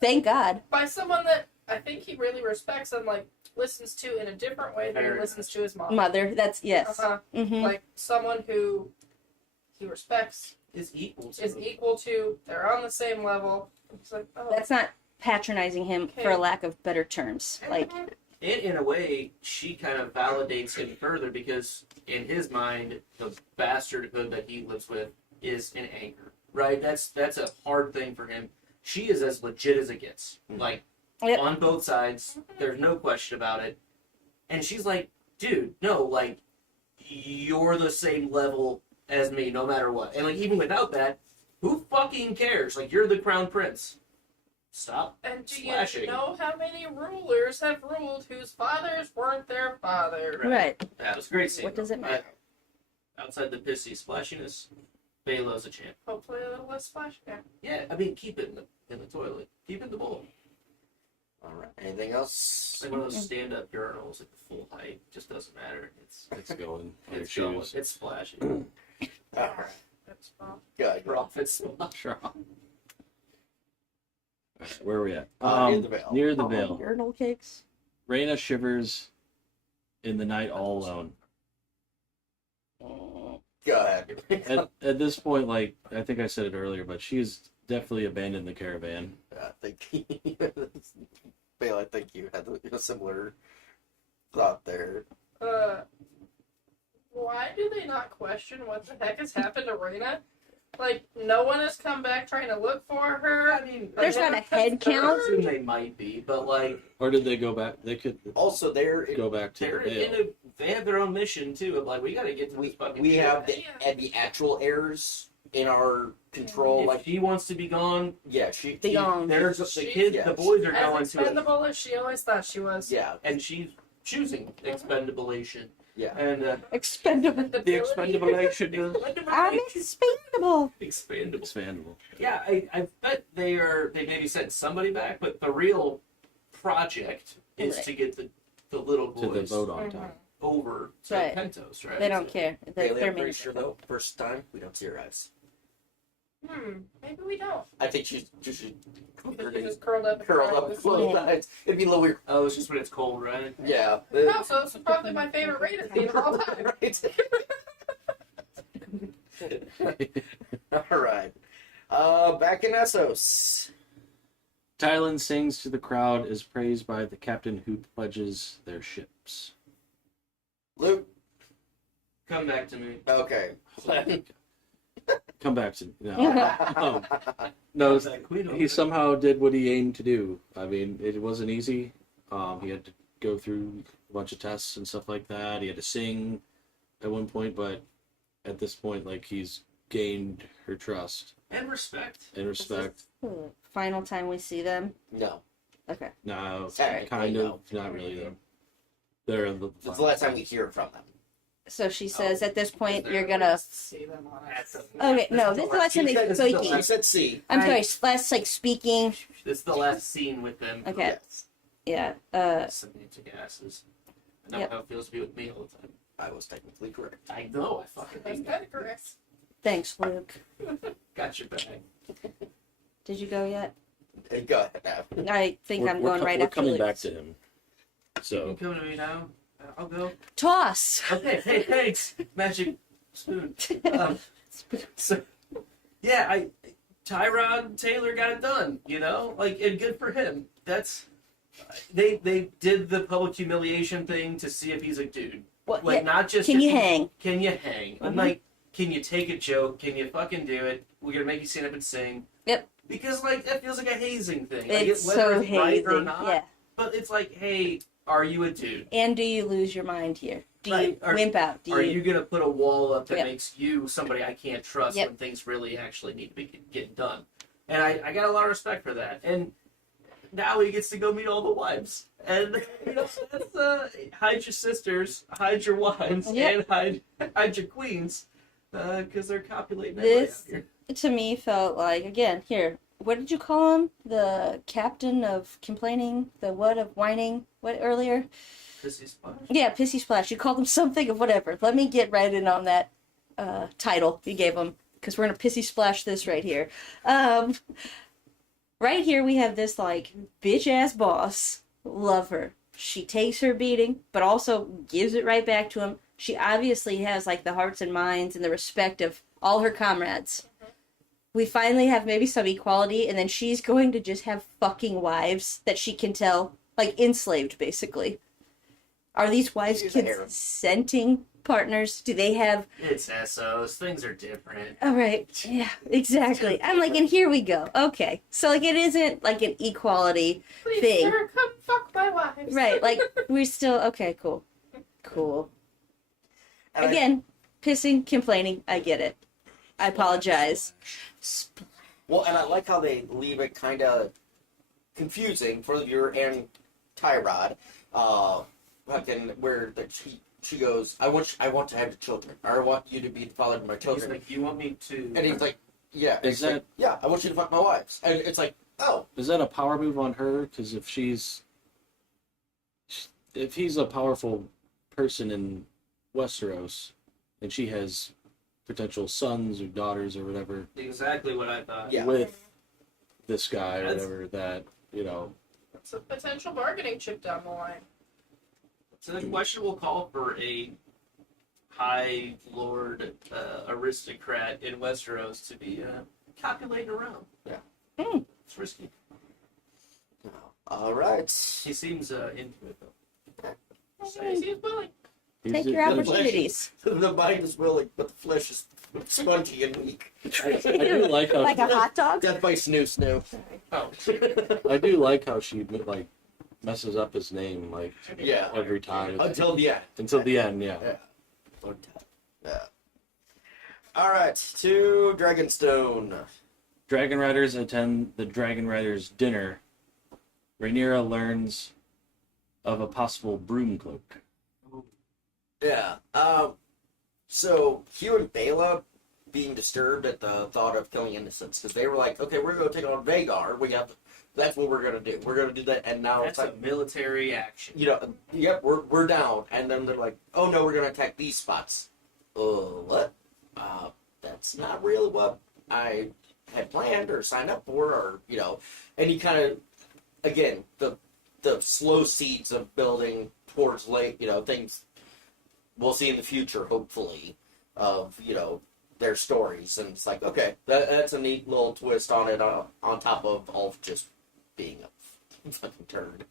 Thank God. by someone that I think he really respects and like listens to in a different way than he Very listens to his mom. Mother. That's yes. Uh-huh. Mm-hmm. Like someone who he respects, Is equal to. is equal to, they're on the same level. He's like, oh, That's not patronizing him for a lack of better terms. Like, And in a way, she kind of validates him further because in his mind, the bastardhood that he lives with is in anger, right? That's a hard thing for him. She is as legit as it gets, like Yep. on both sides. There's no question about it. And she's like, dude, no, like you're the same level as me, no matter what. And like even without that, who fucking cares? Like you're the crown prince. Stop. and do slashing. you know how many rulers have ruled whose fathers weren't their father? right. That was a great scene. What does it matter? Outside the pissy splashiness, Belo's a champ. Hopefully a little less splash. Yeah. Yeah, I mean, keep it in the toilet. Keep it in the bowl. all right. Anything else? It's like one of those stand-up urinals at the full height. Just doesn't matter. It's Going on your it's going. shoes. It's splashing. All right. That's fine. Good. Profit splash. Sure. Where are we at? Near the Vale. Near the Oh, Vale. urinal cakes. Rhaena shivers in the night all alone. Go ahead. At this point, like, I think I said it earlier, but she's definitely abandoned the caravan. I think Bale, I think you had a similar thought there. Why do they not question what the heck has happened to Rhaena? Like, no one has come back trying to look for her. I mean, There's not a head I count. assume they might be, but like Or did they go back? They could Also, go back to the they're Vale. they have their own mission too. Of like, we got to get to this fucking. we shit. have the actual heirs in our control. If Like, she wants to be gone, yeah, she. The young. there's the She- kids, yes. the boys are As going to it, expendable as she always thought she was. Yeah, and she's choosing expendablation. yeah. And Expendable. the expendablation is I'm expendable. expandable. Expandable. Yeah, I bet they maybe sent somebody back, but the real project is Right. to get the little To the boys vote on time. over to Right. Pentos, right? They don't So- care. Bailey, They're I'm pretty mean. sure though, first time we don't see her eyes. Maybe we don't. I think she's just She's curled up. curled up with closed eyes. It'd be a little weird. Oh, it's just when it's cold, right? Yeah. No, so this is probably my favorite Rhaena scene of all time. Right. All right. Back in Essos. Tylan sings to the crowd, is praised by the captain who pledges their ships. Luke. Come back to me. Okay. come back to me. No, no, he somehow did what he aimed to do. I mean, it wasn't easy. He had to go through a bunch of tests and stuff like that. He had to sing at one point, but at this point, like, he's gained her trust And respect. and respect. Final time we see them. No. Okay. No, Technically, kind no. of, not really though. They're the It's the last time we hear from them. So she says at this point Is you're there- gonna. See them on That's it. a- Okay, no, this is the last time She they said this is the speaking. She said C. I'm sorry, last like speaking. This is the last scene with them. Okay. Yes. Yeah. Semantic asses. I know Yep. how it feels to be with me all the time. I was technically correct. I know. I fucking That's hate kind of correct. Thanks, Luke. Got your back. Did you go yet? Go ahead now. I think I'm going right we're after coming Luke. back to him. You So come to me now. I'll go. Toss. Okay. Hey, thanks. Magic spoon. So, yeah, Tyrod Taylor got it done. You know, like, and good for him. That's they did the public humiliation thing to see if he's a dude. What? Like, Yeah. not just Can if you hang? Can you hang? I'm Mhm. like, can you take a joke? Can you fucking do it? We're gonna make you stand up and sing. Yep. Because, like, that feels like a hazing thing. Like, It's whether so it's right hazing. or not. Yeah. But it's like, hey, are you a dude? And do you lose your mind here? Do you Right. wimp out? Do Are you gonna put a wall up that Yep. makes you somebody I can't trust Yep. when things really actually need to be getting done? And I got a lot of respect for that. And now he gets to go meet all the wives. And you know, that's hide your sisters, hide your wives, Yep. and hide your queens, because they're copulating This- everybody out To me, felt like again here. What did you call him? The captain of complaining. The what of whining? What earlier? here. Pissy splash. Yeah, pissy splash. You called him something of whatever. Let me get right in on that title you gave him because we're gonna pissy splash this right here. Right here we have this like bitch ass boss. Love her. She takes her beating, but also gives it right back to him. She obviously has like the hearts and minds and the respect of all her comrades. We finally have maybe some equality, and then she's going to just have fucking wives that she can tell, like enslaved, basically. Are these wives She's a harem. consenting partners? Do they have? It's SOs. Things are different. All right, yeah, exactly. I'm like, and here we go. Okay, so like it isn't like an equality, Please, Thing. sir, come fuck my wives. right? Like we're still okay. Cool. And Again, pissing, complaining. I get it. I apologize. Well, and I like how they leave it kind of confusing for the viewer and Tyrod. Fucking where she goes, I want to have the children. I want you to be the father of my He's children. like, you want me to? And he's like, yeah. Is He's like, yeah, I want you to fuck my wives. And it's like, oh, is that a power move on her? Because if he's a powerful person in Westeros, and she has potential sons or daughters or whatever Exactly what I thought. yeah. with this guy or That's- whatever, that It's a potential bargaining chip down the line. So the question will call for a high lord aristocrat in Westeros to be calculating around. Yeah. It's risky. All right. He seems into it though. He's willing. Take your the opportunities. The mind is willing, but the flesh is spongy and weak. I do like how Like a hot dog. Death by snoo. Oh. I do like how she like messes up his name like Yeah. every time Until the end. until the end. Yeah. Yeah. All right, to Dragonstone. Dragon Riders attend the Dragon Riders dinner. Rhaenyra learns of a possible broom cloak. Yeah. So Hugh and Bela being disturbed at the thought of killing innocents because they were like, okay, we're going to take on Vagar. That's what we're going to do. We're going to do that, and now That's it's a like, military action. yep, we're down, and then they're like, oh no, we're going to attack these spots. What? That's not really what I had planned or signed up for, or and he kind of, again, the slow seeds of building towards things we'll see in the future, hopefully, of their stories, and it's like, okay, that's a neat little twist on it, on top of all of just being a fucking turd.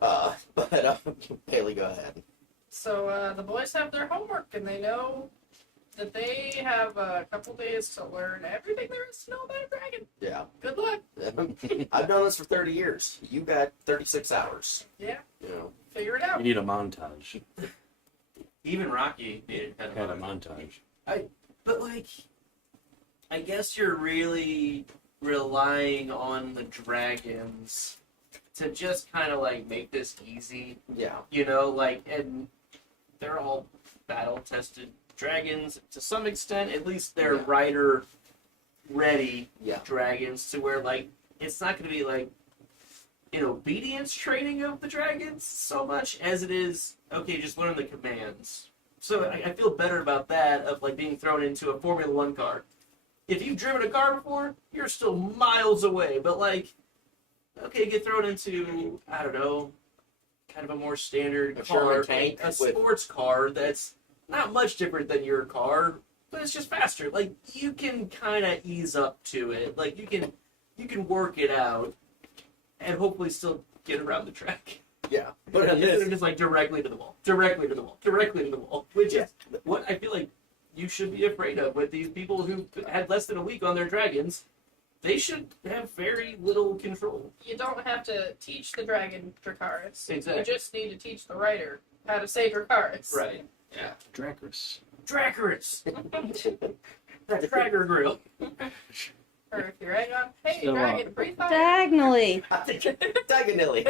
But Haley, go ahead. So the boys have their homework and they know that they have a couple days to learn everything there is to know about a dragon. Yeah. Good luck. I've done this for 30 years. You got 36 hours. Yeah, You know. figure it You out. need a montage. Even Rocky had Had a montage. But like, I guess you're really relying on the dragons to just kind of like make this easy, Yeah. you know, like, and they're all battle tested dragons to some extent. At least they're Yeah. rider ready Yeah. dragons to where like it's not going to be like an obedience training of the dragons so much as it is okay, just learn the commands. So I feel better about that of like being thrown into a Formula One car. If you've driven a car before, you're still miles away. But like, okay, get thrown into I don't know, kind of a more standard A car, Sherman tank a with- sports car that's not much different than your car, but it's just faster. Like you can kind of ease up to it. Like you can work it out, and hopefully still get around the track. Yeah. But in Instead this, of just like directly to the wall, directly to the wall, directly to the wall, which is what I feel like you should be afraid of with these people who had less than a week on their dragons. They should have very little control. You don't have to teach the dragon Dracarys. Exactly. You just need to teach the rider how to say Dracarys. Right. Yeah. Dracarys. Dracarys. That Dragger grill. Or if you're egg on, hey, So, dragon, breathe fire. Diagonally. diagonally.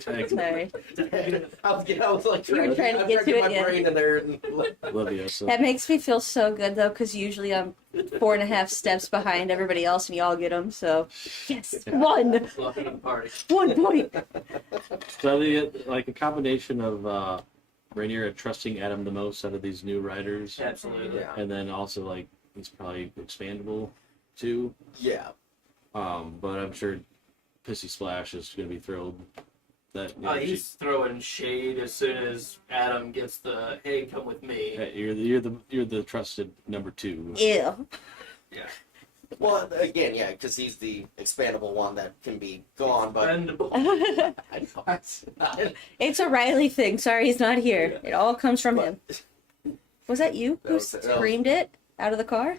Sorry. I was like, You were trying to I'm get to it, my yeah. brain in there. And, Olivia, so That makes me feel so good though, because usually I'm 4.5 steps behind everybody else, and y'all get them. So, yes, one Welcome to the party. 1 point. So like a combination of Rhaenyra trusting Adam the most out of these new riders, Absolutely. yeah. and then also like he's probably expandable too. Yeah. But I'm sure Pissy Splash is going to be thrilled that He's throwing shade as soon as Adam gets the "Hey, come with me." you're the trusted number 2. Ew. Well, again, yeah, because he's the expandable one that can be gone, but Expendable. It's a Riley thing. Sorry, he's not here. It all comes from him. Was that you That who was- that was- screamed it out of the car?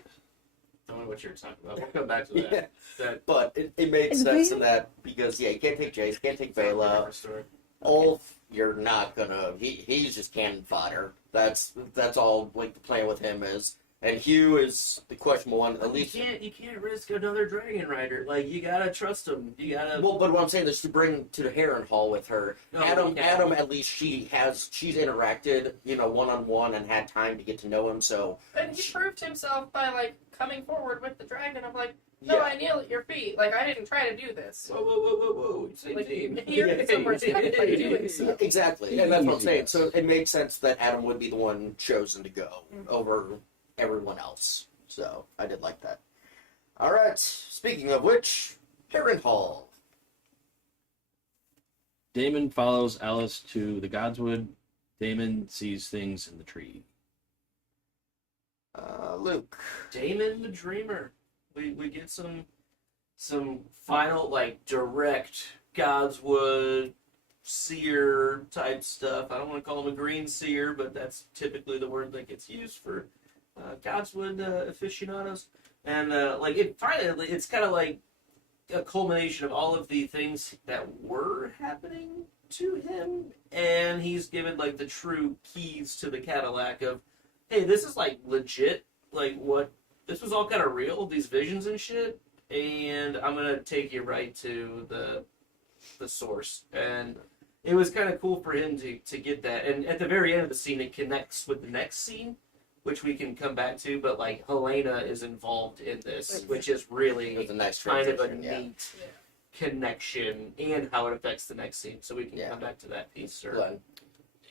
Don't know what you're talking about. We'll come back to that. Yeah. That But it made Is sense he- in that because you can't take Jace, can't take Different Bela. story. Ulf, you're not gonna. He's just cannon fodder. That's all. Like the plan with him is, and Hugh is the questionable one. At least. You can't risk another dragon rider. Like you gotta trust him. You gotta. Well, but what I'm saying is to bring to the Heron Hall with her. No, Adam, yeah. Adam, at least she's interacted, one-on-one and had time to get to know him. So And he proved himself by like coming forward with the dragon. I'm like, no, yeah, I kneel at your feet. Like I didn't try to do this. Whoa, whoa, whoa, whoa, whoa! Same Like, team. he earned some respect by doing so. exactly, and that's what I'm saying. Yes. So it makes sense that Adam would be the one chosen to go over everyone else. So I did like that. All right. Speaking of which, Heron Hall. Damon follows Alice to the Godswood. Damon sees things in the tree. Luke. Damon the Dreamer. We get some final like direct Godswood seer type stuff. I don't want to call him a green seer, but that's typically the word that gets used for Godswood aficionados. And it's kind of like a culmination of all of the things that were happening to him, and he's given like the true keys to the Cadillac of, hey, this is like legit. Like what? This was all kind of real. These visions and shit. And I'm gonna take you right to the source. And it was kind of cool for him to get that. And at the very end of the scene, it connects with the next scene, which we can come back to. But like Helena is involved in this, which is It was really a nice kind of a transition. Yeah. neat connection and how it affects the next scene. So we can Yeah. come back to that piece, sir. Glenn.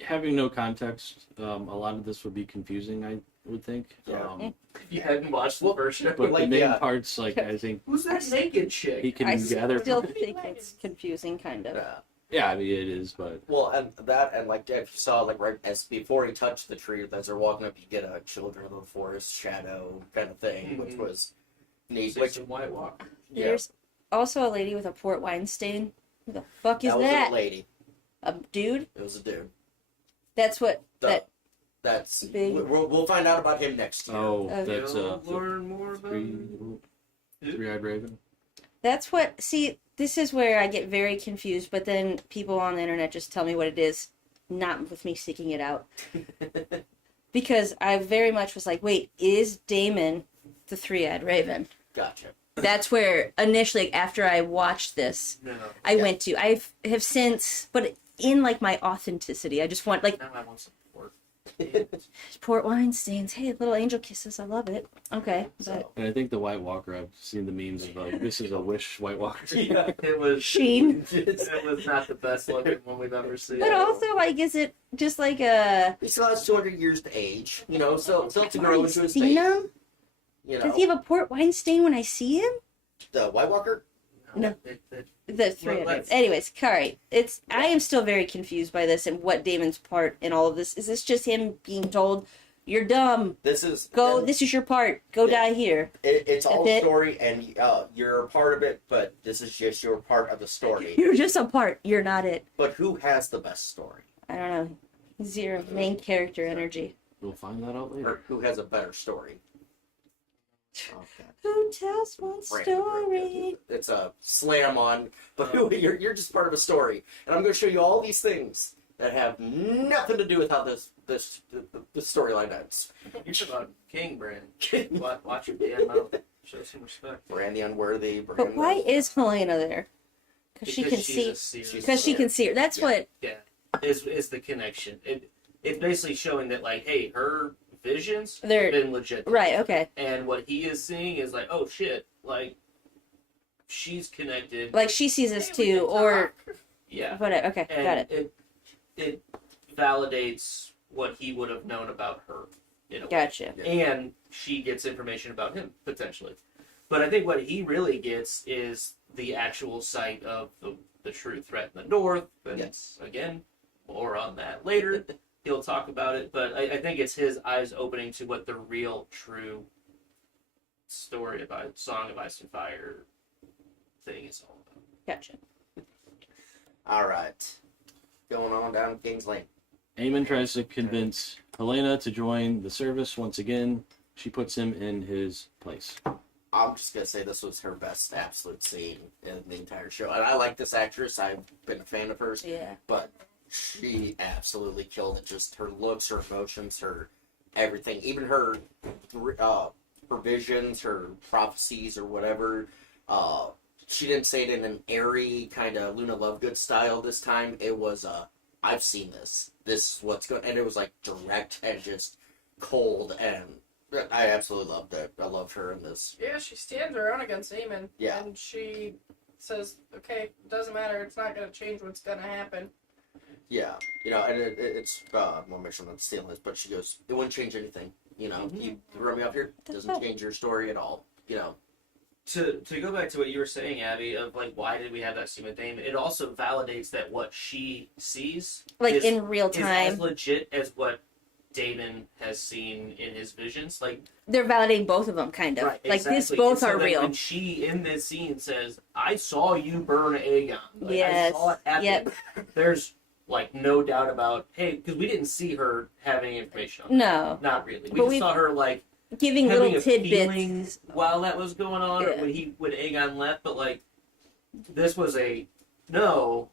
Having no context, a lot of this would be confusing, I would think. Yeah. If you hadn't watched the first show, But Like, the main yeah. parts, like I think who's that naked chick? he can I gather. still think it's confusing, kind of. Yeah. Yeah, I mean it is, but Well, and that, and like if you saw, like right as before he touched the tree, as they're walking up, you get a Children of the Forest shadow kind of thing, which Mhm. was neat. See Which some White Walker. yeah, There's also a lady with a port wine stain. Who the fuck is that was that? a lady. A dude? It was a dude. That's what The- that That's Big. we'll find out about him next year. Oh, Okay. that's You'll learn more about it. three-eyed raven. That's what. See, this is where I get very confused. But then people on the internet just tell me what it is, not with me seeking it out. Because I very much was like, wait, is Damon the three-eyed raven? Gotcha. That's where initially, after I watched this, No. I Yeah. went to. I have since, but in like my authenticity, I just want like Now I want some pork. port wine stains. Hey, little angel kisses. I love it. Okay, but So, And I think the White Walker, I've seen the memes of like, this is a wish White Walker. Yeah, it was. Sheen. It was not the best looking one we've ever seen. But also, like, is it just like a? he still has 200 years to age. You know, still to grow into his seen face. him? You Does he know, have a port wine stain when I see him? the White Walker. No. It- The three. Well, let's- Anyways, Kari, it's. I am still very confused by this and what Damon's part in all of this. Is this just him being told, "You're dumb. This is Go. This is your part. Go Yeah. die here." It's all That's it. story, and you're a part of it. But this is just your part of the story. You're just a part. You're not it. But who has the best story, I don't know. He's your main character energy. We'll find that out or later. who has a better story? Okay. Who tells one story? It's a slam on, but you're just part of a story, and I'm going to show you all these things that have nothing to do with how the storyline ends. You're talking about King Brand. Watch your damn mouth. Show some respect. Brand the Unworthy. But Brand why the- is Helena there? Because she can she's see. a seer. Because she can see her. That's Yeah. what. Yeah, is the connection. It's basically showing that like, hey, her visions They're- have been legit. Right. Okay. And what he is seeing is like, oh shit, like she's connected. Like she sees us Hey, we too, can or talk. Yeah. whatever. Okay, And got it. it validates what he would have known about her in a way. Gotcha. And she gets information about him potentially. But I think what he really gets is the actual sight of the true threat in the north. And Yes. again, more on that later. He'll talk about it, but I think it's his eyes opening to what the real, true story about Song of Ice and Fire thing is all about. Gotcha. All right, going on down King's Lane. Aemon tries to convince Helena to join the service once again. She puts him in his place. I'm just gonna say this was her best absolute scene in the entire show, and I like this actress. I've been a fan of hers, Yeah. but she absolutely killed it. Just her looks, her emotions, her everything, even her visions, her prophecies, or whatever. She didn't say it in an airy kind of Luna Lovegood style this time. It was I've seen this. This is what's going, and it was like direct and just cold, and I absolutely loved it. I loved her in this. Yeah, she stands her own against Eamon. Yeah. And she says, okay, it doesn't matter. It's not going to change what's going to happen. Yeah, you know, and it's more mentioned than stealing this, but she goes, it wouldn't change anything. You know, you throw me up here, it doesn't right. change your story at all. You know, To go back to what you were saying, Abby, of like why did we have that scene with Damon? It also validates that what she sees Like is, in real is as time. legit as what Damon has seen in his visions. Like They're validating both of them, kind of. Like this, exactly. both And so are that real. When she in this scene says, "I saw you burn Aegon," like, Yes. I saw it happen. Yep. There's like no doubt about because we didn't see her have any information on No, that. Not really. We But just we- saw her like giving having little a feeling tidbits. while that was going on Yeah. when Aegon left, but like this was a no,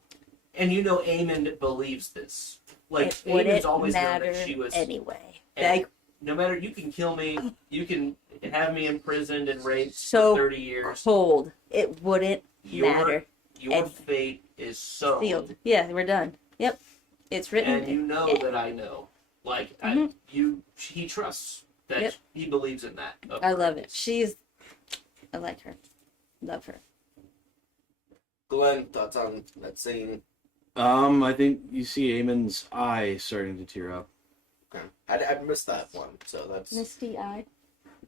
and you know Aemon believes this. Like It Aemon's wouldn't always known matter that she was anyway. and Like no matter you can kill me, you can have me imprisoned and raped So for 30 years. cold, it wouldn't matter. Your And- fate is sealed. Sealed. Yeah, we're done. Yep, it's written. And you know Yeah. that I know. Like Mhm. he trusts that Yep. he believes in that. of I her. love it. I like her. Love her. Glenn, thoughts on that scene? I think you see Aemon's eye starting to tear up. Okay. I missed that one, so that's. Misty eye.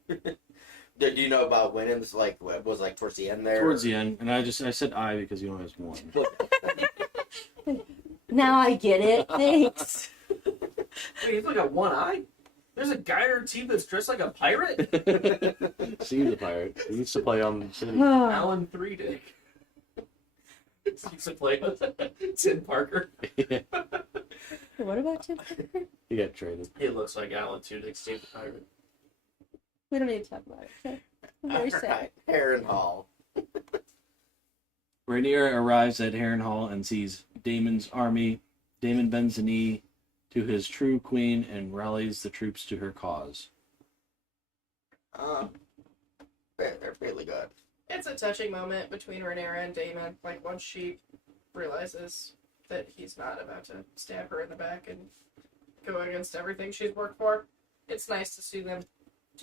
Do you know about when it was like towards the end there? Towards the end, and I said eye because he only has one. Now I get it. Thanks. Wait, he's like a one eye? There's a guy in her team that's dressed like a pirate? Steve's a pirate. He used to play on City. Alan Three Dick. Used to play with Tim Parker. What about Tim? He got traded. He looks like Alan Tudyk, Steve the Pirate. We don't need to talk about it. Okay? I'm very sad. Alright, Harrenhal. Rhaenyra arrives at Harrenhal and sees Daemon's army. Daemon bends the knee to his true queen and rallies the troops to her cause. They're really good. It's a touching moment between Rhaenyra and Daemon. Like, once she realizes that he's not about to stab her in the back and go against everything she's worked for, it's nice to see them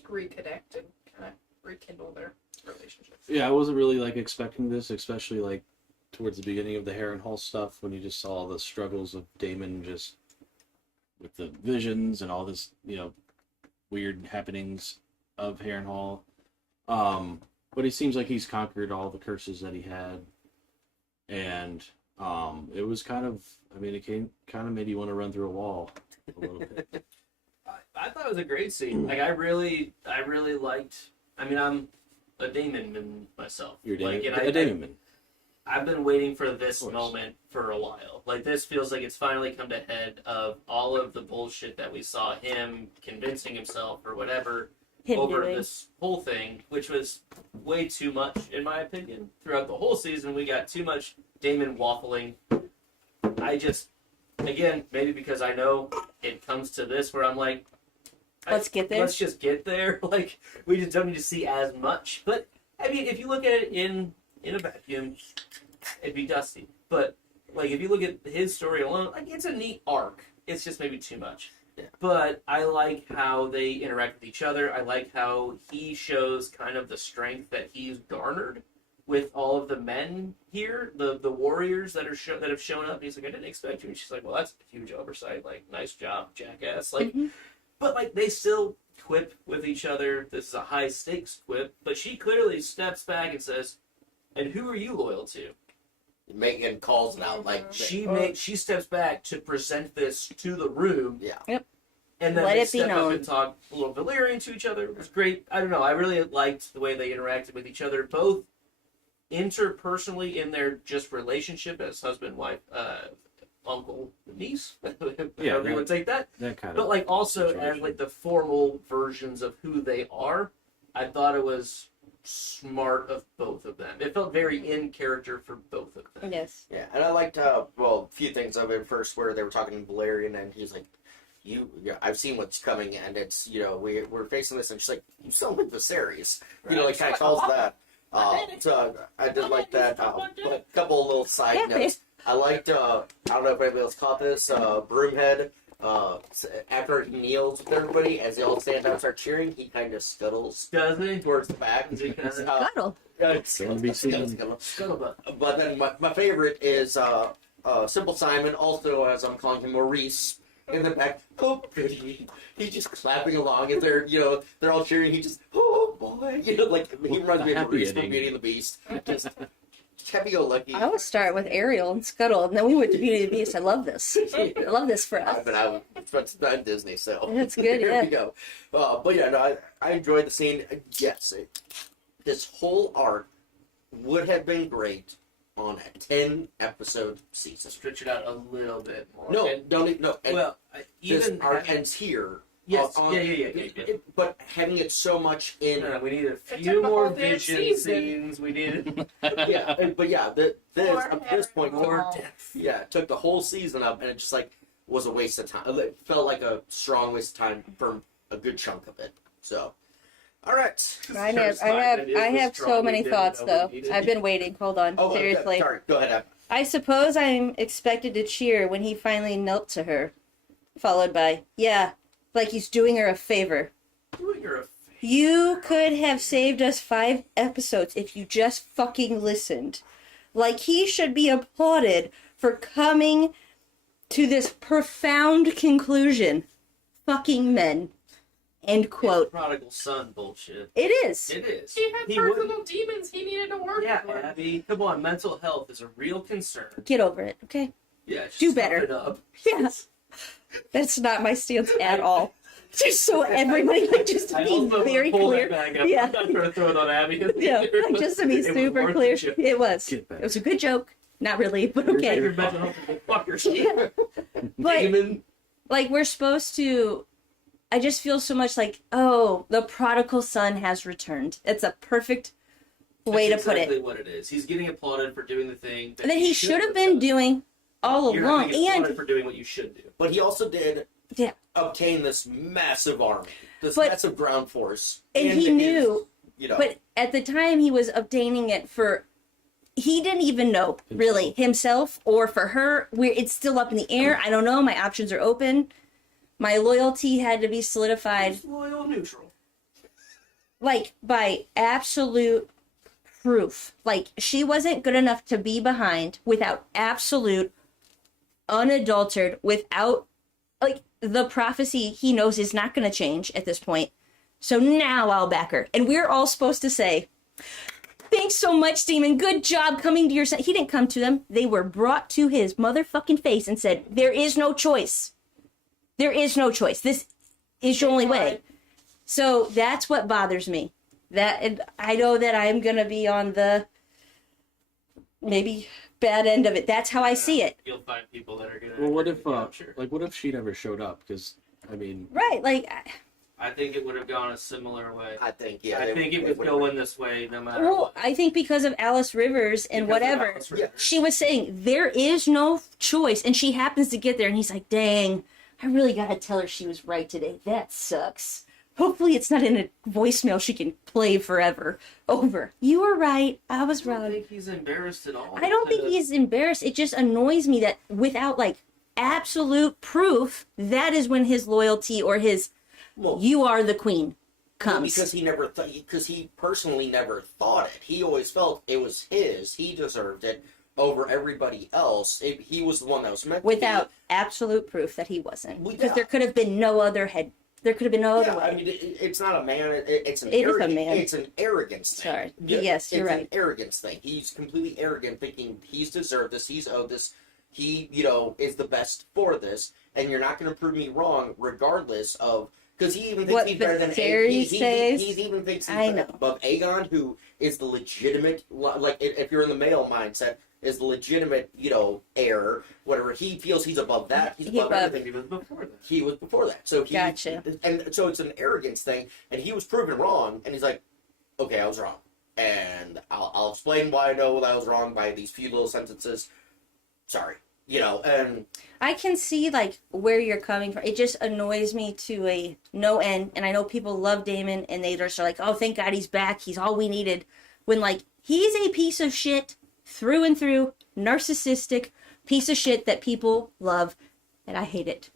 reconnect and kind of rekindle their relationship. Yeah, I wasn't really like expecting this, especially like towards the beginning of the Harrenhal stuff when you just saw the struggles of Daemon just with the visions and all this, weird happenings of Harrenhal. But it seems like he's conquered all the curses that he had, and it was kind of, kind of made you want to run through a wall a little bit. I thought it was a great scene. Like I really liked. I'm a Daemon man myself. You're like, a Daemon. I've been waiting for this moment for a while. Like this feels like it's finally come to head of all of the bullshit that we saw him convincing himself or whatever over this whole thing, which was way too much in my opinion. Throughout the whole season, we got too much Daemon waffling. I just, again, maybe because I know it comes to this where I'm like, Let's get there. Let's just get there. Like we just don't need to see as much. But if you look at it in a vacuum, it'd be dusty. But like if you look at his story alone, like it's a neat arc. It's just maybe too much. Yeah. But I like how they interact with each other. I like how he shows kind of the strength that he's garnered with all of the men here, the warriors that have shown up. He's like, I didn't expect you. And she's like, well, that's a huge oversight. Like, nice job, jackass. Like, but like they still quip with each other. This is a high stakes quip. But she clearly steps back and says, "And who are you loyal to?" Megan calls it out like She steps back to present this to the room. Yeah. Yep. And then Let they it be step up known. and talk a little Valyrian to each other. It was great. I don't know. I really liked the way they interacted with each other, both interpersonally in their just relationship as husband, wife, uncle, niece. However you would take that. That kind But of. like also as situation. like the formal versions of who they are. I thought it was smart of both of them. It felt very in character for both of them. Yes. Yeah, and I liked, a few things of it. First, where they were talking to Valerian, and he's like, I've seen what's coming, and it's, we're facing this, and she's like, you sound like Viserys. Like, kind of calls that. So, I did like that. But a couple of little side notes. I liked, I don't know if anybody else caught this, Broomhead, after he kneels with everybody, as they all stand up and start cheering, he kind of scuttles Does he? towards the back. Cuddle. Don't be seen. Scuttlebutt. But then my favorite is Simple Simon, also as I'm calling him, Maurice, in the back. Oh, goody. He's just clapping along, and they're all cheering. He just, oh boy, like he reminds me of Happy Maurice from ending. Beauty and the Beast. Just happy-go-lucky. I would start with Ariel and Scuttle, and then we went to Beauty and the Beast. I love this. I love this for us. But I'm Disney, so That's good, Here yeah. we go. But yeah, no, I enjoyed the scene. Yes, this whole arc would have been great on a 10-episode season. Stretch it out a little bit more. No, And- don't no. And well, this even arc ends here. yes, on- yeah. But having it so much in, No, we needed a took few the more whole damn vision season. scenes. We needed yeah. But yeah, at this point, more Harrenhal. depth. yeah, it took the whole season up, and it just like was a waste of time. It felt like a strong waste of time for a good chunk of it. So, all right. I Sure, have Simon is the so strong many we didn't thoughts know though. we needed. I've been waiting. Hold on. Oh, Seriously. sorry. Go ahead. Ab. I suppose I'm expected to cheer when he finally knelt to her. Followed by, yeah, like he's doing her a favor. Doing her a favor. You could have saved us 5 episodes if you just fucking listened. Like he should be applauded for coming to this profound conclusion. Fucking men. End quote. Prodigal son bullshit. It is. It is. He had wouldn't- personal demons he needed to work Yeah, for. Abby. Come on, mental health is a real concern. Get over it, okay? Yeah, just Do tough better. it up. Yeah. That's not my stance at all. Just so everybody, like, just to I be also very pull clear. that back up. Yeah. I'm not trying to throw it on Abby. Yeah, like, just to be It was super worth clear. the joke. It was. Get back. It was a good joke. Not really, but Take okay. your mental health and go fuck yourself. Yeah. But Damon. like we're supposed to. I just feel so much like, oh, the prodigal son has returned. It's a perfect way That's to put exactly it. what it is. He's getting applauded for doing the thing That he should have been done. doing all You're not along. gonna get applauded And for doing what you should do. But he also did yeah, obtain this massive army, this But- massive ground force. and he his, knew. you know, But at the time, he was obtaining it for. He didn't even know really himself or for her. It's still up in the air. I don't know. My options are open. My loyalty had to be solidified, He's loyal neutral. like by absolute proof. Like she wasn't good enough to be behind without absolute, unadulterated, without like the prophecy he knows is not going to change at this point. So now I'll back her, and we're all supposed to say. Thanks so much, Demon. Good job coming to your son. He didn't come to them. They were brought to his motherfucking face and said, there is no choice. There is no choice. This is your only way. So that's what bothers me. That and I know that I'm going to be on the maybe bad end of it. That's how I see it. You'll find people that are gonna. Well, what if I'm sure. like what if she never showed up? Because I mean, Right. Like, I think it would have gone a similar way. I think, yeah. I think it was would've going this way no matter well, what. I think because of Alice Rivers and Because of whatever. Alice Rivers. She was saying there is no choice, and she happens to get there, and he's like, dang, I really gotta tell her she was right today. That sucks. Hopefully it's not in a voicemail she can play forever. Over. You were right. I was I don't wrong. think he's embarrassed at all. I don't think he's embarrassed. It just annoys me that without like absolute proof, that is when his loyalty or his Well, you are the queen comes. because he never thought, because he personally never thought it. He always felt it was his. He deserved it over everybody else. He was the one that was meant to Without be. absolute proof that he wasn't. Well, Because yeah. there could have been no other head. There could have been no other Yeah, way. I mean, it's not a man. It's an It is a arrogance. man. It's an arrogance thing. Sorry. Yes, you're it's right. an arrogance thing. He's completely arrogant, thinking he's deserved this. He's owed this. He, is the best for this, and you're not going to prove me wrong, regardless of. Because he even thinks What he's better than Viserys says? He even thinks he's I know. above Aegon, who is the legitimate, like if you're in the male mindset, is the legitimate, heir. Whatever he feels he's above that. He's He above above- everything. He was before that. He was before that, so he. Gotcha. And so it's an arrogance thing, and he was proven wrong, and he's like, "Okay, I was wrong, and I'll explain why I know that I was wrong by these few little sentences. Sorry, and." I can see like where you're coming from. It just annoys me to a no end. And I know people love Damon and they just are like, oh, thank God he's back. He's all we needed. When like he's a piece of shit through and through, narcissistic piece of shit that people love, and I hate it.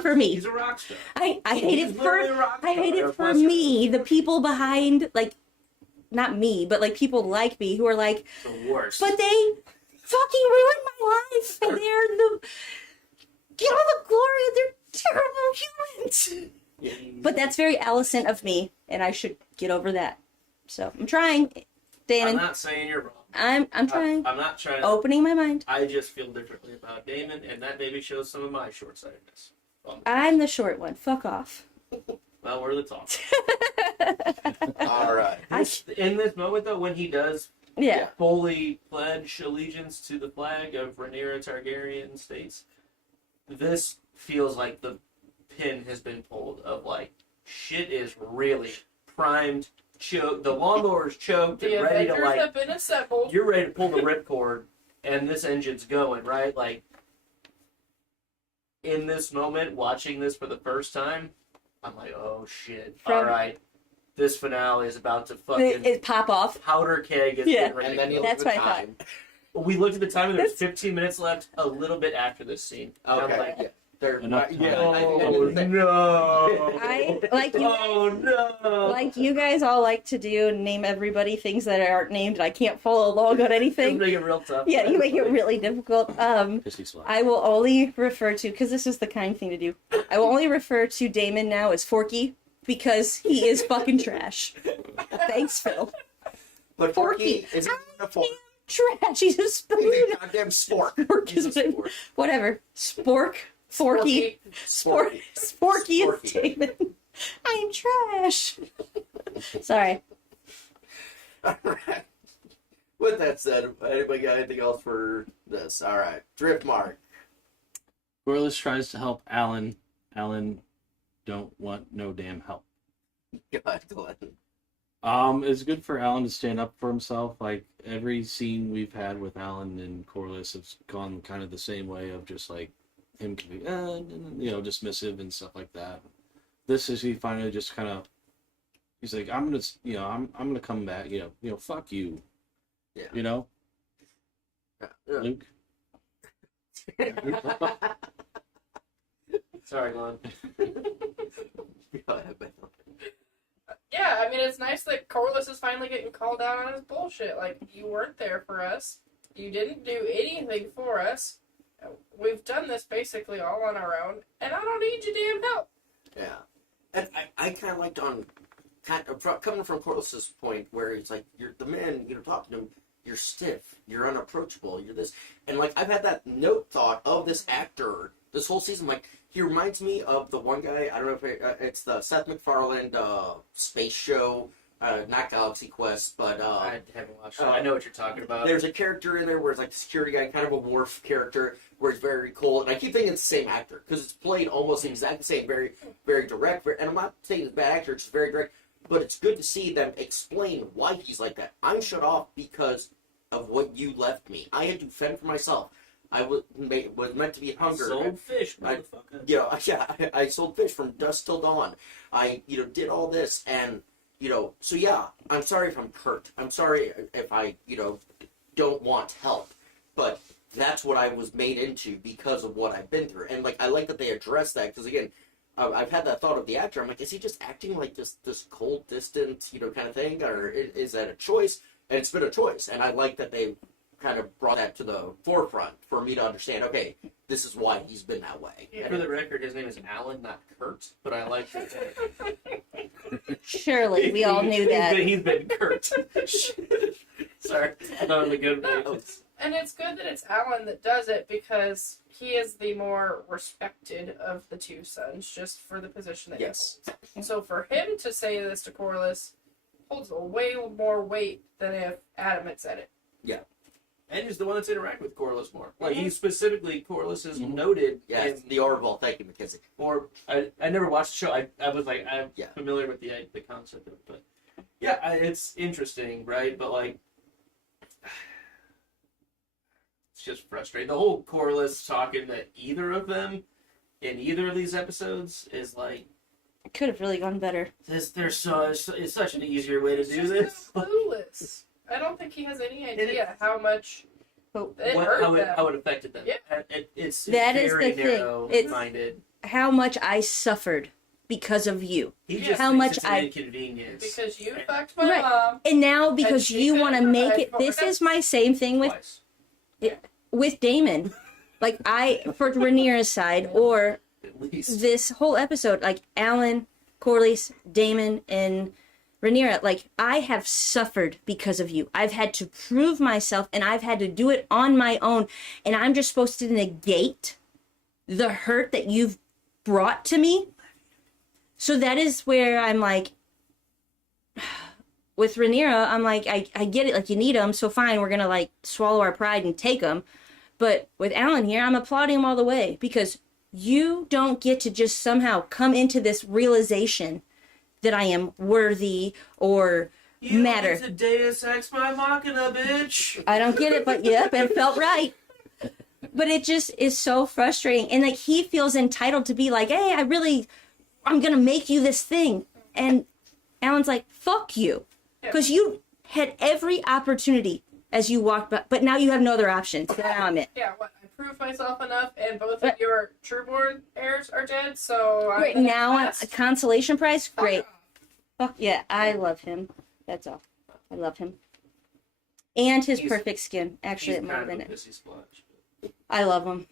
For me. He's a rock star. I hate He's it for literally a rock I hate star. it for me, the people behind like not me, but like people like me who are like, The worst. but they fucking ruined my life and they're the get all the glory and they're terrible humans. But that's very Allison of me, and I should get over that. So I'm trying, I'm Damon. not saying you're wrong. I'm trying. I'm not trying. Opening my mind. I just feel differently about Damon, and that maybe shows some of my short-sightedness. I'm the short one. Fuck off. Well, we're the top. All right. In this moment, though, when he does Yeah. fully pledge allegiance to the flag of Rhaenyra Targaryen states, this feels like the pin has been pulled of like shit is really primed, choked. The lawnmower is choked The and ready to Avengers like. have been assembled. You're ready to pull the ripcord, and this engine's going right. Like in this moment, watching this for the first time, I'm like, oh shit! All right, this finale is about to fucking It pop off. powder keg is Yeah. getting ready And to then you go. look That's at the what I time. We looked at the time and there was 15 minutes left. A little bit after this scene. And I'm Okay. like, Yeah. They're Enough yeah. time. oh no! I like you. Oh no! Like you guys all like to do, name everybody things that aren't named. And I can't follow along on You anything. make it real tough. Yeah, you make it really difficult. pissy slap. I will only refer to, because this is the kind thing to do, I will only refer to Damon now as Forky, because he is fucking trash. Thanks, Phil. But Forky is I a fork. am trash. He's a He's spoon. a goddamn spork. Spork is He's a sport. whatever. Spork. Forky. Sporky. Sporky is Sporky. Damon. I'm trash. Sorry. Alright. Well, with that said, anybody got anything else for this? All right, Driftmark. Corliss tries to help Alan. Alan don't want no damn help. Go ahead, Glenn. It's good for Alan to stand up for himself. Like every scene we've had with Alan and Corliss has gone kind of the same way of just like him can be, dismissive and stuff like that. This is he finally just kind of, he's like, I'm gonna come back. Fuck you. Yeah. Yeah. Luke. Sorry, Lon. Go ahead, Ben. Yeah, I mean, it's nice that Corliss is finally getting called out on his bullshit. Like, you weren't there for us. You didn't do anything for us. We've done this basically all on our own, and I don't need your damn help. Yeah, and I kind of liked coming from Corliss's point where he's like, you're the man, talking to him, you're stiff, you're unapproachable, you're this, and like I've had that thought of this actor this whole season. Like he reminds me of the one guy. I don't know if it's the Seth MacFarlane space show. Not Galaxy Quest, but I haven't watched it. I know what you're talking about. There's a character in there where it's like the security guy, kind of a Worf character, where it's very cold. And I keep thinking it's the same actor because it's played almost the exact same, very, very direct. And I'm not saying it's a bad actor; it's just very direct. But it's good to see them explain why he's like that. I'm shut off because of what you left me. I had to fend for myself. I was meant to be hunger. Sold fish, motherfucker. I sold fish from dusk till dawn. I did all this and. So yeah, I'm sorry if I'm hurt. I'm sorry if I, don't want help. But that's what I was made into because of what I've been through. And, I like that they address that. Because, again, I've had that thought of the actor. I'm like, is he just acting like this cold, distant, kind of thing? Or is that a choice? And it's been a choice. And I like that they kind of brought that to the forefront for me to understand, okay, this is why he's been that way. Yeah. For the record, his name is Alan, not Kurt. But I like that. Surely, we all knew that. He's been Kurt. Sorry, not in a good way. And it's good that it's Alan that does it because he is the more respected of the two sons, just for the position that he holds. And so for him to say this to Corliss holds way more weight than if Adam had said it. Yeah. And he's the one that's interacting with Corliss more. Like, he specifically, Corliss is noted. Yeah, in the Orville. Thank you, McKenzie. Or, I never watched the show. I was like, I'm familiar with the concept of it. But, yeah, it's interesting, right? But, it's just frustrating. The whole Corliss talking to either of them in either of these episodes is, It could have really gone better. it's such an easier way to do this. Clueless. I don't think he has any idea how much it hurt them. How it affected them. Yeah. It's That is very the thing. narrow-minded. How much I suffered because of you. He just how thinks much it's an inconvenience. Because you fucked my mom. And now because she you could want to have make cried it, for this it. is my same thing with Damon. For Rhaenyra's side, or At least. this whole episode, Alan, Corliss, Damon, and Rhaenyra, I have suffered because of you. I've had to prove myself, and I've had to do it on my own, and I'm just supposed to negate the hurt that you've brought to me. So that is where I'm with Rhaenyra, I'm I get it, you need him, so fine, we're gonna, swallow our pride and take him. But with Alan here, I'm applauding him all the way, because you don't get to just somehow come into this realization that I am worthy or matter. You Deus Ex Machina, bitch! I don't get it, but yep, it felt right. But it just is so frustrating. And he feels entitled to be hey, I'm going to make you this thing. And Alan's fuck you. Because you had every opportunity as you walked by, but now you have no other option. So now I'm it. Yeah, I proved myself enough, and both of your trueborn heirs are dead, so Great, now a consolation prize? Great. Fuck yeah, I love him. That's all. I love him. And his perfect skin. Actually, it might have been it. Pissy splash. I love him.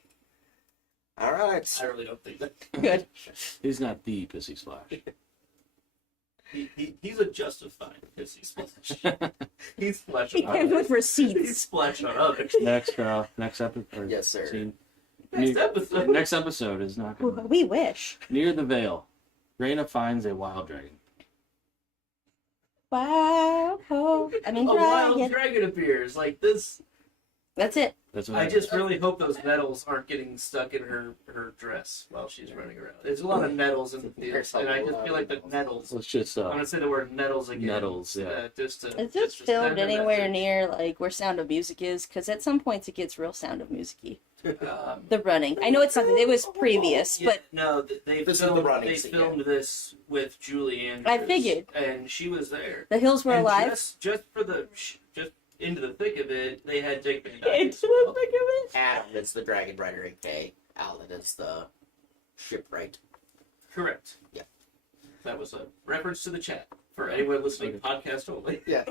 All right. I really don't think that. Good. He's not the pissy splash. He's a justified pissy splash. He's splashing on And others. with receipts. He's splashing on others. Next episode. Yes, sir. Scene. Next episode. is not going to We wish. Near the Vale, Rhaena finds a wild dragon. Wow. I mean, A wild dragon. dragon appears. Like this. That's it. That's what I just really hope those nettles aren't getting stuck in her dress while she's running around. There's a lot of nettles in the field, and I just feel like the nettles. Let's just I'm gonna say the word nettles again. Nettles, yeah. Just to, Is this to filmed send a anywhere message. near like where Sound of Music is? Because at some points it gets real Sound of Music-y. Um, The running. I know it's something. It was previous, yeah, but no, they This is the filmed, running they scene, filmed this with Julie Andrews. I figured. and she was there. the hills were And alive. Just for the just into the thick of it, they had Jake McDuck. It's the thick of it. Adam is the dragon rider, aka Alan is the shipwright. Correct. Yeah. That was a reference to the chat for anyone listening podcast only. Yeah.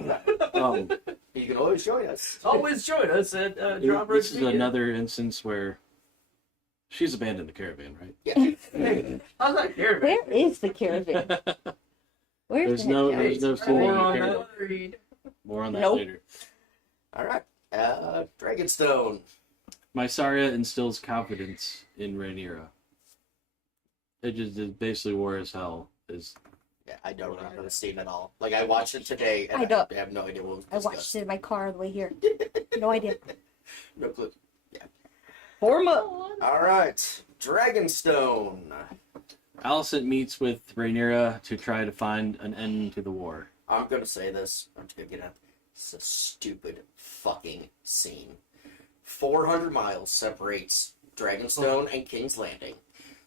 um, You can always join us. Always join us at Drawbridge. this is another instance where she's abandoned the caravan, right? Yeah. How's that caravan? Where is the caravan? Where's There's the no, caravan? there's no More seeing on the that. caravan. Agreed. More on that Nope. later. All right. Dragonstone. Mysaria instills confidence in Rhaenyra. It basically war as hell. Is Yeah, I don't remember the scene at all. Like I watched it today, and I don't- I have no idea what was I discussed. watched it in my car on the way here. No idea. No clue. Form up. All right, Dragonstone. Alicent meets with Rhaenyra to try to find an end to the war. I'm gonna say this. I'm just gonna get out. It's a stupid fucking scene. 400 miles separates Dragonstone and King's Landing.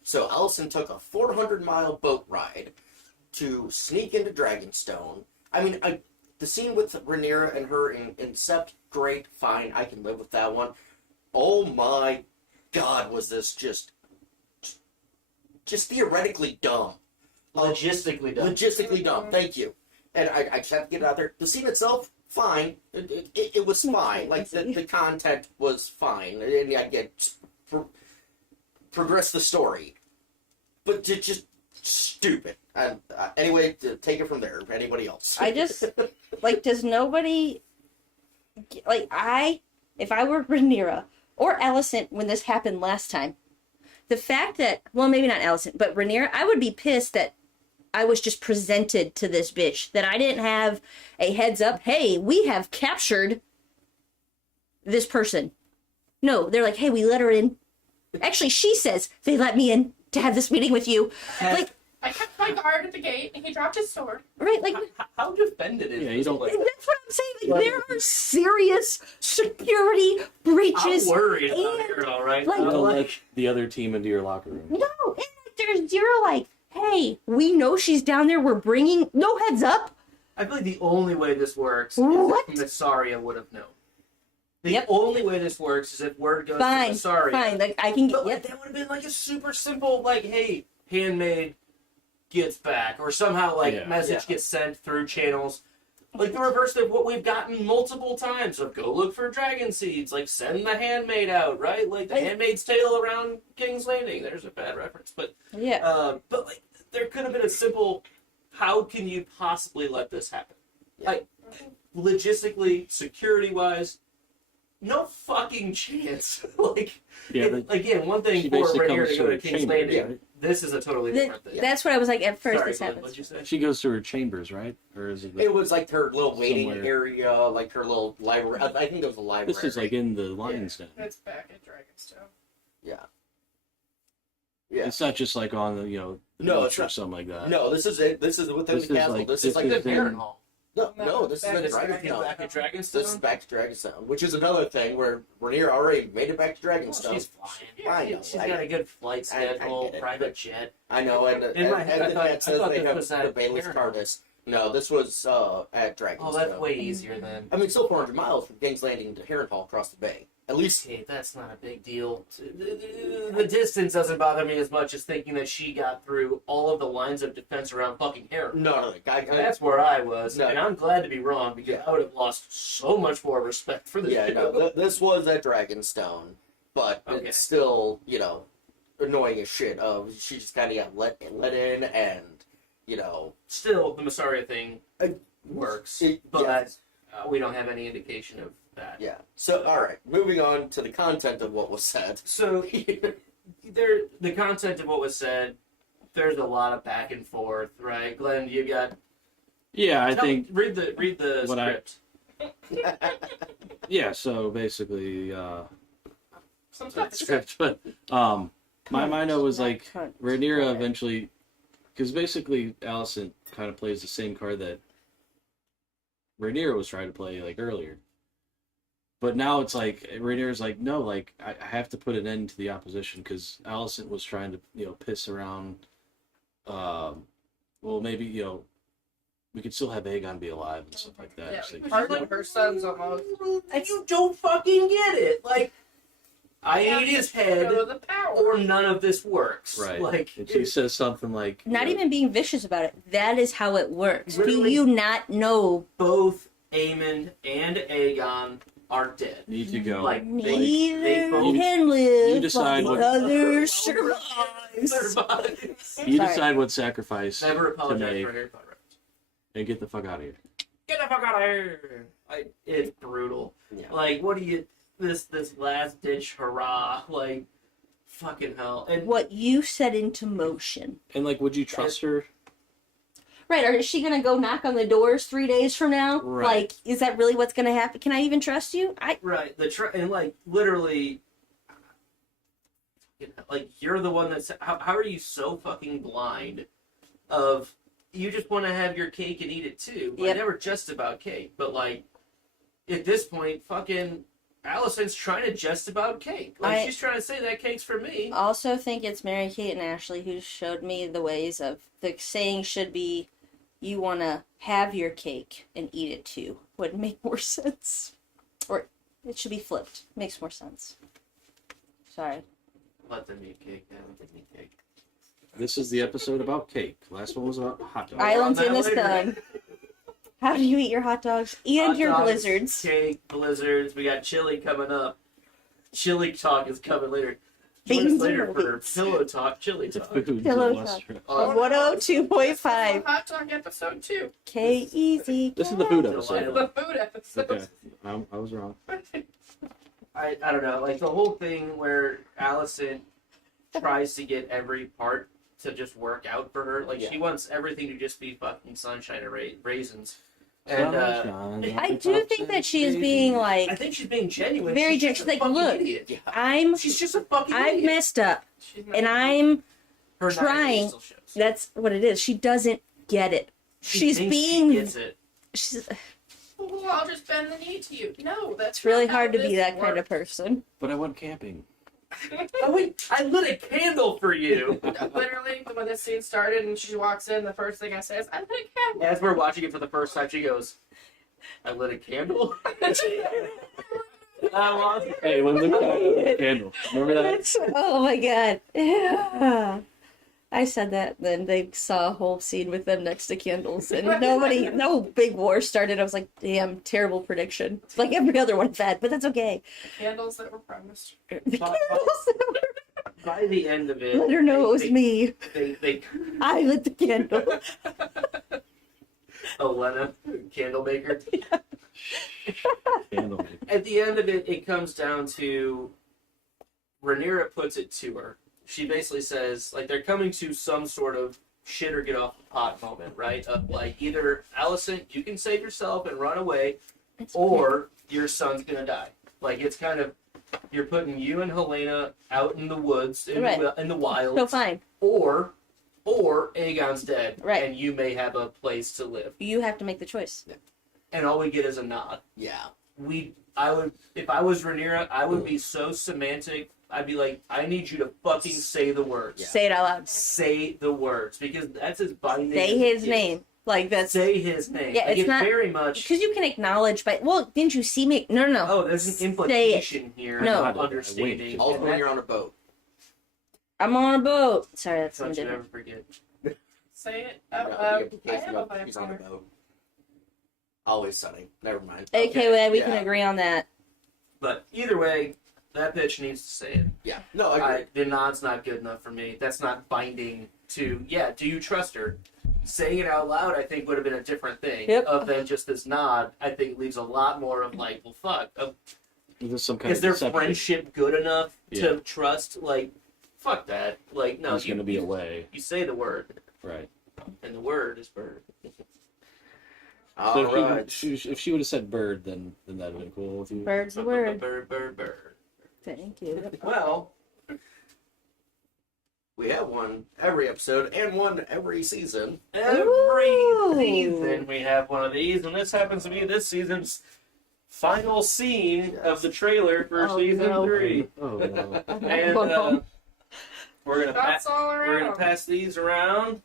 So Alicent took a 400-mile boat ride to sneak into Dragonstone. I mean, the scene with Rhaenyra and her in Sept, great, fine, I can live with that one. Oh my god, was this just theoretically dumb. Logistically done. Logistically dumb, thank you. And I just have to get it out there. The scene itself, fine. It was fine. Like, the content was fine. And I get progress the story. But just stupid. And anyway, take it from there. Anybody else? I just like. Does nobody like? If I were Rhaenyra or Alicent when this happened last time, the fact that maybe not Alicent, but Rhaenyra, I would be pissed that I was just presented to this bitch, that I didn't have a heads up. Hey, we have captured this person. No, they're like, hey, we let her in. Actually, she says they let me in to have this meeting with you. Like, I kept my guard at the gate, and he dropped his sword. right? Like, How defended is Yeah, this you don't- place? that's what I'm saying. Like, there are serious security breaches. I'm worried about and, her, all right? like- You don't let like, the other team into your locker room. No, and like, there's zero like, hey, we know she's down there. We're bringing no heads up. I feel like the only way this works What? is if Massaria would have known. The Yep. only way this works is if word goes Fine, to Massaria. fine. Like I can get. But like, Yep. that would have been like a super simple, like, hey, handmaid gets back, or somehow like Yeah. message gets sent through channels. Like the reverse of what we've gotten multiple times of go look for dragon seeds, like send the handmaid out, right? Like the Like- Handmaid's Tale around King's Landing. There's a bad reference, but Yeah. but like there could have been a simple, how can you possibly let this happen? Like logistically, security wise, no fucking chance. Like Yeah, it- again, one thing she for basically Rhaenyra comes to to go her to King's chamber, Landing, right? this is a totally different thing. That's what I was like at first. Sorry, this Glenn, happens. what'd you say? She goes to her chambers, right? Or is it? It was like her little waiting Somewhere. area, like her little library. I think there was a library. This is like in the lion's den. It's back at Dragonstone. Yeah. Yeah. It's not just like on the the No, beach it's or not. something like that. No, this is it. This is within This the is castle. like- this this is like is the in- Baron Hall. No, this is back in at Dragonstone. Back at Dragonstone. This is back to Dragonstone, which is another thing where Rhaenyra already made it back to Dragonstone. She's flying. I know. She's got a good flight I schedule, get it, private but- jet. I know, and In my head, I the thought- chat I says thought they this have was the at Baelish Baron. TARDIS. No, this was at Dragonstone. Oh, that's way easier then. I mean, still 400 miles from King's Landing to Harrenhal across the bay. At least, Okay, that's not a big deal. The distance doesn't bother me as much as thinking that she got through all of the lines of defense around fucking Harrenhal. no. That's where I was, No. and I'm glad to be wrong because Yeah. I would have lost so much more respect for this. Yeah, no, this was at Dragonstone, but Okay. it's still, annoying as shit. She just kind of got let in, and, Still, the Massaria thing works, but yeah. we don't have any indication of that. Yeah. So, all right, moving on to the content of what was said. So, the content of what was said, there's a lot of back and forth, right? Glenn, you got Yeah, I think. read the what I- script. Yeah, so basically, Some stuff not is script, but my note was like Rhaenyra eventually, because basically Alicent kind of plays the same card that Rhaenyra was trying to play like earlier. But now it's like Rhaenyra's like, no, like I have to put an end to the opposition because Alicent was trying to piss around. Well, maybe we could still have Aegon be alive and stuff like that. Yeah, It's like, part of her sons almost. You don't fucking get it. Like, I ate his head, Show the power. or none of this works. right. Like, and she says something like, Not even being vicious about it. That is how it works. Do Literally- you not know? both Aemond and Aegon are dead. need to go. Like, Neither they both- can live. you decide while what- the other survives. Survives. You Sorry. decide what sacrifice Never to apologize make for Harry Potter. and get the fuck out of here. Get the fuck out of here! It's brutal. Yeah. Like, what do you? This last ditch hurrah! Like, fucking hell! And What you set into motion. And like, would you trust her? Right, or is she gonna go knock on the doors 3 days from now? Right. Like, is that really what's gonna happen? Can I even trust you? right, and like literally, like you're the one that's. How are you so fucking blind? Of you just want to have your cake and eat it too. Like, Yep. never just about cake, but like at this point, fucking Allison's trying to just about cake. Like she's trying to say that cake's for me. also think it's Mary Kate and Ashley who showed me the ways of the saying should be you want to have your cake and eat it too would make more sense, or it should be flipped. Makes more sense. Sorry. Let them eat cake. They don't eat cake. This is the episode about cake. Last one was about hot dogs. Islands in the on that sun. How do you eat your hot dogs and Hot your dogs, blizzards? Cake, blizzards. We got chili coming up. Chili talk is coming later. Beans Join us and later for beans. pillow talk, chili The talk. foods Pillow of talk. Westeros. On 102.5 Hot Talk episode 2. K Easy. This is the food Delight. episode. The food episode. Okay, I was wrong. I don't know, like the whole thing where Allison tries to get every part to just work out for her. Like she wants everything to just be fucking sunshine and raisins. And I do think that she is being I like think she's being genuine. very She's genuine. just She's a like, fucking look, idiot. I'm She's just a fucking I've idiot. messed up, She's not- and I'm Her trying. naivety still shows. That's what it is. She doesn't get it. She She's thinks being. She gets it. She's, Oh, I'll just bend the knee to you. No, that's it's really not how hard to be this that kind of works. person. But I went camping. Oh wait, I lit a candle for you. Literally, when this scene started and she walks in, the first thing I say is, I lit a candle. As we're watching it for the first time, she goes, "I lit a candle." Hey, when Luke died, I lit a candle. Remember that? That's, oh my god. Yeah. I said that, then they saw a whole scene with them next to candles, and no big war started. I was like, damn, terrible prediction. It's like every other one I've had, but that's okay. Candles that were promised. The candles, By the end of it, let her know it was me. They I lit the candle. Elena, candle maker. Candle. At the end of it, it comes down to Rhaenyra puts it to her. She basically says, like, they're coming to some sort of shit or get off the pot moment, right? Of like, either Alicent, you can save yourself and run away, or your son's gonna die. Like, it's kind of you're putting you and Helena out in the woods, in the wild, So fine. or Aegon's dead, Right. and you may have a place to live. You have to make the choice. And all we get is a nod. Yeah. I would, if I was Rhaenyra, I would be so semantic. I'd be like, I need you to fucking say the words. Say it out loud. Say the words, because that's as binding. Say as his it name. gets. Like, that's. Say his name. Yeah, Like, it's not- very much. Because you can acknowledge by. Well, didn't you see me? No. Oh, there's an Say it. implication here No. of understanding. Also, and when that's you're on a boat. I'm on a boat. Sorry, that's what something you never different. forget. Say it. You get the I case have a about he's on a vampire. boat. Always sunny. Never mind. Okay, we yeah. can agree on that. But either way, that bitch needs to say it. Yeah. No, I agree. The nod's not good enough for me. That's not binding to, yeah, do you trust her? Saying it out loud, I think, would have been a different thing. Yep. Of than just this nod, I think leaves a lot more of like, well, fuck. There's some kind Is of their deception. friendship good enough Yeah. to trust? Like, fuck that. Like, no, There's going to be a way. You say the word, Right. and the word is bird. All right. If she would have said bird, then that'd have been cool with you. Bird's the word. Bird. Thank you. Well, we have one every episode and one every season. Every Ooh. season we have one of these, and this happens to be this season's final scene of the trailer for Oh, season no. 3. Oh no. And we're gonna Shots all we're gonna around. pass these around.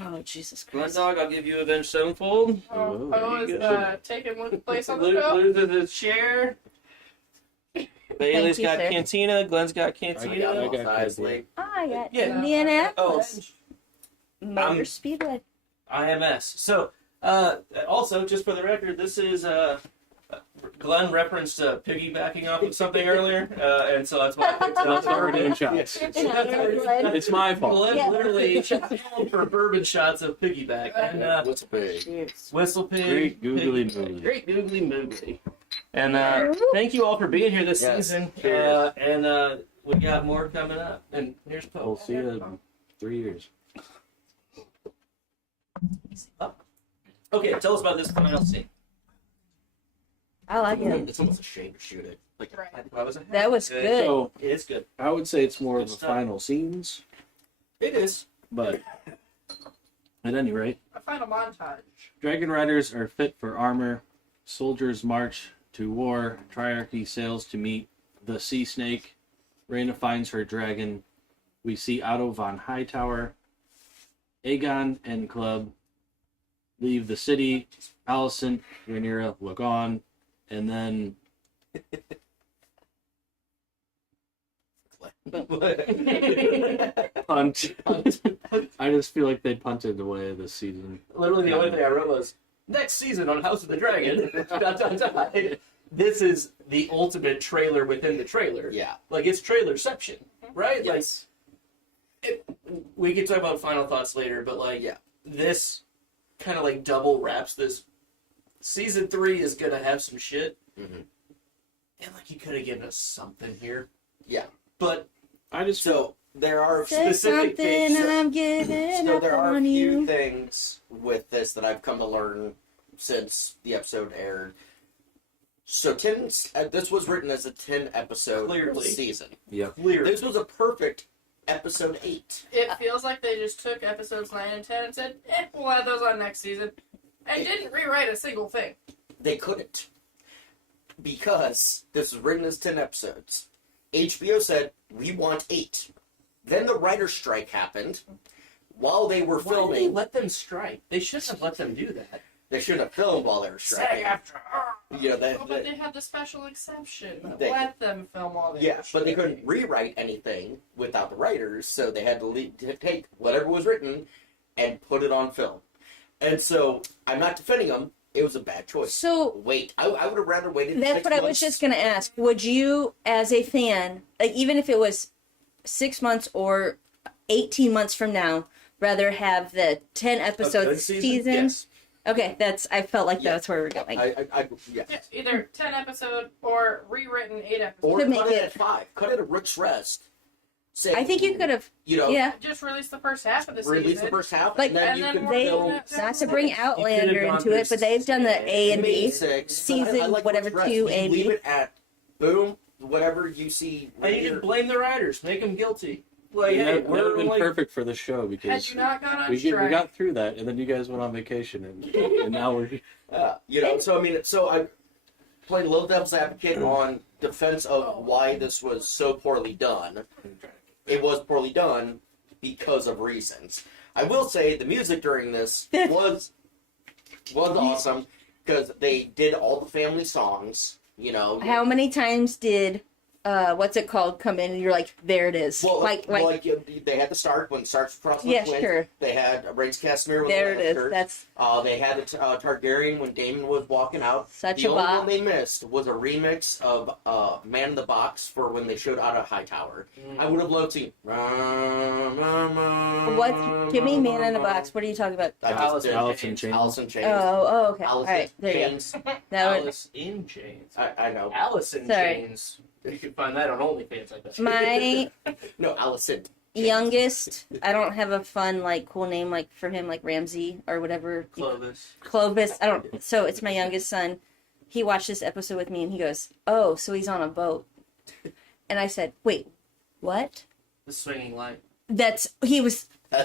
Oh, Jesus Glen Christ. Dog, I'll give you Avenged Sevenfold. Oh, There Poe you is go. taking place on the Luke show. loses his chair. Bailey's you, got sir. Cantina. Glenn's got I Cantina. got I Mos got Eisley. I got Yeah. Indianapolis Motor I'm- Speedway. IMS. So, also, just for the record, this is Glenn referenced piggybacking off of something earlier, and so that's why I picked it That's up. why we're doing shots. Yeah. It's my fault. Glenn Yeah. literally called for bourbon shots of piggyback. And What's big? Cheers. Whistle pig. Great googly piggyback. moogly. Great googly moogly. And thank you all for being here this Yes. season. Cheers. And we got more coming up. And here's We'll Poe. see you in 3 years. Okay, tell us about this final scene. I like it. It's almost a shame to shoot it. Like, Right. why was it? That was Good. good. So It's good. I would say it's more Good of the stuff. final scenes, It is. but at any rate, A final montage. Dragon Riders are fit for armor. Soldiers march to war. Triarchy sails to meet the Sea Snake. Rhaena finds her dragon. We see Otto von Hightower. Aegon and Club leave the city. Alicent, Rhaenyra look on, and then punt. I just feel like they punted away this season. Literally, the only thing I wrote was next season on House of the Dragon. Dot, dot, dot. This is the ultimate trailer within the trailer. Yeah. Like it's trailerception, right? Yes. Like we can talk about final thoughts later, but like Yeah. this kind of like double wraps this. Season 3 is gonna have some shit, Mhm. and like you could have given us something here, Yeah. but I just So there are Say specific something things. I'm giving So up there are a on few you. things with this that I've come to learn since the episode aired. So this was written as a 10-episode Clearly. season. clear. This was a perfect episode 8. It feels like they just took episodes 9 and 10 and said, we'll add those on next season. And didn't rewrite a single thing. They couldn't. Because this was written as 10 episodes. HBO said, we want 8. Then the writer's strike happened. While they were Why did they filming, let them strike? They shouldn't have let them do that. they shouldn't have filmed while they were striking. You know, Oh, but they had the special exception. that They- let them film all the yeah, but they couldn't rewrite anything without the writers, so they had to take whatever was written and put it on film. And so, I'm not defending them. It was a bad choice. So Wait, I would have rather waited. that's 6 what I was months. just going to ask. Would you, as a fan, like even if it was 6 months or 18 months from now, rather have the 10 A episode good season? Yes. Okay, I felt like Yeah. that's where we're going. Yeah. Yeah, either 10 episode or rewritten 8 episodes. Or To cut make it it- at 5. Cut it at Rook's Rest. Say, I think you could have, you know, yeah. Just release the first half of the release season. the first half, Like- and then and you then can we're They, film gonna- not to bring could've Outlander gone into it, through but they've done the A and maybe B. 6. season, I like whatever, Rook's Rest. 2 You and leave B. it at boom, whatever you see. And you can blame the writers, make them guilty. Like, that, hey, that would have we're been like, perfect for the show Had because you not gone on we strike, got through that, and then you guys went on vacation, and now we're You know, so I mean, so I played a little devil's advocate on defense of why this was so poorly done. It was poorly done because of reasons. I will say the music during this was awesome because they did all the family songs. You know, How many times did what's it called come in and you're like, there it is. well, like they had the Stark when Stark's crossing yeah, the twins. sure. They had Rhaenys Casimir with There the it is. Lannisters. That's They had a Targaryen when Daemon was walking out. such The a only bop. one they missed was a remix of Man in the Box for when they showed out of Hightower. I would have loved to. What? Give me Man in the Box. What are you talking about? I just Alice did. Alice in Chains. Alice in Chains. Oh, okay. Alice All right, in there you go. Chains. That would, Alice in Chains. I know. Alice in Sorry. Chains. You can find that on OnlyFans, I bet. my No, Alice in youngest. I don't have a fun, like, cool name like for him, like Ramsey or whatever. Clovis. Clovis. I don't. So it's my youngest son. He watched this episode with me, and he goes, "Oh, so he's on a boat." And I said, "Wait, what?" The swinging light. He was I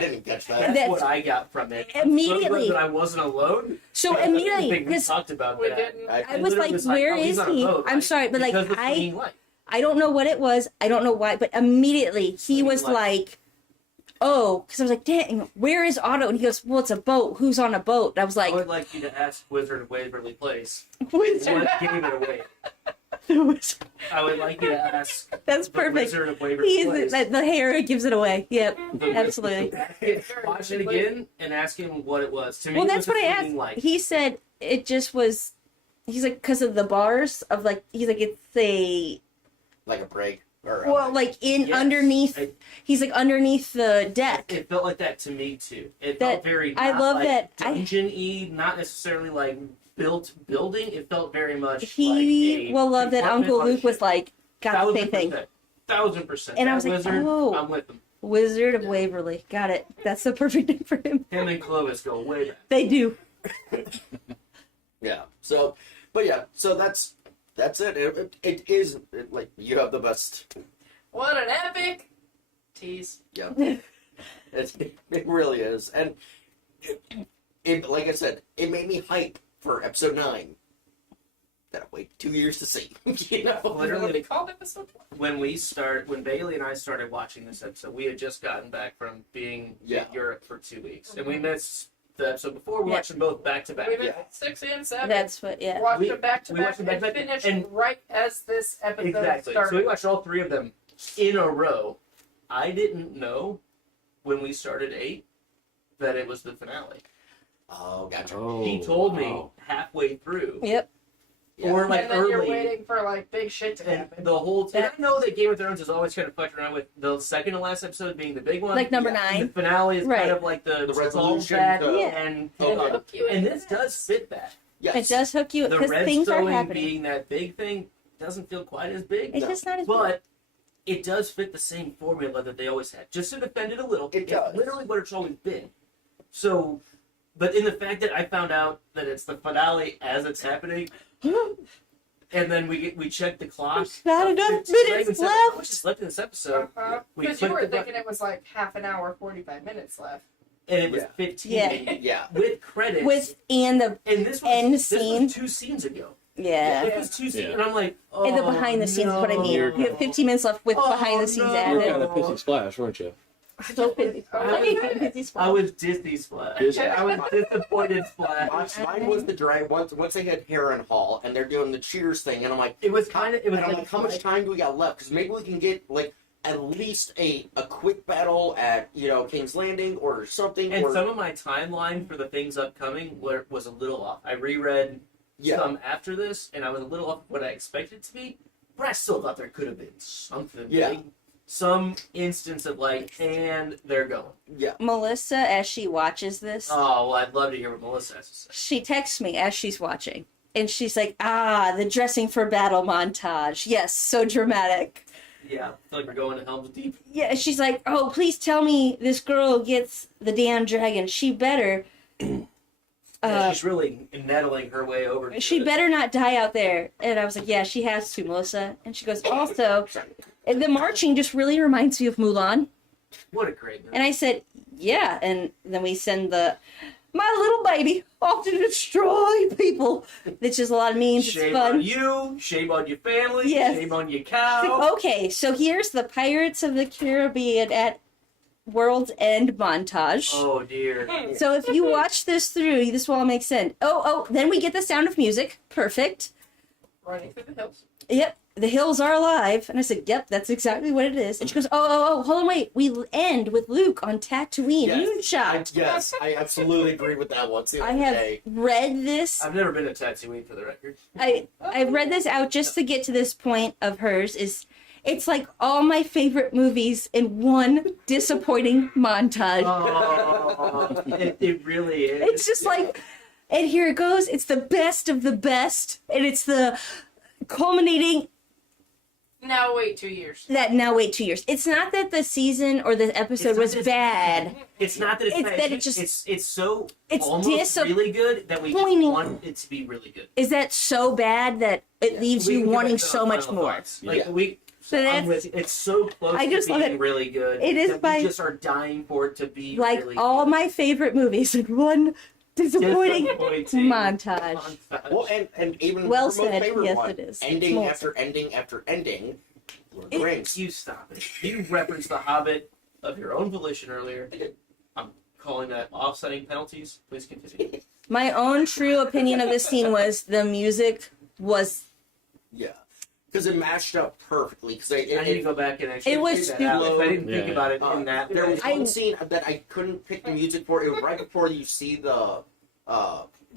didn't catch that. That's That's- what I got from it. Immediately. That I wasn't alone. so I immediately think we because talked about We that. didn't. I was literally like, "Where he's is on a he?" boat. I'm sorry, but like Because the I swinging light. don't know what it was. I don't know why, but immediately he Swinging was light. like, "Oh," because I was like, "Dang, where is Otto?" And he goes, "Well, it's a boat. Who's on a boat?" And I was I like, would like you to ask Wizard of Waverly Place. "Wizard." What gave it away? I would like you to ask That's the perfect. Wizard of Waverly He's Place. the hair gives it away. Yep, absolutely. Watch it again and ask him what it was. To me, Well, it that's was what a I swinging asked. light. He said it just was. He's like, because of the bars of like. He's like, it's a Like a break. Or, well, like in Yes. underneath. He's like underneath the deck. It felt like that to me too. It That- felt very. I not love like that. dungeon-y, not necessarily like built building. It felt very much. He like a will love that compartment Uncle on Luke ship. was like, got the same thing. 1000%. And I That was like, Wizard, oh. I'm with him. Wizard of Waverly. Got it. That's the perfect name for him. Him and Clovis go way back. They do. Yeah. So, but yeah. So that's it. It is like you have the best. What an epic tease. Yeah. It really is, and it, like I said, it made me hype for episode 9. That I wait 2 years to see. You know, Literally, They called episode 1. when Bailey and I started watching this episode, we had just gotten back from being Yeah. in Europe for 2 weeks, and we missed the episode before. We Yeah. watched them both back to back. We did 6 and 7. That's what. Yeah. Watched We- them back to we back watched them back and to back, finished and- right as this episode Exactly. started. So we watched all 3 of them in a row. I didn't know when we started 8 that it was the finale. Oh, gotcha. Oh, He told me wow. halfway through, Yep. or like and then you're early. waiting for like big shit to And happen. the whole time, I know that Game of Thrones is always kind of fucking around with the second to last episode being the big one. Like number Yeah. And the 9. finale is Right. kind of like the resolution that to- Yeah. and Hold on. and this does fit that. Yes. It does hook you The because red things are sewing happening. being that big thing doesn't feel quite as big, It's just not as. but it does fit the same formula that they always had. Just to defend it a little, It does. it's literally what it's always been. So, but in the fact that I found out that it's the finale as it's happening, and then we check the clock. There's not enough It's not even minutes seven- left. How much is left in this episode? we Because you clicked were the thinking it was like half an hour, 45 minutes left. And it was Yeah. 15 Yeah. Yeah. with credits. With and the and this was, end this scene. was 2 scenes ago. yeah. This was 2 scenes, Yeah. and I'm like, oh, And the behind the scenes is what I mean. You're- You have 15 minutes left with Oh, behind the scenes no. You were added. kind of pissy splash, weren't you? So busy. I was Disney Splash. Disney. I was disappointed Splash. Mine was the drag. Once they hit Heron Hall and they're doing the cheers thing, and I'm like, It was kind of. It was and I'm like, how much time do we got left? Because maybe we can get like at least a quick battle at King's Landing or something. And or, some of my timeline for the things upcoming was a little off. I reread yeah, some after this, and I was a little off what I expected it to be, but I still thought there could have been something Yeah. big. Some instance of like, and they're going. yeah. Melissa, as she watches this, Oh, well, I'd love to hear what Melissa has to say. she texts me as she's watching. And she's like, the dressing for battle montage. Yes, so dramatic. Yeah, I feel like we're going to Helm's Deep. Yeah, she's like, oh, please tell me this girl gets the damn dragon. She better. Yeah, she's really nettling her way over. To She it. better not die out there. And I was like, yeah, she has to, Melissa. And she goes, also, the marching just really reminds me of Mulan. What a great movie. And I said, yeah. And then we send my little baby off to destroy people. It's just a lot of memes. It's Shame fun. on you. Shame on your family. Yes. Shame on your cow. Okay, so here's the Pirates of the Caribbean at World's End montage. Oh dear. So if you watch this through, this will all make sense. Oh, then we get the sound of music. Perfect. Running through the hills. Yep, the hills are alive. And I said, yep, that's exactly what it is. And she goes, oh, hold on, wait. We end with Luke on Tatooine. Yes. Moonshot. Yes, I absolutely agree with that one. I have read this. I've never been to Tatooine for the record. I've read this out just to get to this point of hers. It's like all my favorite movies in one disappointing montage. Oh, it really is. It's just like, and here it goes. It's the best of the best, and it's the culminating Now wait 2 years. That now wait 2 years. It's not that the season or the episode was bad. It's not that it's It's bad. that it just- it's so it's almost really good that we just disappointing. want it to be really good. Is that so bad that it leaves We you can get wanting into so our much final more? thoughts. Like Yeah. we. So I'm that's- with you. It's so close I just to love being it. really good. It is that my- we just are dying for it to be Like really all good. my favorite movies in one disappointing Disappointing montage. Well, and even Well her most said. favorite Yes, one, it is. It's ending more- after ending after ending. Lord of the It- Rings. You stop it. You referenced The Hobbit of your own volition earlier. I did. I'm calling that offsetting penalties. Please continue. My own true opinion of this scene was the music was Yeah, because it matched up perfectly. Because I need to go back and actually It was figure that out. If I didn't think Yeah. about it in that There was way. one scene that I couldn't pick the music for. It was right before you see the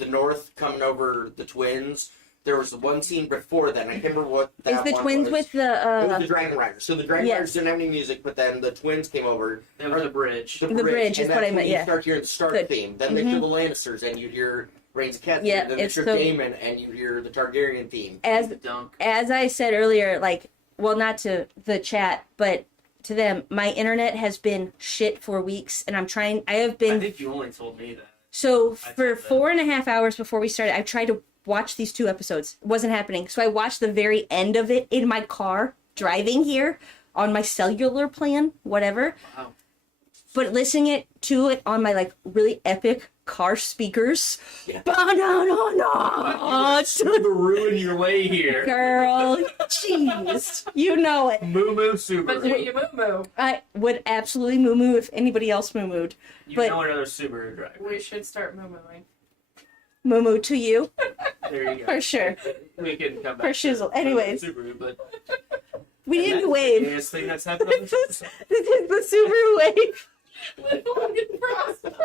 North coming over the twins. There was one scene before that, and I can't remember what that is the one twins was. with It was the the Dragon Riders. So the Dragon Yes. Riders didn't have any music, but then the twins came over. There was a bridge. The bridge is and what I that's when meant, You yeah. start hearing the Stark Good. theme. Then they Mhm. do the Lannisters, and you hear Reigns of Cat. Yeah, Then they it's hear so- Daemon, and you hear the Targaryen theme. Dunk. as I said earlier, like, well, not to the chat, but to them, my internet has been shit for weeks, and I have I been, think you only told me that. so I for thought that. 4.5 hours before we started, I tried to watch these 2 episodes. It wasn't happening. So I watched the very end of it in my car, driving here, on my cellular plan, whatever. Wow. But listening to it on my, like, really epic car speakers. Yeah. Ba-da-da-da. To ruin your way here. Girl, jeez, you know it. Moo Moo But Subaru. do you moo? I would absolutely moo-moo if anybody else moo-mooed. You but- know another Subaru driver. We should start moo-mooing. Moo-moo to you, There you go. for sure. We can come back. For shizzle. Anyways. Subaru, but We need that's to the wave. gayest thing that's happened on this episode. This is the Subaru wave. With Logan Prosper.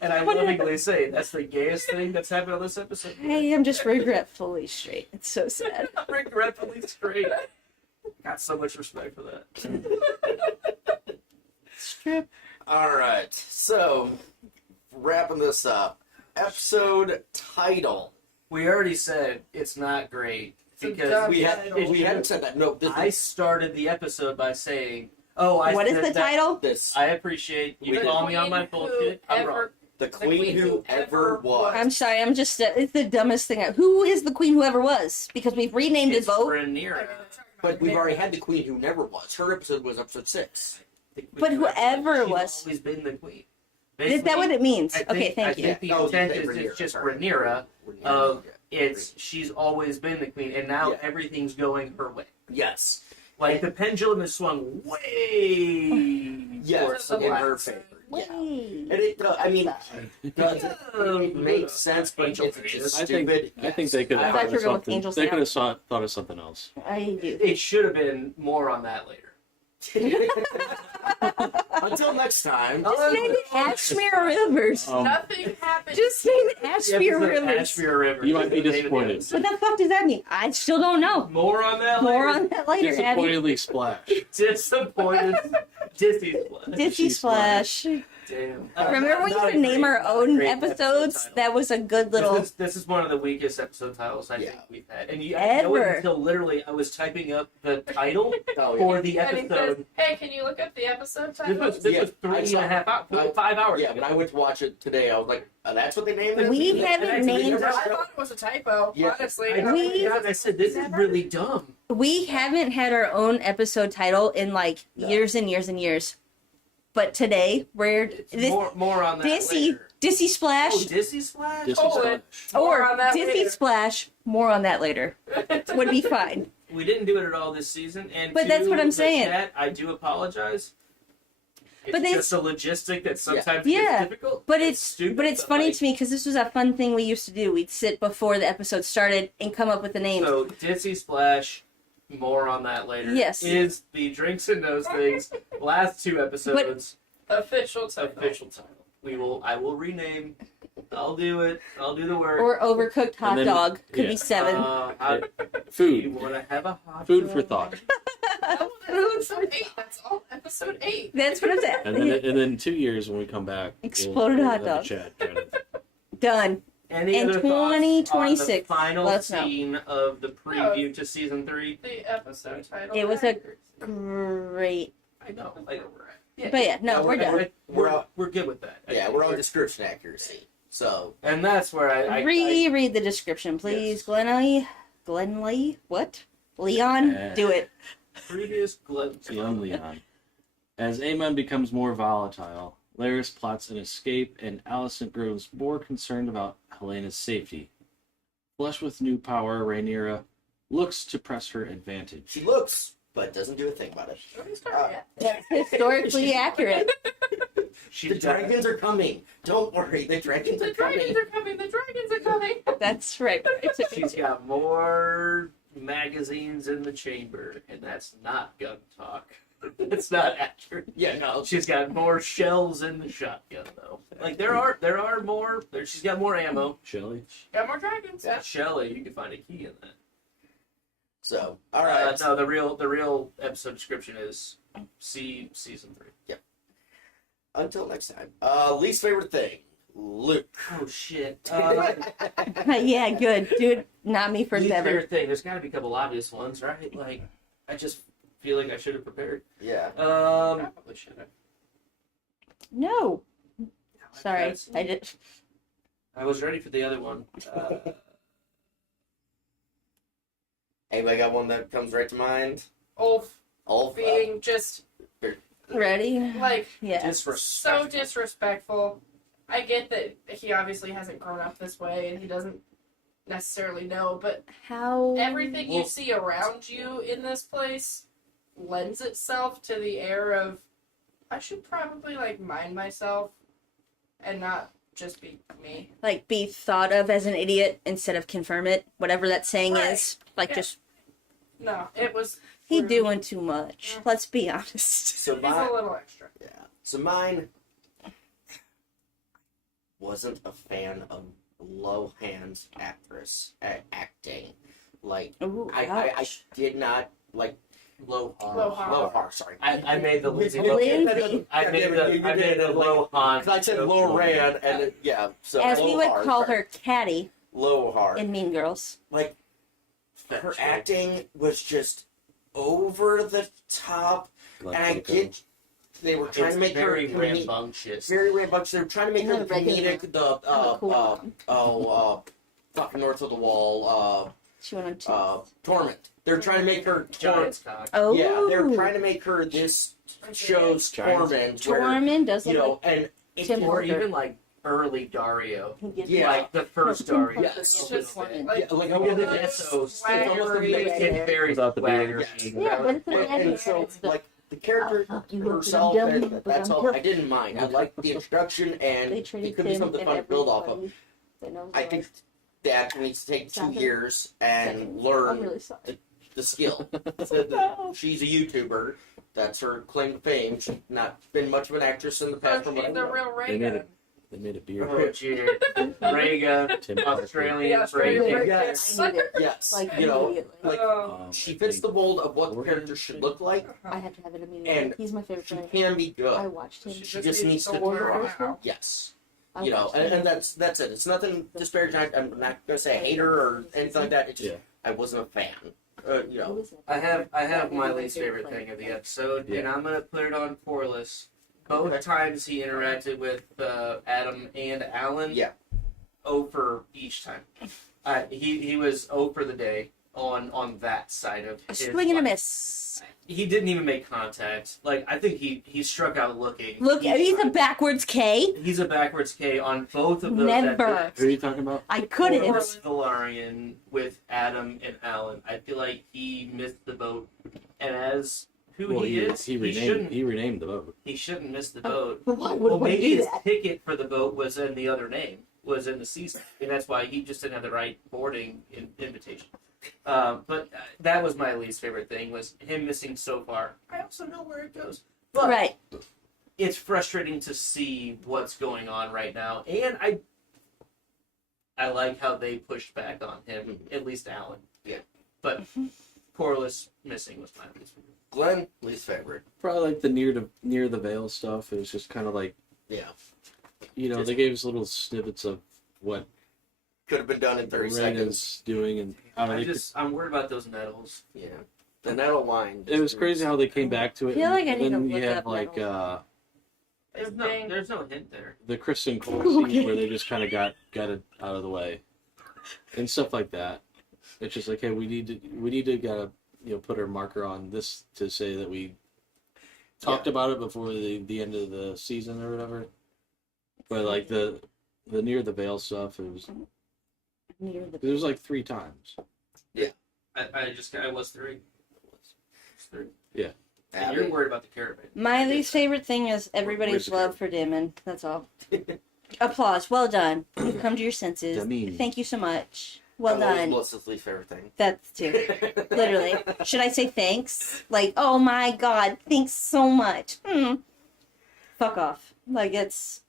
And I lovingly say that's the gayest thing that's happened on this episode. I am just regretfully straight. It's so sad. Regretfully straight. Got so much respect for that. Strip. All right, so wrapping this up, episode title. We already said it's not great It's a because dumb We title. hadn't said that. No, this I started the episode by saying, "Oh, I What is the that- title? this I appreciate you The call me on my queen who bullshit. I'm ever- wrong. the queen who ever was. I'm sorry, I'm just, it's the dumbest thing. Who is the queen who ever was? Because we've renamed It's it both. Rhaenyra. But we've already had the queen who never was. Her episode was episode 6. The queen But who ever whoever She's was. always been the queen. Is that what it means? I think, Okay, thank I you. think the Oh, intent you is said it's just sorry. Rhaenyra. Rhaenyra, yeah. It's she's always been the queen, and now Yeah. everything's going her way. Yes. Like the pendulum is swung way Yes, towards the in her left. favor. Yeah. Wait. And it, I mean, it makes sense, but Angel it's just Fingers. I think stupid. I think they could I have thought thought you of were going with something. Angels They now. could have thought of something else. I do. It should have been more on that later. Until next time. Just name it Ashmere Rivers. Nothing happened. Just name it The Ashmere episode Rivers. Ashmere River. You might be Is the name of the disappointed. episode. What the fuck does that mean? I still don't know. More on that More later. on that later, Abby. Disappointedly splash. Disappointed. Disney Splash. Dizzy Splash. Damn. Remember we used to name our own episodes? That was a good little. This is one of the weakest episode titles I think Yeah. we've had. And I know it Ever. until literally I was typing up the title Oh, yeah. for the And he says, episode. hey, can you look up the episode title? This Yeah, was I saw 3.5 hours, 5 hours. Yeah, but I went to watch it today. I was like, that's what they named it? We And haven't I- named- I thought it was a typo, Yeah. honestly. I, We- I said, this is really dumb. We haven't had our own episode title in like No. years and years and years. But today we're It's this more on that Dizzy later. Dizzy Splash Oh, Disney Splash? Disney Hold Splash. it. More or on that Dizzy later. Splash. More on that later. Would be fine. We didn't do it at all this season. And But that's to what I'm the saying. Chat, I do apologize. It's But they- just a logistic that sometimes Yeah. gets difficult. But it's stupid. but it's funny like, to me because this was a fun thing we used to do. We'd sit before the episode started and come up with the names. So Disney Splash, more on that later. Yes. Is the Drinks and Those Things last 2 episodes Official title. official title. I will rename. I'll do it. I'll do the work. Or overcooked hot And then- dog could be yeah. 7. Do you Food. want to have a hot Food dog? for thought. Oh, that's episode 8. That's all episode 8. That's what I'm saying. And then 2 years when we come back, Exploded hot have a dog. chat, kind of. Done. Any In other thoughts on the 2026, final let us know. scene of the preview to season 3? The episode title. It was a great. I know. But yeah, no, we're done. We're good with that. Yeah, we're on description accuracy. So, And that's where I Reread the description, please. Yes. Glenlee? What? Leon? Do it. previous glimpse. Young Leon. As Aemon becomes more volatile, Laris plots an escape, and Alicent grows more concerned about Helena's safety. Flush with new power, Rhaenyra looks to press her advantage. she looks, but doesn't do a thing about it. That's historically accurate. The dragons are coming. Don't worry, the dragons are coming. The dragons are coming. That's right. She's got more magazines in the chamber, and that's not gun talk. That's not accurate. Yeah, no. She's got more shells in the shotgun, though. Like there are more. She's got more ammo. Shelley? Got more dragons. Yeah, Shelly, you can find a key in that. So, all right. No, the real episode description is see season 3. Until next time. Least favorite thing, Luke. Oh shit. Yeah, good. Dude, not me first Least ever. favorite thing. There's got to be a couple obvious ones, right? Like I just feel like I should have prepared. Yeah. Probably should have. No. Sorry. That's- I did. I was ready for the other one. Anybody got one that comes right to mind? Ulf Ulf. being just Ready? like Yeah. so disrespectful. I get that he obviously hasn't grown up this way and he doesn't necessarily know, but How? everything you Well- see around you in this place lends itself to the air of I should probably like mind myself and not just be me. Like, be thought of as an idiot instead of confirm it. Whatever that saying Right. is. Like, Yeah. just, No, it was he rude. doing too much. Yeah. Let's be honest. So He's my, a little extra. yeah. So mine wasn't a fan of Lohan's acting. Like, Ooh, I ouch. did not like Lohan. Lohar. Sorry. I made the Lindsay Lindsay. I made the Lohan. Because I said Loran, and yeah. So As we would Lohar, call sorry. her Caddy Lohar. in Mean Girls. Like, her acting was just over the top, and I get they were trying It's to make very her rambunctious. very rambunctious. They were trying to make her the Regular. comedic, fucking North of the Wall, She went on two. Torment. They're trying to make her Giant's cock. Oh. Yeah, they're trying to make her this show's Giants. Torment, where, Tormund does you look know, like and Tim Or Hortons. even like early Dario. he gets Yeah. Like the first Dario. Yes. It's A just little bit. like, yeah, like Look at the Swaggery. Desos. It's almost a mix. It's very Without the beard. swaggery. Yeah, but it's an and edit. so It's the- like the character fuck you, herself, but I'm and dumb, that's but I'm all. tough. I didn't mind. I liked the introduction, and They it treated could be him something and fun to build off of. everybody that knows I us. think that needs to take 2 Second. years and Second. learn I'm really sorry. the skill. She's a YouTuber. That's her claim to fame. She's not been much of an actress in the past. so From what I she's the know. real They made Reagan. it. They made a beer. Oh, cheer. Rhaegar, Tim Australian Yeah, Australian Reagan. Reagan. Yes. I knew it. Yes, Like, you know, immediately. like she fits the mold of what the character should look like. I had to have it immediately. And He's my favorite She player. can be I good. watched him. She just needs to grow. grow. Yes. I You know, watched and him. that's it. It's nothing disparaging. I'm not gonna say I hate her or anything like that. It's just Yeah. I wasn't a fan. You Who know, is it? I have That my is my least favorite favorite thing player. of the episode, and Yeah. I'm gonna put it on Porless. Both Okay. times he interacted with Adam and Alan. Yeah. 0 for each time. He was 0 for the day on that side of A his swing and a life. miss. He didn't even make contact. Like I think he struck out looking. Look, he's a backwards K. He's a backwards K on both of those. Never. Who are you talking about? I couldn't. Porless Velaryon with Adam and Alan. I feel like he missed the boat, and as who Well, he is, he shouldn't. renamed the boat. He shouldn't miss the boat. Why would Well, one maybe do his that? ticket for the boat was in the other name, was in the season, and that's why he just didn't have the right boarding invitation. But that was my least favorite thing, was him missing so far. I also know where it goes, but Right. it's frustrating to see what's going on right now, and I like how they pushed back on him, at least Alan. Yeah. But Porless missing was my least favorite. Glenn, least favorite. Probably like the near the veil stuff. It was just kind of like, Yeah. you know, Just- they gave us little snippets of what could have been done in 30 seconds. Rhaena's doing, and I'm worried about those medals. Yeah. The nettle line. it was crazy how they came back to it. I feel like I and need to then look you have up like medals. There's no hint there. the Kristen Cole scene where they just kind of got it out of the way, and stuff like that. It's just like, hey, we need to gotta put our marker on this to say that we talked about it before the end of the season or whatever. But like the near the veil stuff, it was like 3 times. I was 3. Yeah. And you're worried about the caravan. My least favorite thing is everybody's love for Damon. That's all. Applause. Well done. You've come to your senses. Damon. Thank you so much. Well That was done. Melissa's least favorite thing. That's too. Literally. Should I say thanks? Like, oh my god, thanks so much. Fuck off. Like, it's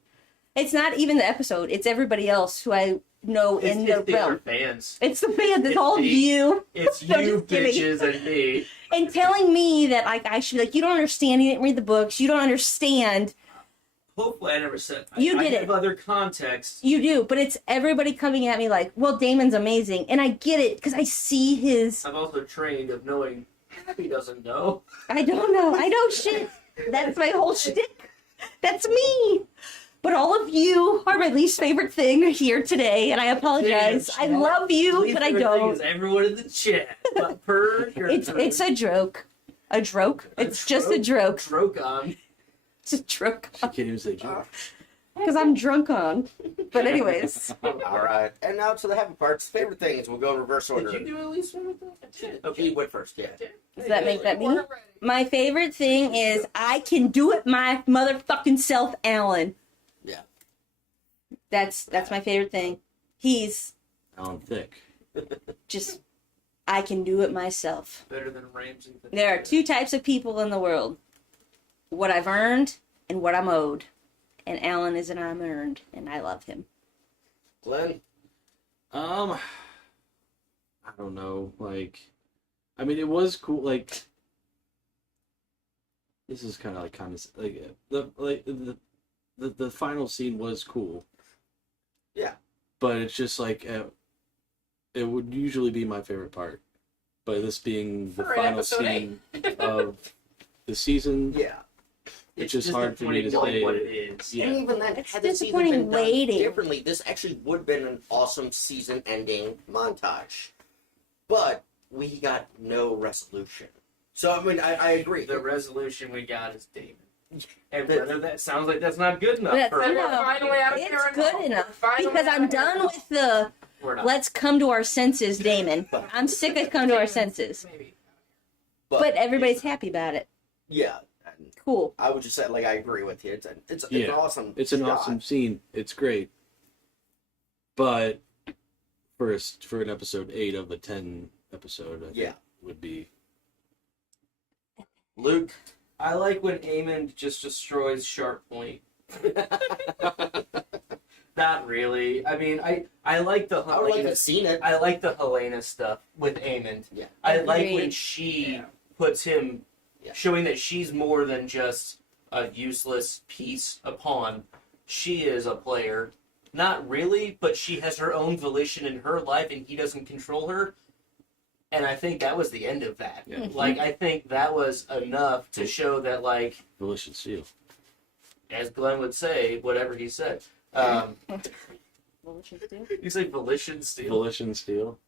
not even the episode. It's everybody else who I know in the These are realm. fans. It's the fans. It's It's all of me. you. It's I'm you just kidding. bitches and me. And telling me that I should be like, you don't understand. You didn't read the books. You don't understand. Hopefully I never said You I did have it. other context. You do. But it's everybody coming at me like, well, Damon's amazing. And I get it because I see his... I'm also trained of knowing he doesn't know. I don't know. I know shit. That's my whole shtick. That's me. But all of you are my least favorite thing here today, and I apologize. I love you, Least but I favorite thing don't. is everyone in the chat. But per your It's a joke. A joke? It's just a joke. Drogon. It's a joke. I can't even say joke. Because I'm drunk on. But anyways. All right. And now to the happy parts. Favorite things. We'll go in reverse order. Did you do at least favorite thing? I did. Okay, you went first, yeah. Does that make that me? My favorite thing is I can do it my motherfucking self, Alan. Yeah. That's my favorite thing. He's Alan Thick. just, I can do it myself. Better than Ramsey. There are 2 types of people in the world. What I've earned and what I'm owed. And Alan is an I'm earned, and I love him. Glenn? I don't know. Like, I mean, it was cool. Like, this is kind of the final scene was cool. Yeah. But it's just like it would usually be my favorite part. But this being the For final episode scene of the season, Yeah. it's just hard for me to disappointing say. what it is. Yeah. And even then, It's had the season disappointing been done waiting. differently, this actually would have been an awesome season-ending montage. But we got no resolution. So, I mean, I agree. The resolution we got is Damon. And whether that sounds like that's not good enough That's for Then me. we're finally out of It's Karen good Hall. enough. Finally Because out I'm of Karen done with the We're not. let's come to our senses, Damon. I'm sick of come to our senses. Maybe. But everybody's happy about it. Yeah. And Cool. I would just say, like, I agree with you. It's an Yeah. awesome It's an shot. awesome scene. It's great. But for an episode 8 of a 10 episode, I think Yeah. would be. Luke? I like when Aemon just destroys Sharp Point. Not really. I mean, I like the I would like to Helena. have seen it. I like the Helena stuff with Aemon. Yeah. I like when Agreed. she Yeah. puts him, Yeah. showing that she's more than just a useless piece, a pawn. She is a player. Not really, but she has her own volition in her life and he doesn't control her. And I think that was the end of that. Yeah. Like, I think that was enough to show that, like, Delicious Steel. as Glenn would say, whatever he said. You say volition steal. Volition Steel.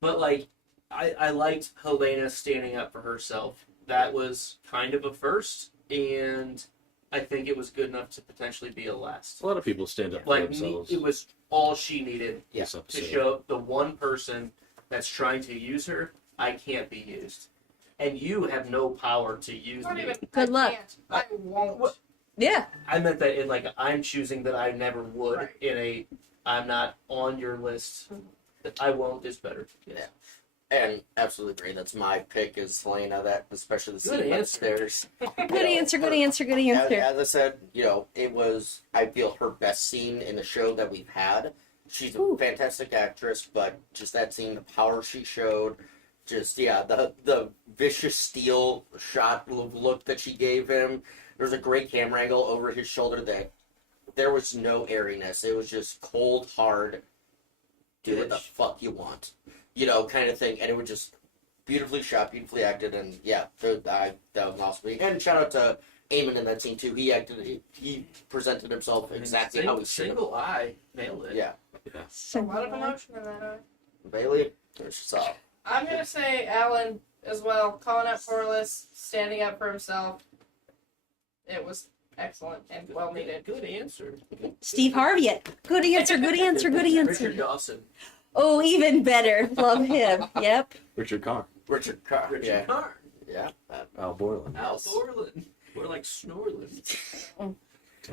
But, like, I liked Helena standing up for herself. That was kind of a first, and I think it was good enough to potentially be a last. A lot of people stand up for Like, themselves. it was all she needed this to episode. show the one person that's trying to use her, I can't be used. And you have no power to use Not me. even. Good I luck. Can't. I won't. What? Yeah. I meant that in, like, I'm choosing that I never would. Right. In a, I'm not on your list. That I won't is better. Yeah. And absolutely agree. That's my pick is Helena, that especially the Good scene answer. Good upstairs. answer, good answer, good As, answer. as I said, it was, I feel, her best scene in the show that we've had. She's a Ooh. fantastic actress, but just that scene, the power she showed, just, the vicious steel shot look that she gave him. There was a great camera angle over his shoulder that there was no airiness. It was just cold, hard, do what the fuck you want, kind of thing. And it was just beautifully shot, beautifully acted, and yeah, that was awesome. And shout out to Eamon in that scene too. He presented himself exactly how he should. Single eye nailed it. Yeah, A lot of emotion in that eye. Bailey, there's yourself. I'm gonna say Alan as well, calling out Corliss, standing up for himself. It was excellent and well needed. Good answer. Steve Harvey. Good answer. Good answer. Good answer. Richard Dawson. Oh, even better. Love him. Yep. Richard Carr. Richard Carr. Richard Karn. Yeah. Al Borland. Al Borland. We're like Snorland.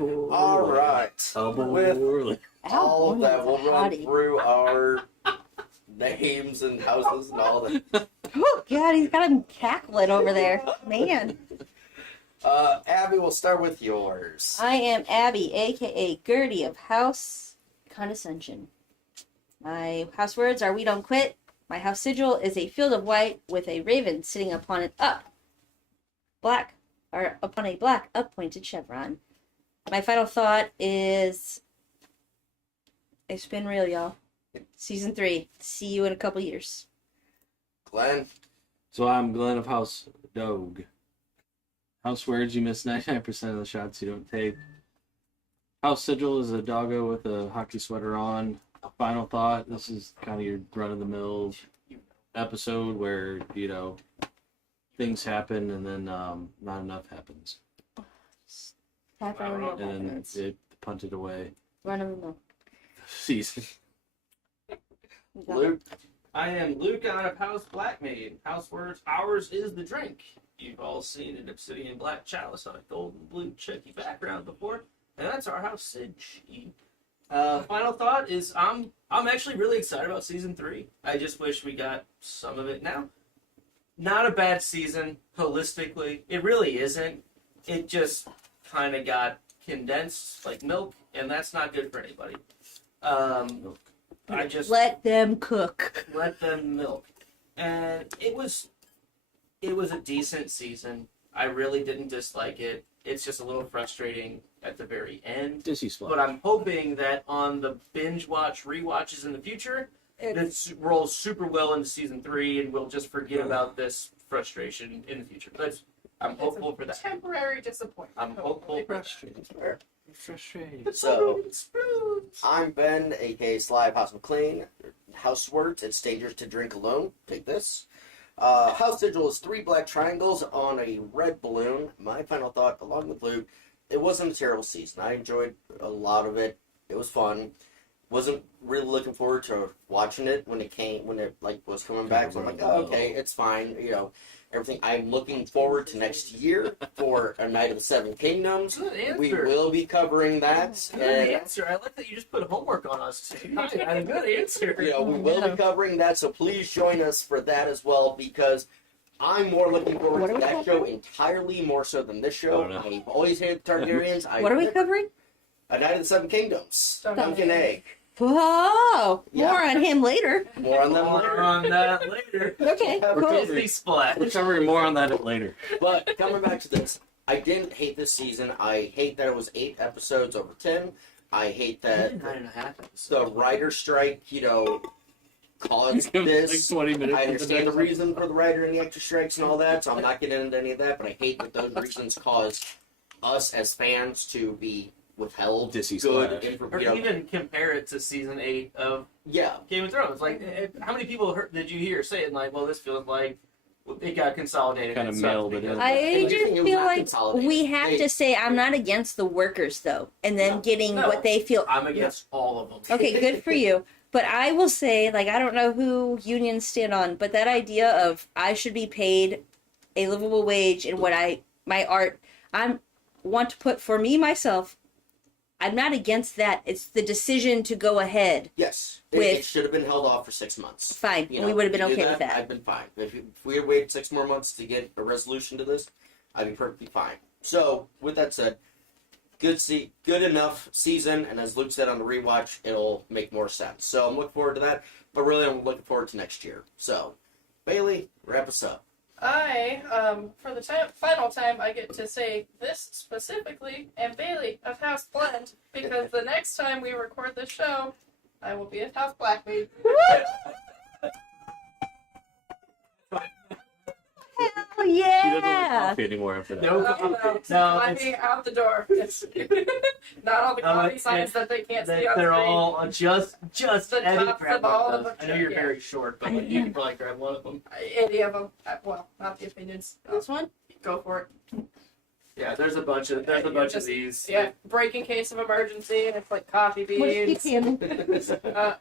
All right. Al With Borland. all of that, we'll run Hottie. through our names and houses and all that. Oh, God, he's got him cackling over there. Man. Abby, we'll start with yours. I am Abby, aka Gertie of House Condescension. My house words are "We don't quit." My house sigil is a field of white with a raven sitting upon an upon a black up-pointed chevron. My final thought is, it's been real, y'all. Season 3. See you in a couple years. Glenn. So I'm Glenn of House Dog. House words, you miss 99% of the shots you don't take. House sigil is a doggo with a hockey sweater on. Final thought, this is kind of your run-of-the-mill episode where, things happen and then not enough happens. Happen And then it punted away. Run of the mill. Season. Luke. I am Luke out of House Blackmaid. House words, ours is the drink. You've all seen an obsidian black chalice on a golden blue checky background before, and that's our house Sig. Final thought is I'm actually really excited about season 3. I just wish we got some of it now. Not a bad season holistically. It really isn't. It just kind of got condensed like milk, and that's not good for anybody. I just Let them cook. let them milk, and it was a decent season. I really didn't dislike it. It's just a little frustrating at the very end. Dizzy spot. But I'm hoping that on the binge watch rewatches in the future, this rolls super well into season 3, and we'll just forget about this frustration in the future. But I'm hopeful for that. Temporary disappointment. I'm hopeful for that. Frustrated. So, I'm Ben, aka Sly House McLean. House words, it's dangerous to drink alone. Take this. House sigil is 3 black triangles on a red balloon. My final thought, along with Luke, it wasn't a terrible season. I enjoyed a lot of it. It was fun. Wasn't really looking forward to watching it when it was coming back. So I'm like, oh, okay, it's fine. Everything. I'm looking forward to next year for A Night of the Seven Kingdoms. Good answer. We will be covering that. Good And, answer. I like that you just put homework on us. Good answer. we will be covering that. So please join us for that as well, because I'm more looking forward What to are we that show covering? entirely more so than this show. Oh, no. I've always hated the Targaryens. What are we covering? A Night of the Seven Kingdoms. Duncan Duncan Egg. Whoa! Yeah. More on him later. More on them More later. on that later. Okay, cool. Disney Splash. We're covering more on that later. But coming back to this, I didn't hate this season. I hate that it was 8 episodes over 10. I hate that 9.5. the writer strike, caused this. 20 minutes. I understand the reason for the writer and the actor strikes and all that, so I'm not getting into any of that, but I hate that those reasons cause us as fans to be withheld Dizzy good splash. Or information. even compare it to season 8 of Yeah. Game of Thrones. Like, how many people did you hear saying, like, well, this feels like it got consolidated? Kinda and stuff mailed it because- in. I It just was feel not like consolidated. we have They- to say I'm not against the workers though, and then No. getting No. what they feel. I'm against all of them. Okay, good for you. But I will say, like, I don't know who unions stand on, but that idea of I should be paid a livable wage in what my art I want to put for me myself. I'm not against that. It's the decision to go ahead. Yes. With- It should have been held off for 6 months. Fine, we would have been if you okay did with that. I'd been fine. If we had waited 6 more months to get a resolution to this, I'd be perfectly fine. So, with that said, good enough season, and as Luke said on the rewatch, it'll make more sense. So I'm looking forward to that, but really I'm looking forward to next year. So, Bailey, wrap us up. For the final time, I get to say this specifically, and Bailey of House Blend, because the next time we record the show, I will be at House Blackmead. Hell She doesn't like yeah! coffee anymore after that. No No, coffee. No, I'm being out the door. It's not all the coffee signs that they can't see on they're screen. all on just The Eddie tops grab of all one of of those. them. I know you're Yeah. very short, but like, you can probably grab one of them. Any of them. Well, not the opinions. This one? Go for it. Yeah, there's a bunch of Just- these. Yeah, break in case of emergency, and it's like coffee beans.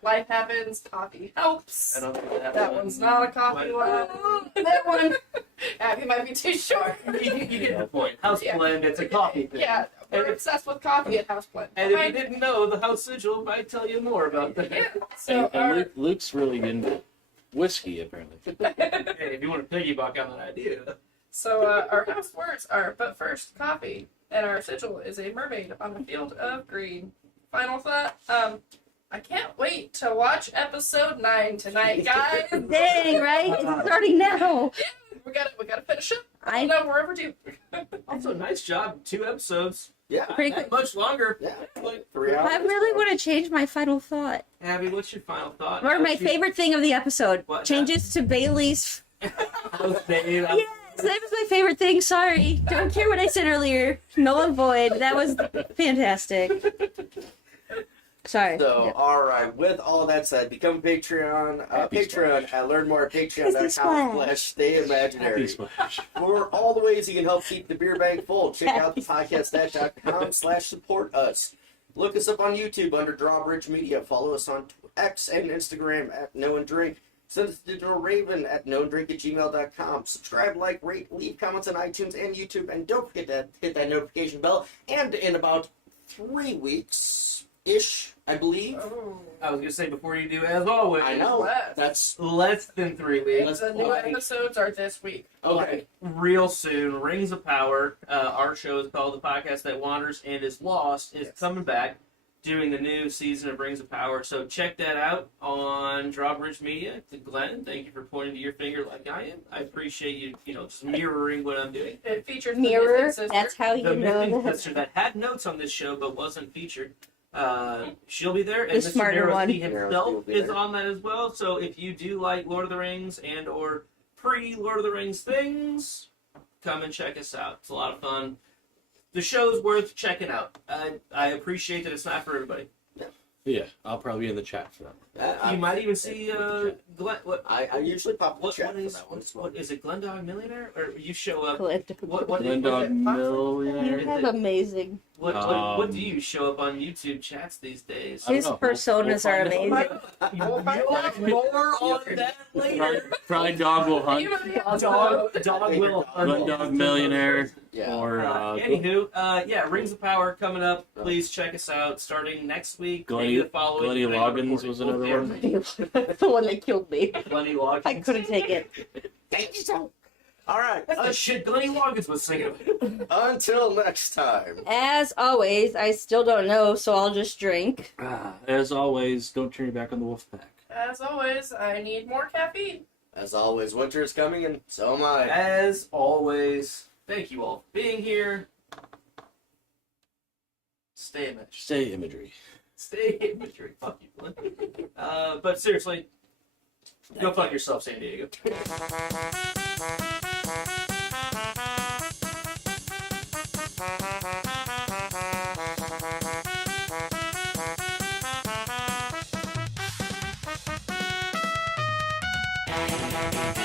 Life happens, coffee helps. I don't think That one's not a coffee one. That one, Abby might be too short. You get the point. House Yeah. blend, it's a coffee thing. Yeah, we're obsessed with coffee at House Blend. And if you didn't know, the house sigil might tell you more about that. Yeah, so And our, Luke's really into whiskey, apparently. Hey, if you want to piggyback on that idea. our house words are, but first, coffee. And our sigil is a mermaid on the field of green. Final thought, I can't wait to watch episode 9 tonight, guys. Dang, right? It's starting now. We gotta finish it. I know we're overdue. Also, nice job. 2 episodes. Yeah. Pretty Not quick. much longer. Yeah. Like, 3 hours. I really want to change my final thought. Abby, what's your final thought? Or my favorite thing of the episode. What? Changes to Bailey's. House Dave. Yes, that was my favorite thing. Sorry. Don't care what I said earlier. Null and void. That was fantastic. Sorry. So, Yeah. all right. With all that said, become a Patreon. Happy Patreon. Learn more at patreon.com/stay Happy imaginary. Splash. For all the ways you can help keep the beer bank full, check out the podcastnet.com/support us. Look us up on YouTube under Drawbridge Media. Follow us on X and Instagram at Know and Drink. Send us Digital Raven at knowandrink@gmail.com. Subscribe, like, rate, leave comments on iTunes and YouTube, and don't forget to hit that notification bell. And in about 3 weeks-ish, I believe. Oh. I was going to say, before you do, as always. I know. Less. That's Less than 3 weeks. The new episodes are this week. okay. Real soon, Rings of Power. Our show is called The Podcast That Wanders and Is Lost. Is coming back, doing the new season of Rings of Power. So check that out on Drawbridge Media. To Glenn, thank you for pointing to your finger like I am. I appreciate you, just mirroring what I'm doing. It features Mirror. the missing sister. That's how The you know missing that. sister that had notes on this show but wasn't featured. She'll be there, and The Mr. smarter one. Narowski Narowski will himself be is there. on that as well. So if you do like Lord of the Rings and or pre-Lord of the Rings things, come and check us out. It's a lot of fun. The show's worth checking out. I appreciate that it's not for everybody. Yeah, I'll probably be in the chat for that. You might even see Glenn. What? I usually pop the What chat for is that one as well. what is it? Glendog Millionaire, or you show up? Collect. What is Glendog it? Millionaire. You have amazing. What do you show up on YouTube chats these days? I don't His know. personas are We'll find amazing. You'll have more on that later. Try Dog Will Hunt. Dog will Glendog Millionaire. Yeah. Or Anywho, yeah, Rings of Power coming up. Please check us out starting next week. Maybe the following. Glenny depending on Loggins was recording. another one. The one that killed me. Glenny Loggins. I couldn't take it. Thank you so. All right. Shit, Glenny Loggins was singing. Until next time. As always, I still don't know, so I'll just drink. As always, don't turn your back on the wolf pack. As always, I need more caffeine. As always, winter is coming, and so am I. As always, thank you all for being here. Stay imaginary. Stay imagery. Stay imagery. Fuck you, Glenn. But seriously, go fuck yourself, San Diego. Thank you.